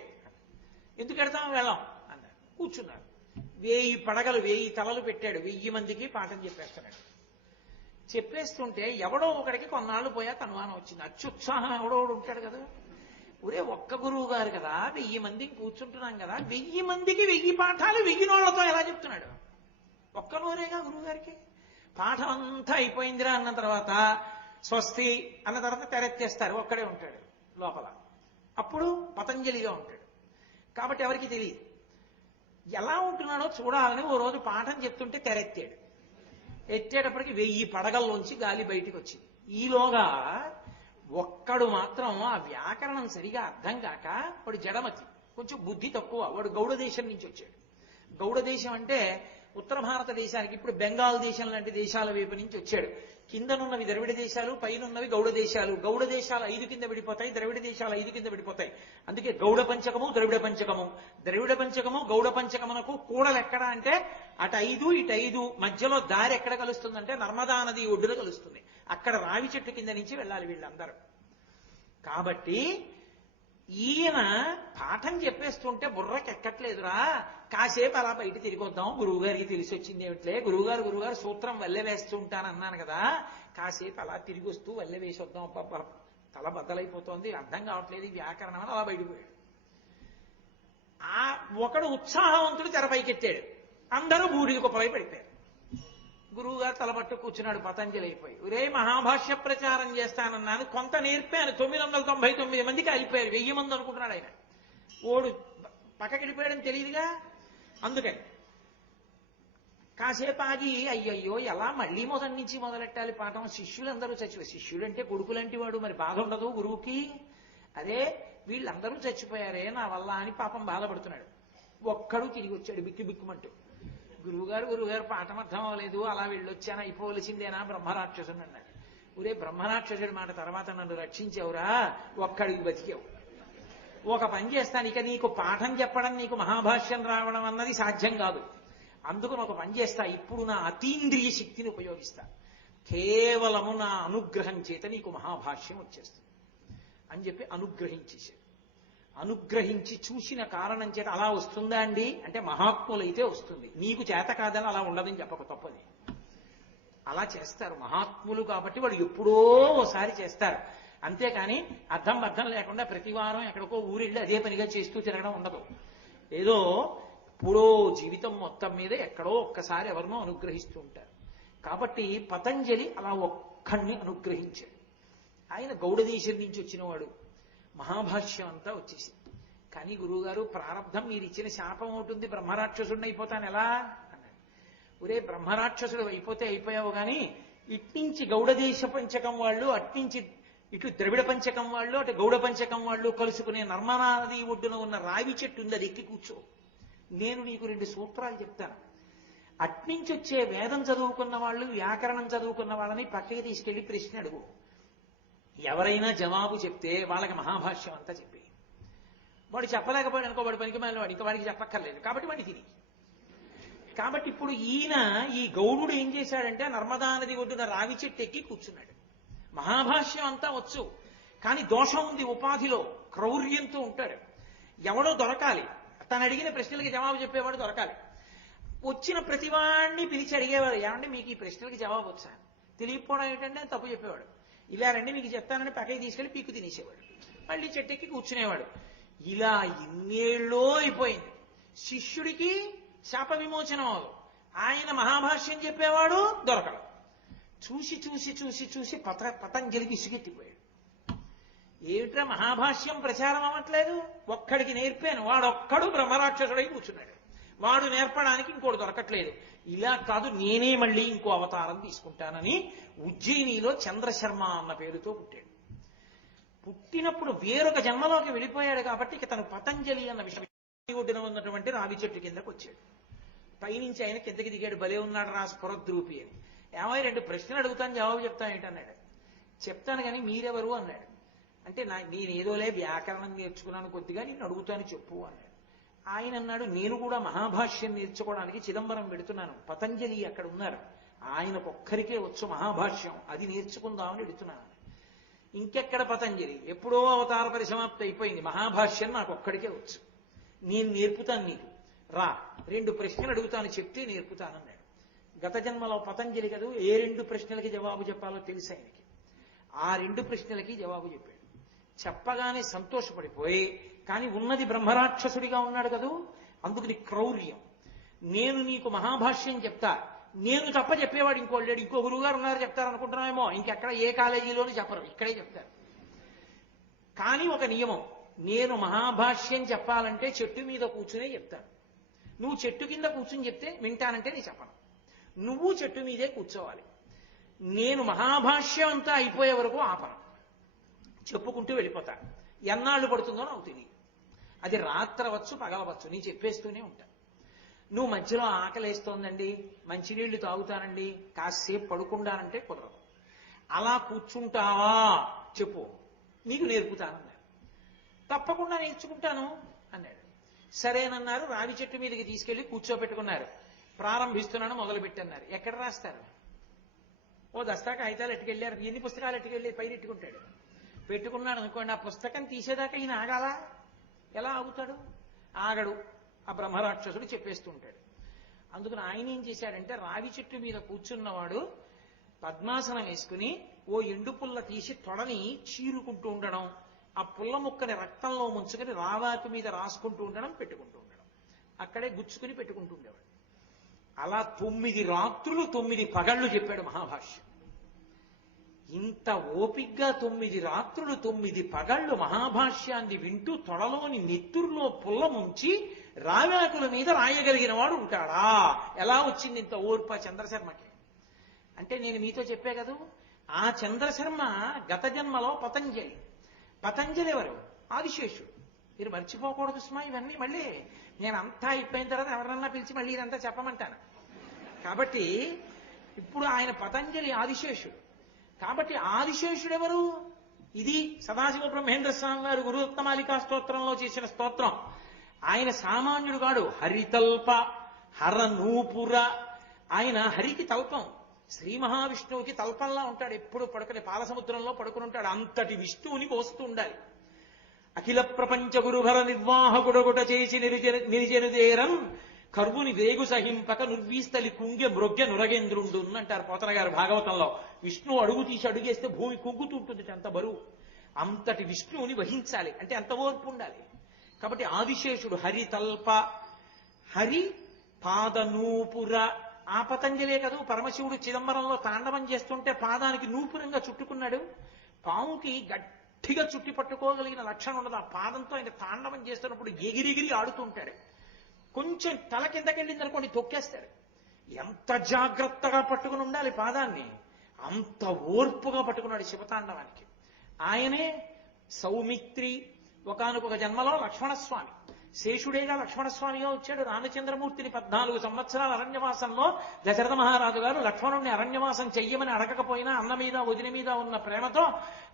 ఎందుకు వెళ్తాం, వెళ్ళాం అన్నాడు. కూర్చున్నారు. 1000 పడగలు, 1000 తలలు పెట్టాడు. 1000 మందికి పాఠం చెప్పేస్తున్నాడు. చెప్పేస్తుంటే ఎవడో ఒకడికి కొన్నాళ్ళు పోయాక అనుమానం వచ్చింది. అత్యుత్సాహం ఎవడో ఉంటాడు కదా, ఒరే ఒక్క గురువు గారు కదా, 1000 మందికి కూర్చుంటున్నాం కదా, 1000 మందికి 1000 పాఠాలు 1000 నోళ్లతో ఎలా చెప్తున్నాడు? ఒక్క నోరేగా గురువు గారికి. పాఠం అంతా అయిపోయిందిరా అన్న తర్వాత స్వస్తి అన్న తర్వాత తెరెత్తేస్తారు, ఒక్కడే ఉంటాడు లోపల. అప్పుడు పతంజలిగా ఉంటాడు. కాబట్టి ఎవరికి తెలియదు. ఎలా ఉంటున్నాడో చూడాలని ఓ రోజు పాఠం చెప్తుంటే తెరెత్తాడు. ఎత్తేటప్పటికి 1000 పడగల్లోంచి గాలి బయటికి వచ్చింది. ఈలోగా ఒక్కడు మాత్రం ఆ వ్యాకరణం సరిగా అర్థం కాక, వాడు జడమతి, కొంచెం బుద్ధి తక్కువ, వాడు గౌడ దేశం నుంచి వచ్చాడు. గౌడ దేశం అంటే ఉత్తర భారతదేశానికి, ఇప్పుడు బెంగాల్ దేశం లాంటి దేశాల వైపు నుంచి వచ్చాడు. కిందనున్నవి ద్రవిడ దేశాలు, పైనున్నవి గౌడ దేశాలు. గౌడ దేశాలు 5 కింద విడిపోతాయి, ద్రవిడ దేశాలు 5 కింద విడిపోతాయి. అందుకే గౌడ పంచకము, ద్రవిడ పంచకము. ద్రవిడ పంచకము గౌడ పంచకమునకు కూడలు ఎక్కడ అంటే అటు 5 ఇటు 5, మధ్యలో దారి ఎక్కడ కలుస్తుందంటే నర్మదా నది ఒడ్డున కలుస్తుంది. అక్కడ రావి చెట్టు కింద నుంచి వెళ్ళాలి వీళ్ళందరూ. కాబట్టి ఈయన పాఠం చెప్పేస్తుంటే బుర్రకి ఎక్కట్లేదురా, కాసేపు అలా బయట తిరిగొద్దాం, గురువు గారికి తెలిసి వచ్చింది ఏమిట్లే, గురువుగారు సూత్రం వల్లె వేస్తూ ఉంటానన్నాను కదా, కాసేపు అలా తిరిగి వస్తూ వల్లె వేసి వద్దాం, తల బద్దలైపోతోంది, అర్థం కావట్లేదు ఈ వ్యాకరణం అని అలా బయటపోయాడు. ఆ ఒకడు ఉత్సాహవంతుడు తెరపైకెత్తాడు, అందరూ బూడిద కుప్పలై పడిపోయారు. గురువు గారు తలపట్టు కూర్చున్నాడు పతంజలి అయిపోయి. ఒరే మహాభాష్య ప్రచారం చేస్తానన్నాను, కొంత నేర్పాను, 999 మందికి అయిపోయారు, 1000 మంది అనుకుంటున్నాడు ఆయన. ఓడు పక్కకి వెళ్ళిపోయాడని తెలియదుగా. అందుకని కాసేపు ఆగి అయ్యయ్యో ఎలా మళ్ళీ మొదటి నుంచి మొదలెట్టాలి పాఠం, శిష్యులందరూ చచ్చిపోయారు. శిష్యుడంటే కొడుకులంటి వాడు, మరి బాధ ఉండదు గురువుకి. అదే వీళ్ళందరూ చచ్చిపోయారే నా వల్ల అని పాపం బాధపడుతున్నాడు. ఒక్కడు తిరిగి వచ్చాడు బిక్కు బిక్కుమంటూ. గురువుగారు పాఠం అర్థం అవ్వలేదు, అలా వెళ్ళొచ్చాను, అయిపోవలసిందేనా బ్రహ్మరాక్షసుని అన్నాడు. ఊరే బ్రహ్మరాక్షసుడి మాట తర్వాత నన్ను రక్షించావురా, ఒక్కడికి బతికావు. ఒక పని చేస్తాను, ఇక నీకు పాఠం చెప్పడం, నీకు మహాభాష్యం రావడం అన్నది సాధ్యం కాదు. అందుకు ఒక పని చేస్తా, ఇప్పుడు నా అతీంద్రియ శక్తిని ఉపయోగిస్తా, కేవలము నా అనుగ్రహం చేత నీకు మహాభాష్యం వచ్చేస్తుంది అని చెప్పి అనుగ్రహించేశాడు. అనుగ్రహించి చూసిన కారణం చేత అలా వస్తుందా అండి అంటే మహాత్ములైతే వస్తుంది, నీకు చేత కాదని అలా ఉండదని చెప్పక తప్పది. అలా చేస్తారు మహాత్ములు కాబట్టి, వాళ్ళు ఎప్పుడో ఓసారి చేస్తారు. అంతేకాని అర్థం లేకుండా ప్రతి వారం ఎక్కడికో ఊరెళ్ళి అదే పనిగా చేస్తూ తిరగడం ఉండదు. ఏదో ఎప్పుడో జీవితం మొత్తం మీద ఎక్కడో ఒక్కసారి ఎవరినో అనుగ్రహిస్తూ ఉంటారు. కాబట్టి పతంజలి అలా ఒక్కడిని అనుగ్రహించాడు. ఆయన గౌడదేశం నుంచి వచ్చినవాడు, మహాభాష్యం అంతా వచ్చేసి. కానీ గురువుగారు ప్రారంధం మీరు ఇచ్చిన శాపం అవుతుంది, బ్రహ్మరాక్షసుడిని అయిపోతాను ఎలా అన్నాడు. ఒరే బ్రహ్మరాక్షసుడు అయిపోతే అయిపోయావు, కానీ ఇట్నుంచి గౌడదేశ పంచకం వాళ్ళు, అట్నుంచి ఇటు ద్రవిడ పంచకం వాళ్ళు, అటు గౌడ పంచకం వాళ్ళు కలుసుకునే నర్మదా నది ఒడ్డున ఉన్న రావి చెట్టు ఉంది, అది ఎక్కి కూర్చో, నేను నీకు 2 సూత్రాలు చెప్తాను. అట్నుంచి వచ్చే వేదం చదువుకున్న వాళ్ళు, వ్యాకరణం చదువుకున్న వాళ్ళని పక్కకి తీసుకెళ్లి ప్రశ్న అడుగు. ఎవరైనా జవాబు చెప్తే వాళ్ళకి మహాభాష్యం అంతా చెప్పి, వాడు చెప్పలేకపోయాడు అనుకో, వాడు పనికి మాలిన వాడు, ఇంకా వాడికి చెప్పక్కర్లేదు కాబట్టి వాడి తిని. కాబట్టి ఇప్పుడు ఈయన ఈ గౌడుడు ఏం చేశాడంటే నర్మదా నది ఒడ్డున రావి చెట్టు ఎక్కి కూర్చున్నాడు. మహాభాష్యం అంతా వచ్చు, కానీ దోషం ఉంది, ఉపాధిలో క్రౌర్యంతో ఉంటాడు. ఎవడో దొరకాలి, తను అడిగిన ప్రశ్నలకి జవాబు చెప్పేవాడు దొరకాలి. వచ్చిన ప్రతివాడిని పిలిచి అడిగేవాడు, ఏమంటే మీకు ఈ ప్రశ్నలకి జవాబు వచ్చా, తెలియకపోవడం ఏంటంటే తప్పు చెప్పేవాడు. ఇలా రండి మీకు చెప్తానని పక్కకి తీసుకెళ్లి పీక్కు తినేసేవాడు, మళ్ళీ చెట్టెక్కి కూర్చునేవాడు. ఇలా ఇన్నేళ్ళో అయిపోయింది. శిష్యుడికి శాప విమోచనం అవదు, ఆయన మహాభాష్యం చెప్పేవాడు దొరకడు. చూసి చూసి చూసి చూసి పతంజలికి విసుగెత్తిపోయాడు. ఏమిట్రా మహాభాష్యం ప్రచారం అవ్వట్లేదు, ఒక్కడికి నేర్పాను, వాడొక్కడు బ్రహ్మరాక్షసుడై కూర్చున్నాడు, వాడు నేర్పడానికి ఇంకోటి దొరకట్లేదు. ఇలా కాదు, నేనే మళ్ళీ ఇంకో అవతారం తీసుకుంటానని ఉజ్జయినిలో చంద్రశర్మ అన్న పేరుతో పుట్టాడు. పుట్టినప్పుడు వేరొక జన్మలోకి వెళ్ళిపోయాడు కాబట్టి ఇక తను పతంజలి అన్న విషయం ఒడ్డున ఉన్నటువంటి రావి చెట్టు కిందకు వచ్చాడు. పైనుంచి ఆయన కిందకి దిగాడు, భలే ఉన్నాడు రా స్ఫురద్రూపి అని. ఏమై 2 ప్రశ్నలు అడుగుతాను జవాబు చెప్తాను ఏంటన్నాడు. చెప్తాను కానీ మీరెవరు అన్నాడు. అంటే నేనేదోలే వ్యాకరణం నేర్చుకున్నాను కొద్దిగా, నేను అడుగుతాను చెప్పు అన్నాడు. ఆయన అన్నాడు, నేను కూడా మహాభాష్యం నేర్చుకోవడానికి చిదంబరం పెడుతున్నాను, పతంజలి అక్కడ ఉన్నారు, ఆయనకొక్కరికే వచ్చు మహాభాష్యం, అది నేర్చుకుందామని పెడుతున్నాను. ఇంకెక్కడ పతంజలి, ఎప్పుడో అవతార పరిసమాప్తి అయిపోయింది, మహాభాష్యం నాకు ఒక్కడికే వచ్చు, నేను నేర్పుతాను నీకు, రా 2 ప్రశ్నలు అడుగుతాను చెప్తే నేర్పుతానన్నాడు. గత జన్మలో పతంజలి కదా ఏ 2 ప్రశ్నలకి జవాబు చెప్పాలో తెలుసు ఆయనకి. ఆ 2 ప్రశ్నలకి జవాబు చెప్పాడు. చెప్పగానే సంతోషపడిపోయి, కానీ ఉన్నది బ్రహ్మరాక్షసుడిగా ఉన్నాడు కదూ, అందుకని క్రౌర్యం. నేను నీకు మహాభాష్యం చెప్తా, నేను తప్ప చెప్పేవాడు ఇంకో లేడు, ఇంకో గురువుగారు ఉన్నారు చెప్తారనుకుంటున్నామేమో, ఇంకెక్కడ ఏ కాలేజీలోనూ చెప్పరు, ఇక్కడే చెప్తారు. కానీ ఒక నియమం, నేను మహాభాష్యం చెప్పాలంటే చెట్టు మీద కూర్చునే చెప్తాను. నువ్వు చెట్టు కింద కూర్చుని చెప్తే వింటానంటే నేను చెప్పను, నువ్వు చెట్టు మీదే కూర్చోవాలి. నేను మహాభాష్యం అంతా అయిపోయే వరకు ఆపను, చెప్పుకుంటూ వెళ్ళిపోతా. ఎన్నాళ్ళు పడుతుందో నాకు తెలియదు, అది రాత్రవచ్చు పగలవచ్చు, నీ చెప్పేస్తూనే ఉంటా. నువ్వు మధ్యలో ఆకలేస్తోందండి, మంచినీళ్లు తాగుతానండి, కాసేపు పడుకుంటానంటే కుదరదు. అలా కూర్చుంటావా చెప్పు, నీకు నేర్పుతానన్నాడు. తప్పకుండా నేర్చుకుంటాను అన్నాడు. సరేనన్నారు. రావి చెట్టు మీదకి తీసుకెళ్లి కూర్చోబెట్టుకున్నారు. ప్రారంభిస్తున్నాను మొదలుపెట్టన్నారు. ఎక్కడ రాస్తారు? ఓ దస్తా కాగితాలు ఎట్టుకెళ్ళారు, ఎన్ని పుస్తకాలు ఎట్టుకెళ్ళి పైన ఎట్టుకుంటాడు. పెట్టుకున్నాడు అనుకోండి, ఆ పుస్తకం తీసేదాకా ఈయన ఆగాలా? ఎలా ఆగుతాడు? ఆగడు. ఆ బ్రహ్మరాక్షసుడు చెప్పేస్తూ ఉంటాడు. అందుకని ఆయన ఏం చేశాడంటే రావి చెట్టు మీద కూర్చున్నవాడు పద్మాసనం వేసుకుని ఓ ఎండు పుల్ల తీసి తొడని చీరుకుంటూ ఉండడం, ఆ పుల్ల ముక్కని రక్తంలో ముంచుకొని రావాకు మీద రాసుకుంటూ ఉండడం, పెట్టుకుంటూ ఉండడం, అక్కడే గుచ్చుకుని పెట్టుకుంటూ ఉండేవాడు. అలా 9 రాత్రులు 9 పగళ్ళు చెప్పాడు మహాభాష్యం. ఇంత ఓపిగ్గా 9 రాత్రులు 9 పగళ్ళు మహాభాష్యాన్ని వింటూ తొడలోని నెత్తురులో పుల్ల ముంచి రావ్యాకుల మీద రాయగలిగిన వాడు ఉంటాడా? ఎలా వచ్చింది ఇంత ఓర్ప చంద్రశర్మకి? అంటే నేను మీతో చెప్పే కదా, ఆ చంద్రశర్మ గత జన్మలో పతంజలి. పతంజలి ఎవరు? ఆదిశేషుడు. మీరు మర్చిపోకూడదు సుమా ఇవన్నీ. మళ్ళీ నేను అంతా అయిపోయిన తర్వాత ఎవరన్నా పిలిచి మళ్ళీ ఇదంతా చెప్పమంటాను. కాబట్టి ఇప్పుడు ఆయన పతంజలి ఆదిశేషుడు. కాబట్టి ఆదిశేషుడెవరు? ఇది సదాశివ బ్రహ్మేంద్ర స్వామి వారు గురుత్తమాలికా స్తోత్రంలో చేసిన స్తోత్రం. ఆయన సామాన్యుడు కాడు. హరితల్ప హరనూపుర. ఆయన హరికి తల్పం, శ్రీ మహావిష్ణువుకి తల్పంలా ఉంటాడు. ఎప్పుడు పడుకుని పాలసముద్రంలో పడుకుని ఉంటాడు. అంతటి విష్ణువుని కోస్తూ ఉండాలి. అఖిల ప్రపంచ గురుభర నిర్వాహకుడొకట చేసి నిరిజనుదేరం కర్వుని వేగు సహింపక నుర్వీస్తలి కుంగె మృగ్య నురగేంద్రుండు అంటారు పోతన గారు భాగవతంలో. విష్ణువు అడుగు తీసి అడుగేస్తే భూమి కుంగుతుంటుంది, అంత బరువు. అంతటి విష్ణువుని వహించాలి అంటే అంత ఓర్పు ఉండాలి. కాబట్టి ఆదిశేషుడు హరి తల్ప, హరి పాదనూపుర. ఆ పతంజలే కదూ పరమశివుడు చిదంబరంలో తాండవం చేస్తుంటే పాదానికి నూపురంగా చుట్టుకున్నాడు. పాముకి గట్టిగా చుట్టి పట్టుకోగలిగిన లక్షణం ఉండదు. ఆ పాదంతో ఆయన తాండవం చేస్తున్నప్పుడు ఎగిరిగిరి ఆడుతుంటాడు. కొంచెం తల కిందకెళ్ళింది అనుకోండి తొక్కేస్తాడు. ఎంత జాగ్రత్తగా పట్టుకుని ఉండాలి పాదాన్ని, అంత ఓర్పుగా పట్టుకున్నాడు శివతాండవానికి. ఆయనే సౌమిత్రి. ఒకానొక జన్మలో లక్ష్మణస్వామి, శేషుడేగా లక్ష్మణస్వామిగా వచ్చాడు. రామచంద్రమూర్తిని 14 సంవత్సరాల అరణ్యవాసంలో దశరథ మహారాజు గారు లక్ష్మణుణ్ణి అరణ్యవాసం చెయ్యమని అడగకపోయినా అన్న మీద వదిన మీద ఉన్న ప్రేమతో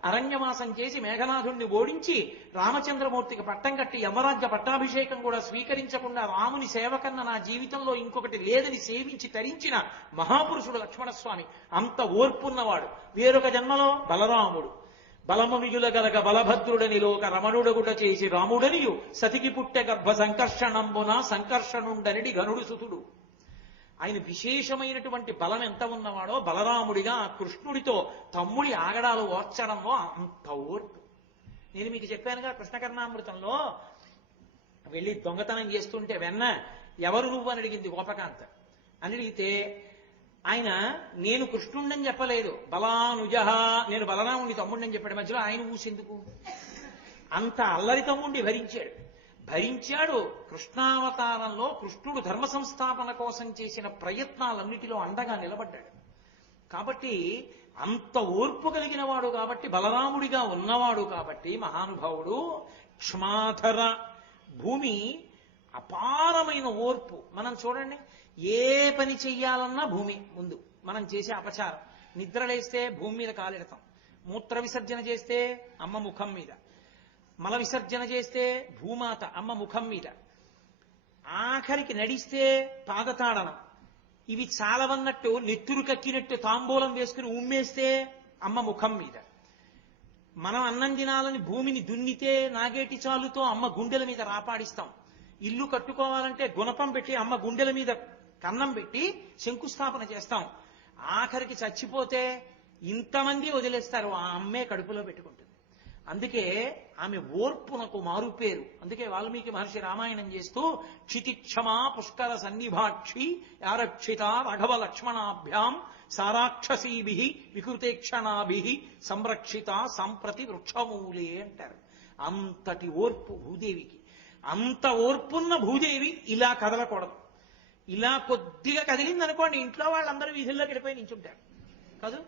అరణ్యవాసం చేసి మేఘనాథుణ్ణి ఓడించి రామచంద్రమూర్తికి పట్టం కట్టి యమరాజ్య పట్టాభిషేకం కూడా స్వీకరించకుండా రాముని సేవకన్న నా జీవితంలో ఇంకొకటి లేదని సేవించి తరించిన మహాపురుషుడు లక్ష్మణస్వామి. అంత ఓర్పున్నవాడు. వేరొక జన్మలో బలరాముడు. బలమునియుల గలగ బలభద్రుడని లోక రమణుడగుట చేసి రాముడనియు సతికి పుట్టె గర్భ సంకర్షణంబున సంకర్షణుండనిడి గనుడు సుతుడు. ఆయన విశేషమైనటువంటి బలం ఎంత ఉన్నవాడో బలరాముడిగా ఆ కృష్ణుడితో తమ్ముడి ఆగడాలు ఓర్చడంలో అంత ఓర్పు. నేను మీకు చెప్పానుగా కృష్ణకర్ణామృతంలో వెళ్ళి దొంగతనం చేస్తుంటే వెన్న ఎవరు నువ్వు అని అడిగింది గోపకాంత. అని అడిగితే ఆయన నేను కృష్ణుండని చెప్పలేదు, బలానుజహ, నేను బలరాముడి తమ్ముడిని చెప్పాడు. మధ్యలో ఆయన ఊసెందుకు? అంత అల్లరి తమ్ముడిని భరించాడు. కృష్ణావతారంలో కృష్ణుడు ధర్మ సంస్థాపన కోసం చేసిన ప్రయత్నాలన్నిటిలో అండగా నిలబడ్డాడు. కాబట్టి అంత ఓర్పు కలిగిన వాడు కాబట్టి, బలరాముడిగా ఉన్నవాడు కాబట్టి మహానుభావుడు. క్షమాధర, భూమి అపారమైన ఓర్పు. మనం చూడండి, ఏ పని చెయ్యాలన్నా భూమి ముందు. మనం చేసే అపచారం, నిద్రలేస్తే భూమి మీద కాలెడతాం, మూత్ర విసర్జన చేస్తే అమ్మ ముఖం మీద, మల విసర్జన చేస్తే భూమాత అమ్మ ముఖం మీద, ఆఖరికి నడిస్తే పాదతాడనం. ఇవి చాలవన్నట్టు నెత్తురు కక్కినట్టు తాంబూలం వేసుకుని ఉమ్మేస్తే అమ్మ ముఖం మీద. మనం అన్నం తినాలని భూమిని దున్నితే నాగేటి చాలుతో అమ్మ గుండెల మీద రాపాడిస్తాం. ఇల్లు కట్టుకోవాలంటే గుణపం పెట్టి అమ్మ గుండెల మీద కన్నం పెట్టి శంకుస్థాపన చేస్తాం. ఆఖరికి చచ్చిపోతే ఇంతమంది వదిలేస్తారు, ఆ అమ్మే కడుపులో పెట్టుకుంటుంది. అందుకే ఆమె ఓర్పునకు మారు పేరు. అందుకే వాల్మీకి మహర్షి రామాయణం చేస్తూ క్షితిక్షమా పుష్కర సన్నిభాక్షి యారక్షిత రఘవ లక్ష్మణాభ్యాం సారాక్షసీభి వికృతేక్షణాభి సంరక్షిత సంప్రతి వృక్షమూలే అంటారు. అంతటి ఓర్పు భూదేవికి. అంత ఓర్పున్న భూదేవి ఇలా కదలకూడదు. ఇలా కొద్దిగా కదిలిందనుకోండి, ఇంట్లో వాళ్ళందరూ వీధుల్లోకి వెళ్ళిపోయి నించుంటారు కాదు.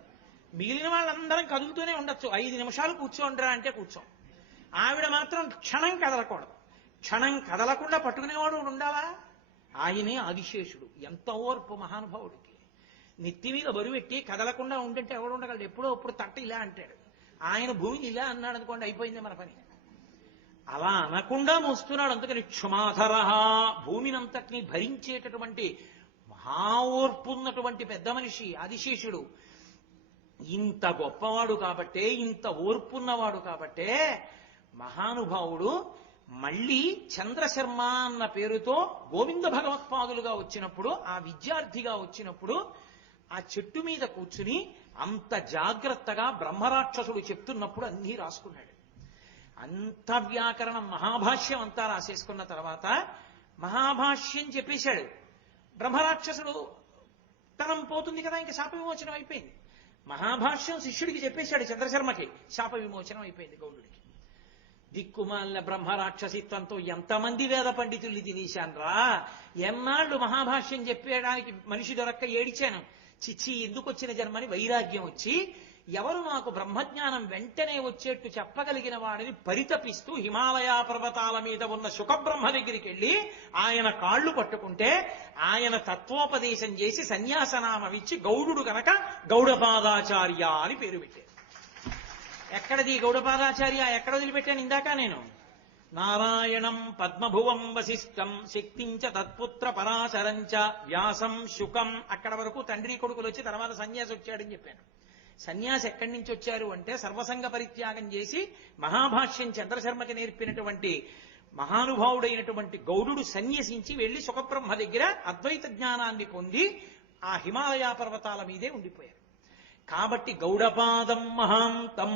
మిగిలిన వాళ్ళందరం కదులుతూనే ఉండొచ్చు. 5 నిమిషాలు కూర్చోండిరా అంటే కూర్చోం. ఆవిడ మాత్రం క్షణం కదలకూడదు. క్షణం కదలకుండా పట్టుకునేవాడు ఉండాలా? ఆయనే ఆదిశేషుడు. ఎంత ఓర్పు మహానుభావుడికి. నెత్తి మీద బరువెట్టి కదలకుండా ఉంటుంటే ఎవడు ఉండగలడు? ఎప్పుడో అప్పుడు తట్ట ఇలా అంటాడు. ఆయన భూమిని ఇలా అన్నాడు అనుకోండి, అయిపోయింది మన పని. అలా అనకుండా మోస్తున్నాడు. అందుకని క్షమాధర, భూమినంతటినీ భరించేటటువంటి మహా ఓర్పున్నటువంటి పెద్ద మనిషి ఆదిశేషుడు. ఇంత గొప్పవాడు కాబట్టే, ఇంత ఓర్పున్నవాడు కాబట్టే మహానుభావుడు మళ్ళీ చంద్రశర్మ అన్న పేరుతో గోవింద భగవత్పాదులుగా వచ్చినప్పుడు, ఆ విద్యార్థిగా వచ్చినప్పుడు ఆ చెట్టు మీద కూర్చుని అంత జాగ్రత్తగా బ్రహ్మరాక్షసుడు చెప్తున్నప్పుడు అన్నీ రాసుకున్నాడు. అంత వ్యాకరణం మహాభాష్యం అంతా రాసేసుకున్న తర్వాత మహాభాష్యం చెప్పేశాడు. బ్రహ్మరాక్షసుడు తనం పోతుంది కదా, ఇంకా శాప విమోచనం అయిపోయింది. మహాభాష్యం శిష్యుడికి చెప్పేశాడు చంద్రశర్మకి, శాప విమోచనం అయిపోయింది గౌడుడికి. దిక్కుమాలిన బ్రహ్మరాక్షసిత్వంతో ఎంతమంది వేద పండితుల్ని తినేశాన్రా, ఎన్నాళ్ళు మహాభాష్యం చెప్పేయడానికి మనిషి దొరక్క ఏడిచాను, చిచ్చి ఎందుకు వచ్చిన జన్మని వైరాగ్యం వచ్చి, ఎవరు నాకు బ్రహ్మజ్ఞానం వెంటనే వచ్చేట్టు చెప్పగలిగిన వాడిని పరితపిస్తూ హిమాలయ పర్వతాల మీద ఉన్న శుకబ్రహ్మ దగ్గరికి వెళ్ళి ఆయన కాళ్ళు పట్టుకుంటే ఆయన తత్వోపదేశం చేసి సన్యాసనామం ఇచ్చి గౌడుడు గనక గౌడపాదాచార్య అని పేరు పెట్టారు. ఎక్కడది గౌడపాదాచార్య, ఎక్కడ వదిలిపెట్టాను ఇందాక నేను? నారాయణం పద్మభువం వశిష్టం శక్తించ తత్పుత్ర పరాశరంచ వ్యాసం శుకం, అక్కడ వరకు తండ్రి కొడుకులు వచ్చి తర్వాత సన్యాసి వచ్చాడని చెప్పాను. సన్యాసి ఎక్కడి నుంచి వచ్చారు అంటే సర్వసంగ పరిత్యాగం చేసి మహాభాష్యం చంద్రశర్మకి నేర్పినటువంటి మహానుభావుడైనటువంటి గౌడుడు సన్యసించి వెళ్లి సుఖబ్రహ్మ దగ్గర అద్వైత జ్ఞానాన్ని పొంది ఆ హిమాలయ పర్వతాల మీదే ఉండిపోయారు. కాబట్టి గౌడపాదం మహాంతం,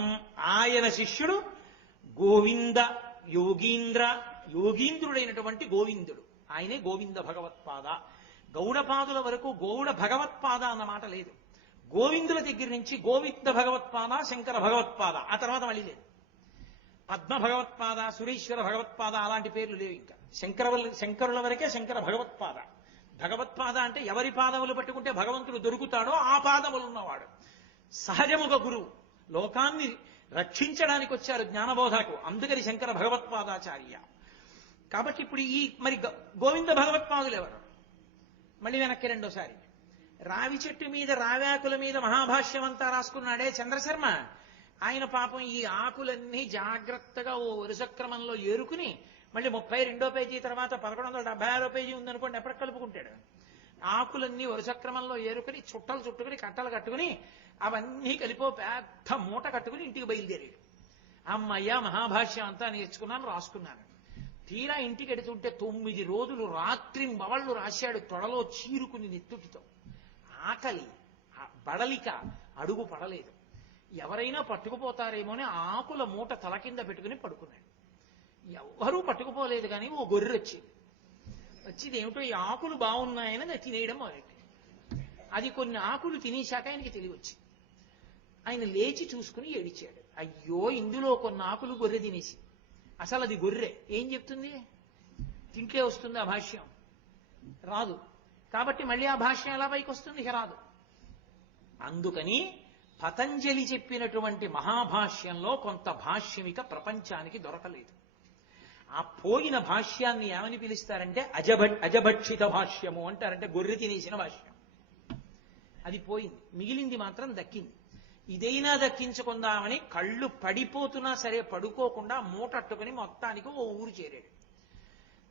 ఆయన శిష్యుడు గోవింద యోగీంద్రుడైనటువంటి గోవిందుడు, ఆయనే గోవింద భగవత్పాద. గౌడపాదుల వరకు గౌడ భగవత్పాద అన్న మాట లేదు. గోవిందుల దగ్గర నుంచి గోవింద భగవత్పాద, శంకర భగవత్పాద, ఆ తర్వాత మళ్ళీ లేదు. పద్మ భగవత్పాద, సురేశ్వర భగవత్పాద అలాంటి పేర్లు లేవు. ఇంకా శంకరుల వరకే శంకర భగవత్పాద. భగవత్పాద అంటే ఎవరి పాదములు పట్టుకుంటే భగవంతుడు దొరుకుతాడో ఆ పాదములు ఉన్నవాడు. సహజముగా గురువు లోకాన్ని రక్షించడానికి వచ్చారు జ్ఞానబోధకు, అందుకని శంకర భగవత్పాదాచార్య. కాబట్టి ఇప్పుడు ఈ మరి గోవింద భగవత్పాదులు ఎవరు? మళ్ళీ వెనక్కి రెండోసారి రావి చెట్టు మీద రావ్యాకుల మీద మహాభాష్యం అంతా రాసుకున్నాడే చంద్రశర్మ, ఆయన పాపం ఈ ఆకులన్నీ జాగ్రత్తగా ఓ వరుస క్రమంలో ఏరుకుని మళ్ళీ 32వ పేజీ తర్వాత 1176వ పేజీ ఉందనుకోండి ఎప్పటికి కలుపుకుంటాడు. ఆకులన్నీ వరుస క్రమంలో ఏరుకుని చుట్టలు చుట్టుకుని కట్టలు కట్టుకుని అవన్నీ కలిపో పెద్ద మూట కట్టుకుని ఇంటికి బయలుదేరాడు. అమ్మయ్య మహాభాష్యం అంతా నేర్చుకున్నాను, రాసుకున్నాను. తీరా ఇంటికి ఎడుతుంటే 9 రోజులు రాత్రింబవళ్ళు రాశాడు, తొడలో చీరుకుని నెత్తుటితో. ఆకలి బడలిక అడుగు పడలేదు. ఎవరైనా పట్టుకుపోతారేమో అని ఆకుల మూట తల కింద పెట్టుకుని పడుకున్నాడు. ఎవ్వరూ పట్టుకుపోలేదు, కానీ ఓ గొర్రె వచ్చింది ఏమిటో ఈ ఆకులు బాగున్నాయని తినేయడం మొదలెట్టి అది కొన్ని ఆకులు తినేశాక ఆయనకి తెలివి వచ్చింది. ఆయన లేచి చూసుకుని ఏడిచాడు, అయ్యో ఇందులో కొన్ని ఆకులు గొర్రె తినేసి. అసలు అది గొర్రె ఏం చెప్తుంది? తింటే వస్తుంది ఆ భాష్యం? రాదు. కాబట్టి మళ్ళీ ఆ భాష్యం ఎలా పైకి వస్తుంది? ఇక రాదు. అందుకని పతంజలి చెప్పినటువంటి మహాభాష్యంలో కొంత భాష్యం ఇక ప్రపంచానికి దొరకలేదు. ఆ పోయిన భాష్యాన్ని ఏమని పిలుస్తారంటే అజభక్షిత భాష్యము అంటారంటే గొర్రె తినేసిన భాష్యం. అది పోయింది, మిగిలింది మాత్రం దక్కింది. ఇదైనా దక్కించుకుందామని కళ్ళు పడిపోతున్నా సరే పడుకోకుండా మూటట్టుకుని మొత్తానికి ఓ ఊరు చేరాడు.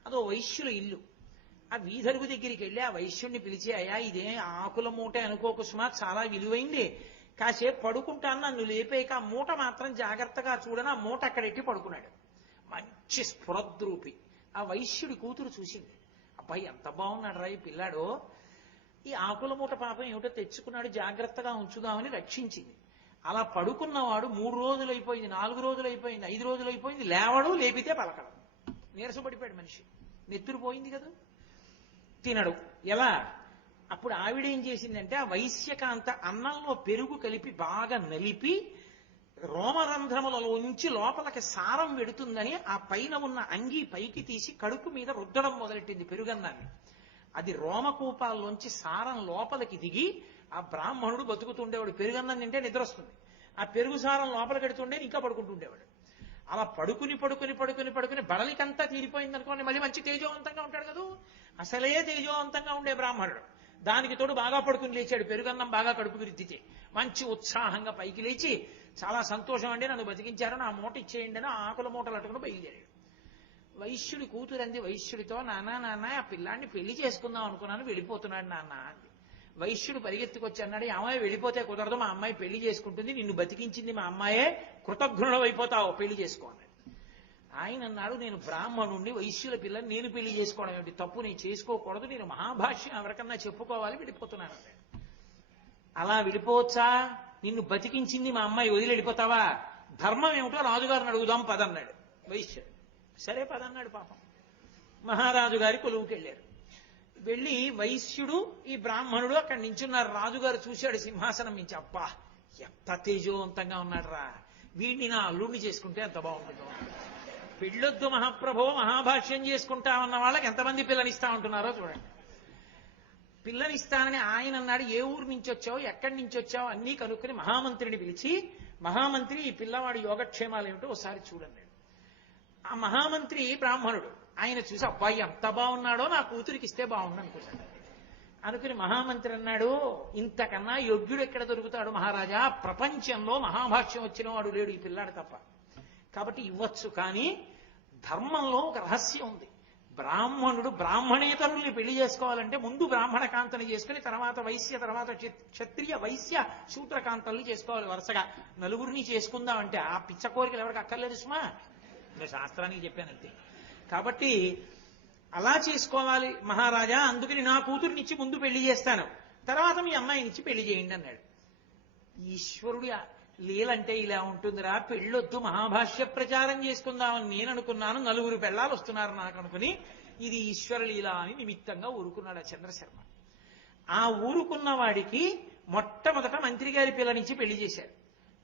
అదో వైశ్యుల ఇల్లు. ఆ వీధరుగు దగ్గరికి వెళ్ళి ఆ వైశ్యుడిని పిలిచి, అయ్యా ఇదే ఆకుల మూటే అనుకోకు సుమా, చాలా విలువైంది, కాసేపు పడుకుంటాను, నన్ను లేపేక ఆ మూట మాత్రం జాగ్రత్తగా చూడని ఆ మూట అక్కడెట్టి పడుకున్నాడు. మంచి స్ఫురద్రూపి. ఆ వైశ్యుడి కూతురు చూసింది, అబ్బాయి ఎంత బాగున్నాడు రా ఈ పిల్లాడు, ఈ ఆకుల మూట పాపం ఏమిటో తెచ్చుకున్నాడు, జాగ్రత్తగా ఉంచుదామని రక్షించింది. అలా పడుకున్నవాడు 3 రోజులు అయిపోయింది, 4 రోజులు అయిపోయింది, 5 రోజులు అయిపోయింది, లేవడు, లేపితే పలకడం. నీరసపడిపోయాడు మనిషి, నెత్తురు పోయింది కదా, తినడు. ఎలా? అప్పుడు ఆవిడేం చేసిందంటే ఆ వైశ్యకాంత అన్నంలో పెరుగు కలిపి బాగా నలిపి రోమరంధ్రములలో ఉంచి లోపలికి సారం వెడుతుందని ఆ పైన ఉన్న అంగీ పైకి తీసి కడుపు మీద రుద్దడం మొదలెట్టింది పెరుగన్నాన్ని. అది రోమకూపాల్లోంచి సారం లోపలికి దిగి ఆ బ్రాహ్మణుడు బతుకుతుండేవాడు. పెరుగన్నం తింటే నిద్ర వస్తుంది, ఆ పెరుగు సారం లోపలికి ఎడుతుండే ఇంకా పడుకుంటుండేవాడు. అలా పడుకుని పడుకుని పడుకుని పడుకుని బడలికంతా తీరిపోయింది అనుకోండి, మళ్ళీ మంచి తేజోవంతంగా ఉంటాడు కదా. అసలే తేజోవంతంగా ఉండే బ్రాహ్మణుడు దానికి తోడు బాగా పడుకుని లేచాడు. పెరుగన్నం బాగా కడుపుకి రుద్దితే మంచి ఉత్సాహంగా పైకి లేచి, చాలా సంతోషం అండి నన్ను బతికించారు, నా మూట ఇచ్చేయండి అని ఆకుల మూటలు అట్టుకుని బయలుదేరాడు. వైశ్యుడి కూతురంది వైశ్యుడితో, నాన్న ఆ పిల్లాన్ని పెళ్లి చేసుకుందాం అనుకున్నాను, వెళ్ళిపోతున్నాడు నాన్న అంది. వైశ్యుడు పరిగెత్తుకొచ్చి అన్నాడు, అమ్మాయి వెళ్ళిపోతే కుదరదు, మా అమ్మాయి పెళ్లి చేసుకుంటుంది, నిన్ను బతికించింది మా అమ్మాయే, కృతజ్ఞుడు అయిపోతావు, పెళ్లి చేసుకో అన్నాడు. ఆయన అన్నాడు, నేను బ్రాహ్మణుణ్ణి, వైశ్యుల పిల్లని నేను పెళ్లి చేసుకోవడం ఏమిటి, తప్పు నేను చేసుకోకూడదు, నేను మహాభాష్యం ఎవరికన్నా చెప్పుకోవాలి, వెళ్ళిపోతున్నాను అన్నాడు. అలా వెళ్ళిపోవచ్చా? నిన్ను బతికించింది మా అమ్మాయి, వదిలి వెళ్ళిపోతావా? ధర్మం ఏమిటో రాజుగారిని అడుగుదాం పదన్నాడు వైశ్యుడు. సరే పదన్నాడు. పాపం మహారాజు గారి కొలువుకి వెళ్ళారు. వెళ్ళి వైశ్యుడు ఈ బ్రాహ్మణుడు అక్కడ నించున్నారు. రాజుగారు చూశాడు సింహాసనం నుంచి, అబ్బా ఎంత తేజోవంతంగా ఉన్నాడురా, వీడిని నా అల్లుడిని చేసుకుంటే ఎంత బాగుంటుందో. పెళ్ళొద్దు మహాప్రభో, మహాభాష్యం చేసుకుంటామన్న వాళ్ళకి ఎంతమంది పిల్లనిస్తా ఉంటున్నారో చూడండి. పిల్లనిస్తానని ఆయన అన్నాడు. ఏ ఊరు నుంచి వచ్చావు, ఎక్కడి నుంచి వచ్చావు అన్నీ కనుక్కుని మహామంత్రిని పిలిచి, మహామంత్రి ఈ పిల్లవాడి యోగక్షేమాలు ఏమిటో ఒకసారి చూడండి. ఆ మహామంత్రి బ్రాహ్మణుడు. ఆయన చూసి అబ్బాయి ఎంత బాగున్నాడో, నా కూతురికి ఇస్తే బాగుండు అనుకుంటాడు. అనుకుని మహామంత్రి అన్నాడు, ఇంతకన్నా యోగ్యుడు ఎక్కడ దొరుకుతాడు మహారాజా, ప్రపంచంలో మహాభాష్యం వచ్చిన వాడు లేడు ఈ పిల్లాడు తప్ప, కాబట్టి ఇవ్వచ్చు. కానీ ధర్మంలో ఒక రహస్యం ఉంది. బ్రాహ్మణుడు బ్రాహ్మణేతరుల్ని పెళ్లి చేసుకోవాలంటే ముందు బ్రాహ్మణ కాంతని చేసుకుని తర్వాత వైశ్య, తర్వాత క్షత్రియ, వైశ్య, శూద్రకాంతల్ని చేసుకోవాలి వరుసగా. నలుగురిని చేసుకుందామంటే ఆ పిచ్చ కోరికలు ఎవరికి అక్కర్లేదు సుమా, నేను శాస్త్రానికి చెప్పానంతే. కాబట్టి అలా చేసుకోవాలి మహారాజా, అందుకని నా కూతురునిచ్చి ముందు పెళ్లి చేస్తాను, తర్వాత మీ అమ్మాయినిచ్చి పెళ్లి చేయండి అన్నాడు. ఈశ్వరుడు లీలంటే ఇలా ఉంటుందిరా, పెళ్ళొద్దు మహాభాష్య ప్రచారం చేసుకుందామని నేను అనుకున్నాను, నలుగురు పెళ్ళాలు వస్తున్నారు నాకు అనుకుని, ఇది ఈశ్వర లీల అని నిమిత్తంగా ఊరుకున్నాడు ఆ చంద్రశర్మ. ఆ ఊరుకున్న వాడికి మొట్టమొదట మంత్రి గారి పిల్లనిచ్చి పెళ్లి చేశారు,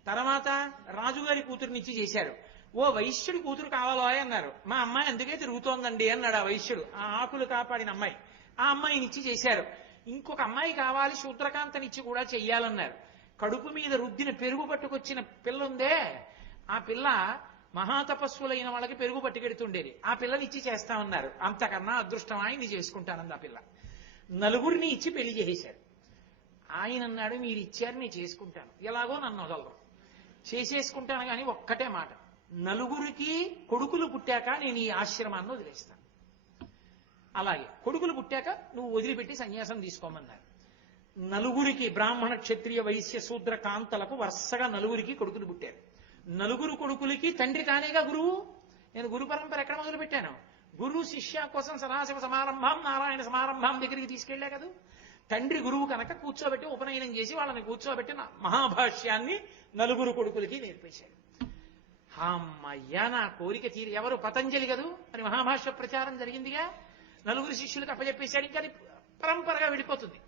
తర్వాత రాజుగారి కూతురునిచ్చి చేశారు. ఓ వైశ్యుడి కూతురు కావాలో అన్నారు. మా అమ్మాయి అందుకే తిరుగుతోందండి అన్నాడు ఆ వైశ్యుడు, ఆ ఆకులు కాపాడిన అమ్మాయి. ఆ అమ్మాయినిచ్చి చేశారు. ఇంకొక అమ్మాయి కావాలి, శూద్రకాంతనిచ్చి కూడా చెయ్యాలన్నారు. కడుపు మీద రుద్దిన పెరుగు పట్టుకొచ్చిన పిల్ల ఉందే, ఆ పిల్ల మహాతపస్సులైన వాళ్ళకి పెరుగు పట్టుకెడుతుండేది. ఆ పిల్లనిచ్చి చేస్తామన్నారు. అంతకన్నా అదృష్టమా ఇది చేసుకుంటానంది ఆ పిల్ల. నలుగురిని ఇచ్చి పెళ్లి చేసేశారు. ఆయన అన్నాడు, మీరు ఇచ్చారు నేను చేసుకుంటాను, ఎలాగో నన్ను వదలరు, చేసేసుకుంటాను. కానీ ఒక్కటే మాట, నలుగురికి కొడుకులు పుట్టాక నేను ఈ ఆశ్రమాన్ని వదిలేస్తాను. అలాగే కొడుకులు పుట్టాక నువ్వు వదిలిపెట్టి సన్యాసం తీసుకోమన్నారు. నలుగురికి, బ్రాహ్మణ, క్షత్రియ, వైశ్య, శూద్ర కాంతలకు వరుసగా నలుగురికి కొడుకులు పుట్టారు. నలుగురు కొడుకులకి తండ్రి తానేగా గురువు. నేను గురు పరంపర ఎక్కడ మొదలు పెట్టాను? గురు శిష్య కోసం సదాశివ సమారంభం, నారాయణ సమారంభం దగ్గరికి తీసుకెళ్లే కదా. తండ్రి గురువు కనుక కూర్చోబెట్టి ఉపనయనం చేసి వాళ్ళని కూర్చోబెట్టి మహాభాష్యాన్ని నలుగురు కొడుకులకి నేర్పేశాడు. అమ్మయ్యా, నా కోరిక తీరి. ఎవరు? పతంజలి కదూ. మరి మహాభాష్య ప్రచారం జరిగిందిగా, నలుగురు శిష్యులకు అప్పచెప్పేశాడు. ఇంకా పరంపరగా వెళ్ళిపోతుంది.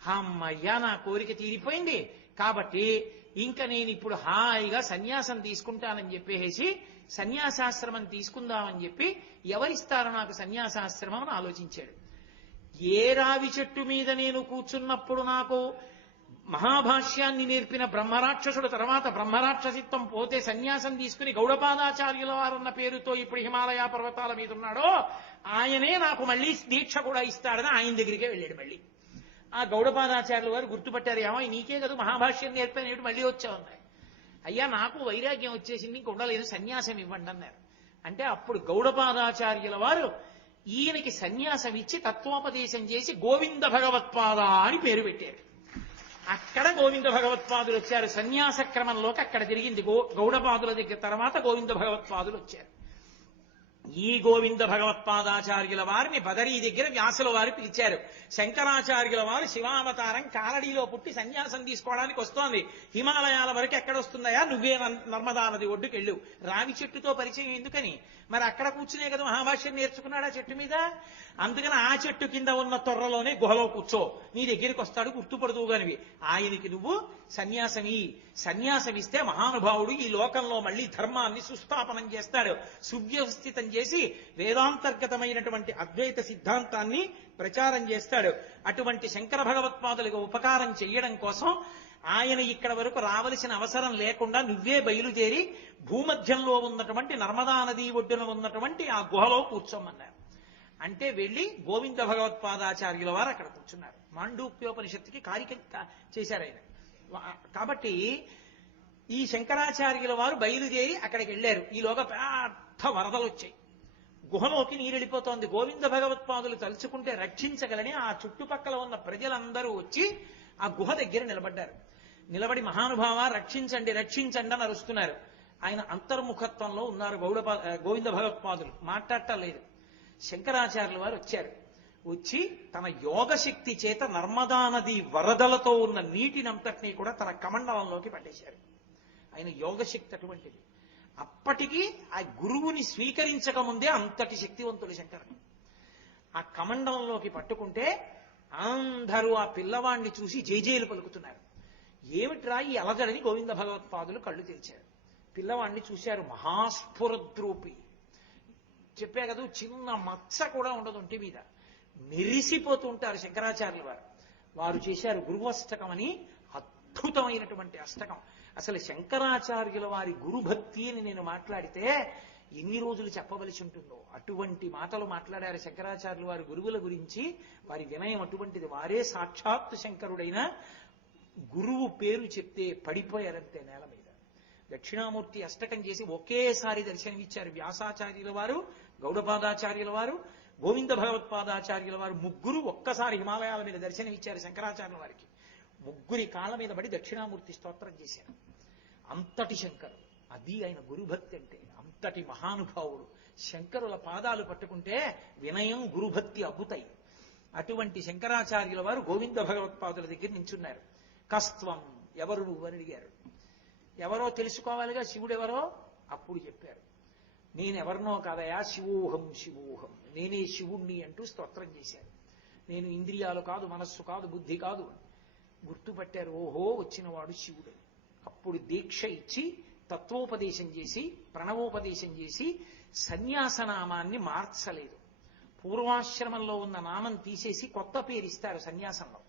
అమ్మయ్యా, నా కోరిక తీరిపోయింది. కాబట్టి ఇంకా నేను ఇప్పుడు హాయిగా సన్యాసం తీసుకుంటానని చెప్పేసి సన్యాసాశ్రమం తీసుకుందామని చెప్పి, ఎవరిస్తారు నాకు సన్యాసాశ్రమం అని ఆలోచించాడు. ఏ రావి చెట్టు మీద నేను కూర్చున్నప్పుడు నాకు మహాభాష్యాన్ని నేర్పిన బ్రహ్మరాక్షసుడు తర్వాత బ్రహ్మరాక్షసిత్వం పోతే సన్యాసం తీసుకుని గౌడపాదాచార్యుల వారన్న పేరుతో ఇప్పుడు హిమాలయ పర్వతాల మీద ఉన్నాడో, ఆయనే నాకు మళ్ళీ దీక్ష కూడా ఇస్తాడని ఆయన దగ్గరికే వెళ్ళాడు. మళ్ళీ ఆ గౌడపాదాచార్యుల వారు గుర్తుపట్టారు, ఏమో నీకే కదా మహాభాష్యం నేర్పాను, మళ్ళీ వచ్చావన్నాయి. అయ్యా, నాకు వైరాగ్యం వచ్చేసింది, ఇంక ఉండలేదు, సన్యాసం ఇవ్వండి అన్నారు. అంటే అప్పుడు గౌడపాదాచార్యుల వారు ఈయనకి సన్యాసం ఇచ్చి తత్వోపదేశం చేసి గోవింద భగవత్పాద అని పేరు పెట్టారు. అక్కడ గోవింద భగవత్పాదులు వచ్చారు. సన్యాస క్రమంలోకి అక్కడ జరిగింది. గౌడపాదుల దగ్గర తర్వాత గోవింద భగవత్పాదులు వచ్చారు. ఈ గోవింద భగవత్పాదాచార్యుల వారిని బదరీ దగ్గర వ్యాసుల వారు పిలిచారు. శంకరాచార్యుల వారు శివావతారం కాలడీలో పుట్టి సన్యాసం తీసుకోవడానికి వస్తోంది. హిమాలయాల వరకు ఎక్కడొస్తుందయా, నువ్వే నర్మదా నది ఒడ్డుకెళ్ళు. రావి చెట్టుతో పరిచయం ఎందుకని? మరి అక్కడ కూర్చునే కదా మహాభాష్యం నేర్చుకున్నాడు ఆ చెట్టు మీద. అందుకని ఆ చెట్టు కింద ఉన్న తొర్రలోనే గుహలో కూర్చో, నీ దగ్గరికి వస్తాడు, గుర్తుపడుతూగానివి. ఆయనకి నువ్వు సన్యాసమిస్తే మహానుభావుడు ఈ లోకంలో మళ్ళీ ధర్మాన్ని సుస్థాపనం చేస్తాడు, సువ్యవస్థితం చేసి వేదాంతర్గతమైనటువంటి అద్వైత సిద్ధాంతాన్ని ప్రచారం చేస్తాడు. అటువంటి శంకర భగవత్పాదులకు ఉపకారం చెయ్యడం కోసం ఆయన ఇక్కడ వరకు రావలసిన అవసరం లేకుండా నువ్వే బయలుదేరి భూమధ్యంలో ఉన్నటువంటి నర్మదా నదీ ఒడ్డున ఉన్నటువంటి ఆ గుహలో కూర్చోమన్నారు. అంటే వెళ్లి గోవింద భగవత్పాదాచార్యుల వారు అక్కడ కూర్చున్నారు. మాండూక్యోపనిషత్తుకి కారిక చేశారు ఆయన. కాబట్టి ఈ శంకరాచార్యుల వారు బయలుదేరి అక్కడికి వెళ్ళారు. ఈలోగా పెద్ద వరదలు వచ్చాయి, గుహలోకి నీరు వెళ్ళిపోతోంది. గోవింద భగవత్పాదులు తలుచుకుంటే రక్షించగలని ఆ చుట్టుపక్కల ఉన్న ప్రజలందరూ వచ్చి ఆ గుహ దగ్గర నిలబడ్డారు. నిలబడి మహానుభావ రక్షించండి రక్షించండి అని అరుస్తున్నారు. ఆయన అంతర్ముఖత్వంలో ఉన్నారు. గోవింద భగవత్పాదులు మాట్లాడటలేదు. శంకరాచార్యుల వారు వచ్చారు. వచ్చి తన యోగశక్తి చేత నర్మదా నది వరదలతో ఉన్న నీటినంతటినీ కూడా తన కమండలంలోకి పట్టేశారు. ఆయన యోగశక్తి అటువంటిది. అప్పటికి ఆ గురువుని స్వీకరించక ముందే అంతటి శక్తివంతులు శంకరుడు. ఆ కమండలంలోకి పట్టుకుంటే అందరూ ఆ పిల్లవాణ్ణి చూసి జేజేలు పలుకుతున్నారు. ఏమిట్రా ఈ అలజడిని గోవింద భగవత్పాదులు కళ్ళు తెరిచారు. పిల్లవాడిని చూశారు, మహాస్ఫురద్రూపి. చెప్పా కదా, చిన్న మచ్చ కూడా ఉండదు ఒంటి మీద, మెరిసిపోతూ ఉంటారు శంకరాచార్యుల వారు. వారు చేశారు గురువష్టకం అని అద్భుతమైనటువంటి అష్టకం. అసలు శంకరాచార్యుల వారి గురుభక్తి అని నేను మాట్లాడితే ఎన్ని రోజులు చెప్పవలసి ఉంటుందో అటువంటి మాటలు మాట్లాడారు శంకరాచార్యుల వారి గురువుల గురించి. వారి వినయం అటువంటిది. వారే సాక్షాత్తు శంకరుడైన గురువు పేరు చెప్తే పడిపోయారంతే నేల మీద. దక్షిణామూర్తి అష్టకం చేసి ఒకేసారి దర్శనమిచ్చారు వ్యాసాచార్యుల వారు, గౌడపాదాచార్యుల వారు, గోవింద భగవత్పాదాచార్యుల వారు. ముగ్గురు ఒక్కసారి హిమాలయాల మీద దర్శనమిచ్చారు శంకరాచార్యుల వారికి. ముగ్గురి కాళ్ళ మీద పడి దక్షిణామూర్తి స్తోత్రం చేశారు. అంతటి శంకరుడు. అది ఆయన గురుభక్తి అంటే. అంతటి మహానుభావుడు. శంకరుల పాదాలు పట్టుకుంటే వినయం గురుభక్తి అబ్బుతాయి. అటువంటి శంకరాచార్యుల వారు గోవింద భగవత్పాదుల దగ్గర నించున్నారు. కస్త్వం, ఎవరు నువ్వు అని అడిగారు. ఎవరో తెలుసుకోవాలిగా, శివుడెవరో. అప్పుడు చెప్పారు, నేనెవరినో కాదయా, శివోహం శివోహం, నేనే శివుణ్ణి అంటూ స్తోత్రం చేశారు. నేను ఇంద్రియాలు కాదు, మనస్సు కాదు, బుద్ధి కాదు. గుర్తుపట్టారు, ఓహో వచ్చినవాడు శివుడు. అప్పుడు దీక్ష ఇచ్చి తత్వోపదేశం చేసి ప్రణవోపదేశం చేసి సన్యాసనామాన్ని మార్చలేదు. పూర్వాశ్రమంలో ఉన్న నామం తీసేసి కొత్త పేరు ఇస్తారు సన్యాసంలో.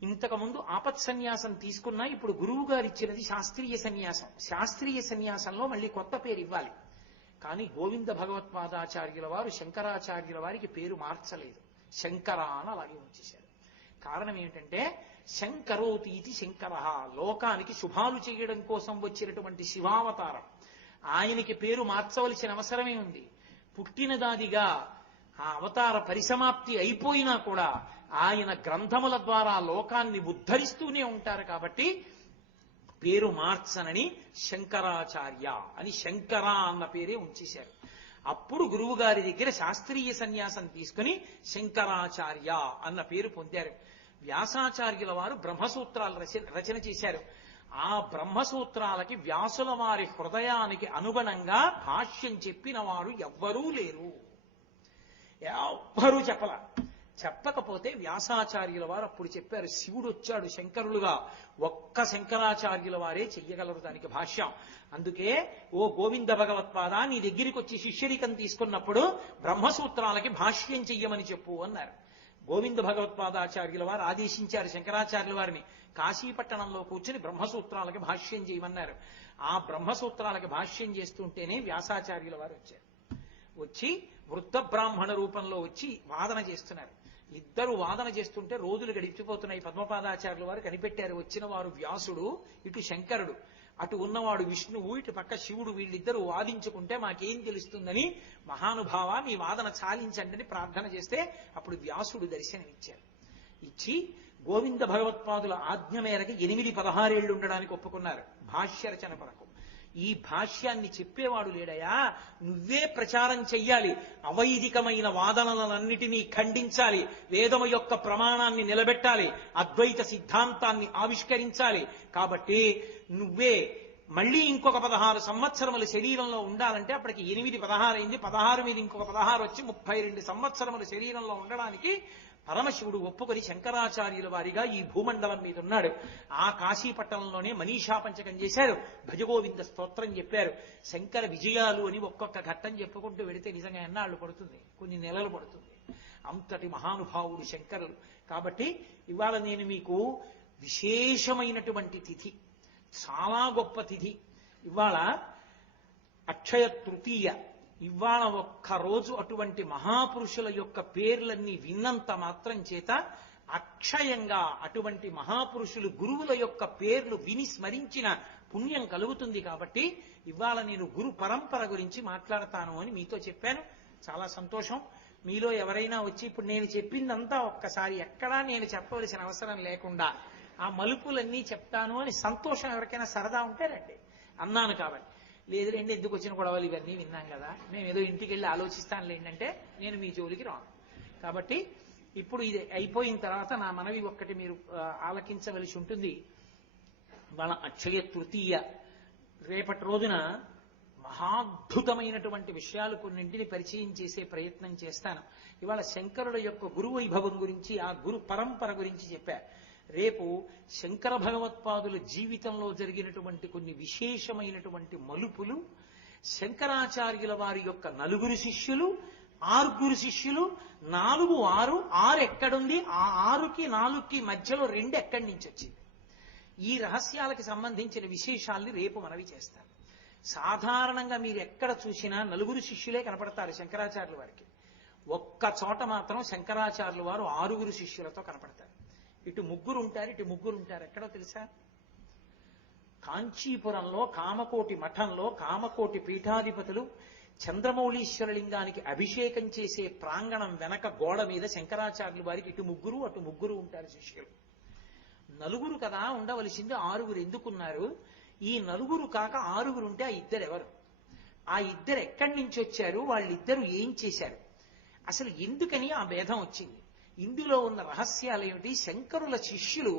ఇంతకుముందు ఆపత్ సన్యాసం తీసుకున్నా, ఇప్పుడు గురువు గారు ఇచ్చినది శాస్త్రీయ సన్యాసం. శాస్త్రీయ సన్యాసంలో మళ్ళీ కొత్త పేరు ఇవ్వాలి. కానీ గోవింద భగవత్పాదాచార్యుల వారు శంకరాచార్యుల వారికి పేరు మార్చలేదు. శంకర అని అలాగే ఉంచేశారు. కారణం ఏమిటంటే శంకరోతి ఇది శంకర, లోకానికి శుభాలు చేయడం కోసం వచ్చినటువంటి శివావతారం. ఆయనకి పేరు మార్చవలసిన అవసరమే ఉంది. పుట్టినదాదిగా ఆ అవతార పరిసమాప్తి అయిపోయినా కూడా ఆయన గ్రంథముల ద్వారా లోకాన్ని ఉద్ధరిస్తూనే ఉంటారు. కాబట్టి పేరు మార్చనని శంకరాచార్య అని శంకర అన్న పేరే ఉంచేశారు. అప్పుడు గురువు గారి దగ్గర శాస్త్రీయ సన్యాసం తీసుకుని శంకరాచార్య అన్న పేరు పొందారు. వ్యాసాచార్యుల వారు బ్రహ్మసూత్రాలు రచన చేశారు. ఆ బ్రహ్మసూత్రాలకి వ్యాసుల వారి హృదయానికి అనుగుణంగా భాష్యం చెప్పిన వారు ఎవ్వరూ లేరు. ఎవ్వరూ చెప్పకపోతే వ్యాసాచార్యుల వారు అప్పుడు చెప్పారు, శివుడు వచ్చాడు శంకరులుగా, ఒక్క శంకరాచార్యుల వారే చెయ్యగలరు దానికి భాష్యం. అందుకే ఓ గోవింద భగవత్పాద, నీ దగ్గరికి వచ్చి శిష్యరికం తీసుకున్నప్పుడు బ్రహ్మసూత్రాలకి భాష్యం చెయ్యమని చెప్పు అన్నారు. గోవింద భగవత్పాదాచార్యుల వారు ఆదేశించారు శంకరాచార్యుల వారిని, కాశీపట్టణంలో కూర్చుని బ్రహ్మసూత్రాలకి భాష్యం చేయమన్నారు. ఆ బ్రహ్మసూత్రాలకి భాష్యం చేస్తుంటేనే వ్యాసాచార్యుల వారు వచ్చారు. వచ్చి వృద్ధ బ్రాహ్మణ రూపంలో వచ్చి వాదన చేస్తున్నారు. ఇద్దరు వాదన చేస్తుంటే రోజులు గడిచిపోతున్నాయి. పద్మపాదాచార్యుల వారు కనిపెట్టారు, వచ్చిన వారు వ్యాసుడు, ఇటు శంకరుడు, అటు ఉన్నవాడు విష్ణువు, ఇటు పక్క శివుడు, వీళ్ళిద్దరూ వాదించుకుంటే మాకేం తెలుస్తుందని, మహానుభావ మీ వాదన చాలించండి అని ప్రార్థన చేస్తే అప్పుడు వ్యాసుడు దర్శనమిచ్చారు. ఇచ్చి గోవింద భగవత్పాదుల ఆజ్ఞ మేరకు 8-16 ఏళ్లు ఉండడానికి ఒప్పుకున్నారు భాష్య రచన కొరకు. ఈ భాష్యాన్ని చెప్పేవాడు లేడయా, నువ్వే ప్రచారం చెయ్యాలి, అవైదికమైన వాదనలన్నిటినీ ఖండించాలి, వేదము యొక్క ప్రమాణాన్ని నిలబెట్టాలి, అద్వైత సిద్ధాంతాన్ని ఆవిష్కరించాలి. కాబట్టి నువ్వే మళ్ళీ ఇంకొక 16 సంవత్సరములు శరీరంలో ఉండాలంటే అప్పటికి 8-16 అయింది. 16 మీద ఇంకొక 16 వచ్చి 32 సంవత్సరములు శరీరంలో ఉండడానికి పరమశివుడు ఒప్పుకొని శంకరాచార్యుల వారిగా ఈ భూమండలం మీద ఉన్నాడు. ఆ కాశీపట్టణంలోనే మనీషా పంచకం చేశారు, భజగోవింద స్తోత్రం చెప్పారు. శంకర విజయాలు అని ఒక్కొక్క ఘట్టం చెప్పుకుంటూ వెడితే నిజంగా ఎన్నాళ్ళు పడుతుంది, కొన్ని నెలలు పడుతుంది. అంతటి మహానుభావుడు శంకరులు. కాబట్టి ఇవాళ నేను మీకు విశేషమైనటువంటి తిథి, చాలా గొప్ప తిథి. ఇవాళ అక్షయ తృతీయ. ఇవాళ ఒక్కరోజు అటువంటి మహాపురుషుల యొక్క పేర్లన్నీ విన్నంత మాత్రం చేత అక్షయంగా అటువంటి మహాపురుషులు గురువుల యొక్క పేర్లు విని స్మరించిన పుణ్యం కలుగుతుంది. కాబట్టి ఇవాళ నేను గురు పరంపర గురించి మాట్లాడతాను అని మీతో చెప్పాను. చాలా సంతోషం. మీలో ఎవరైనా వచ్చి ఇప్పుడు నేను చెప్పిందంతా ఒక్కసారి ఎక్కడా నేను చెప్పవలసిన అవసరం లేకుండా ఆ మలుపులన్నీ చెప్తాను అని సంతోషం ఎవరికైనా సరదా ఉంటే రండి అన్నాను. కాబట్టి లేదు రండి, ఎందుకు వచ్చిన గొడవలు ఇవన్నీ విన్నాం కదా, మేము ఏదో ఇంటికి వెళ్ళి ఆలోచిస్తాను లేండంటే నేను మీ జోలికి రాను. కాబట్టి ఇప్పుడు ఇది అయిపోయిన తర్వాత నా మనవి ఒక్కటి మీరు ఆలకించవలసి ఉంటుంది. వాళ్ళ అక్షయ తృతీయ రేపటి రోజున మహాద్భుతమైనటువంటి విషయాలు కొన్నింటిని పరిచయం చేసే ప్రయత్నం చేస్తాను. ఇవాళ శంకరుల యొక్క గురు వైభవం గురించి, ఆ గురు పరంపర గురించి చెప్పా. రేపు శంకర భగవత్పాదుల జీవితంలో జరిగినటువంటి కొన్ని విశేషమైనటువంటి మలుపులు, శంకరాచార్యుల వారి యొక్క 4 శిష్యులు, 6 శిష్యులు, 4, 6 ఎక్కడుంది, ఆ 6కి 4కి మధ్యలో 2 ఎక్కడి నుంచి వచ్చింది, ఈ రహస్యాలకి సంబంధించిన విశేషాల్ని రేపు మనవి చేస్తాను. సాధారణంగా మీరు ఎక్కడ చూసినా 4 శిష్యులే కనపడతారు శంకరాచార్యుల వారికి. ఒక్క చోట మాత్రం శంకరాచార్యుల వారు 6 శిష్యులతో కనపడతారు. ఇటు 3 ఉంటారు, ఇటు 3 ఉంటారు. ఎక్కడో తెలుసా? కాంచీపురంలో కామకోటి మఠంలో కామకోటి పీఠాధిపతులు చంద్రమౌళీశ్వరలింగానికి అభిషేకం చేసే ప్రాంగణం వెనక గోడ మీద శంకరాచార్యుల వారికి ఇటు 3 అటు 3 ఉంటారు శిష్యులు. 4 కదా ఉండవలసింది, 6 ఎందుకున్నారు? ఈ 4 కాక 6 ఉంటే ఆ 2 ఎవరు? ఆ 2 ఎక్కడి నుంచి వచ్చారు? వాళ్ళిద్దరూ ఏం చేశారు? అసలు ఎందుకని ఆ భేదం వచ్చింది? ఇందులో ఉన్న రహస్యాలు ఏమిటి? శంకరుల శిష్యులు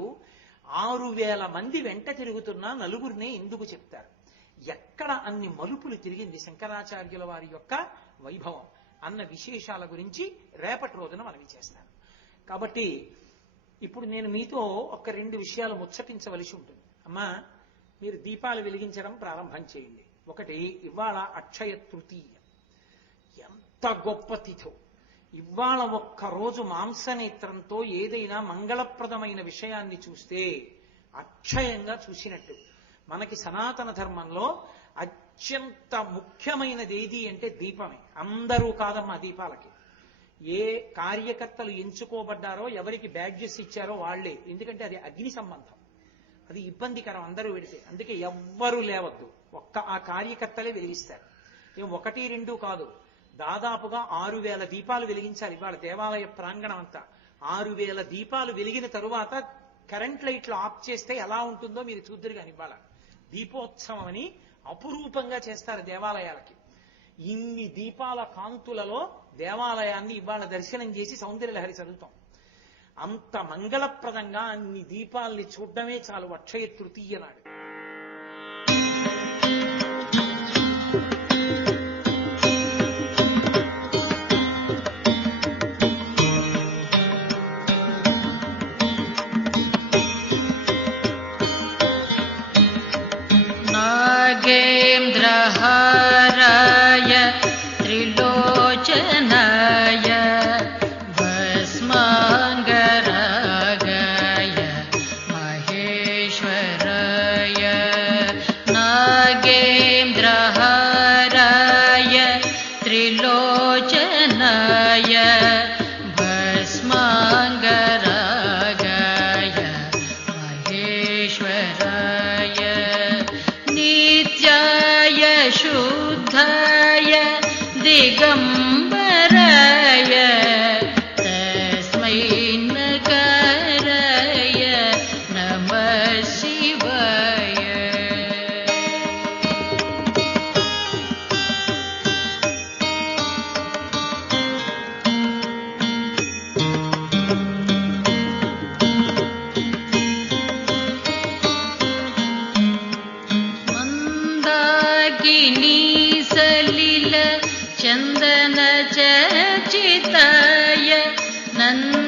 6000 మంది వెంట తిరుగుతున్నా 4 ఎందుకు చెప్తారు? ఎక్కడ అన్ని మలుపులు తిరిగింది శంకరాచార్యుల వారి యొక్క వైభవం అన్న విశేషాల గురించి రేపటి రోజున మనవి చేస్తాను. కాబట్టి ఇప్పుడు నేను మీతో 1-2 విషయాలు ముచ్చటించవలసి ఉంటుంది. అమ్మా, మీరు దీపాలు వెలిగించడం ప్రారంభం చేయండి. ఒకటి, ఇవాళ అక్షయ తృతీయ. ఎంత గొప్ప తిథో! ఇవాళ ఒక్కరోజు మాంసనేత్రంతో ఏదైనా మంగళప్రదమైన విషయాన్ని చూస్తే అక్షయంగా చూసినట్టు. మనకి సనాతన ధర్మంలో అత్యంత ముఖ్యమైనది ఏది అంటే దీపమే. అందరూ కాదమ్మా దీపాలకి. ఏ కార్యకర్తలు ఎంచుకోబడ్డారో, ఎవరికి బ్యాడ్జెస్ ఇచ్చారో వాళ్లే. ఎందుకంటే అది అగ్ని సంబంధం, అది ఇబ్బందికరం అందరూ వెడితే. అందుకే ఎవ్వరూ లేవద్దు, ఒక్క ఆ కార్యకర్తలే వెలిగిస్తారు. ఏం 1, 2 కాదు, దాదాపుగా 6000 దీపాలు వెలిగించాలి ఇవాళ దేవాలయ ప్రాంగణం అంతా. 6000 దీపాలు వెలిగిన తరువాత కరెంట్ లైట్లు ఆఫ్ చేస్తే ఎలా ఉంటుందో మీరు చూద్దరు. కానీ ఇవాళ దీపోత్సవం అని అపురూపంగా చేస్తారు దేవాలయాలకి. ఇన్ని దీపాల కాంతులలో దేవాలయాన్ని ఇవాళ దర్శనం చేసి సౌందర్యలహరి చదువుతాం. అంత మంగళప్రదంగా అన్ని దీపాల్ని చూడడమే చాలు అక్షయ తృతీయ నాడు. నాగేంద్రహారాయ త్రిలోచనాయ భస్మాంగరాగాయ మహేశ్వరాయ నాగేంద్రహారాయ త్రిలోచనాయ భస్మాంగరాగాయ మహేశ్వరాయ నిత్యాయ శుద్ధాయ దిగంబరాయ తస్మై నకారాయ నమః శివాయ. మందాకినీ సలిల చందన చర్చితాయ నంద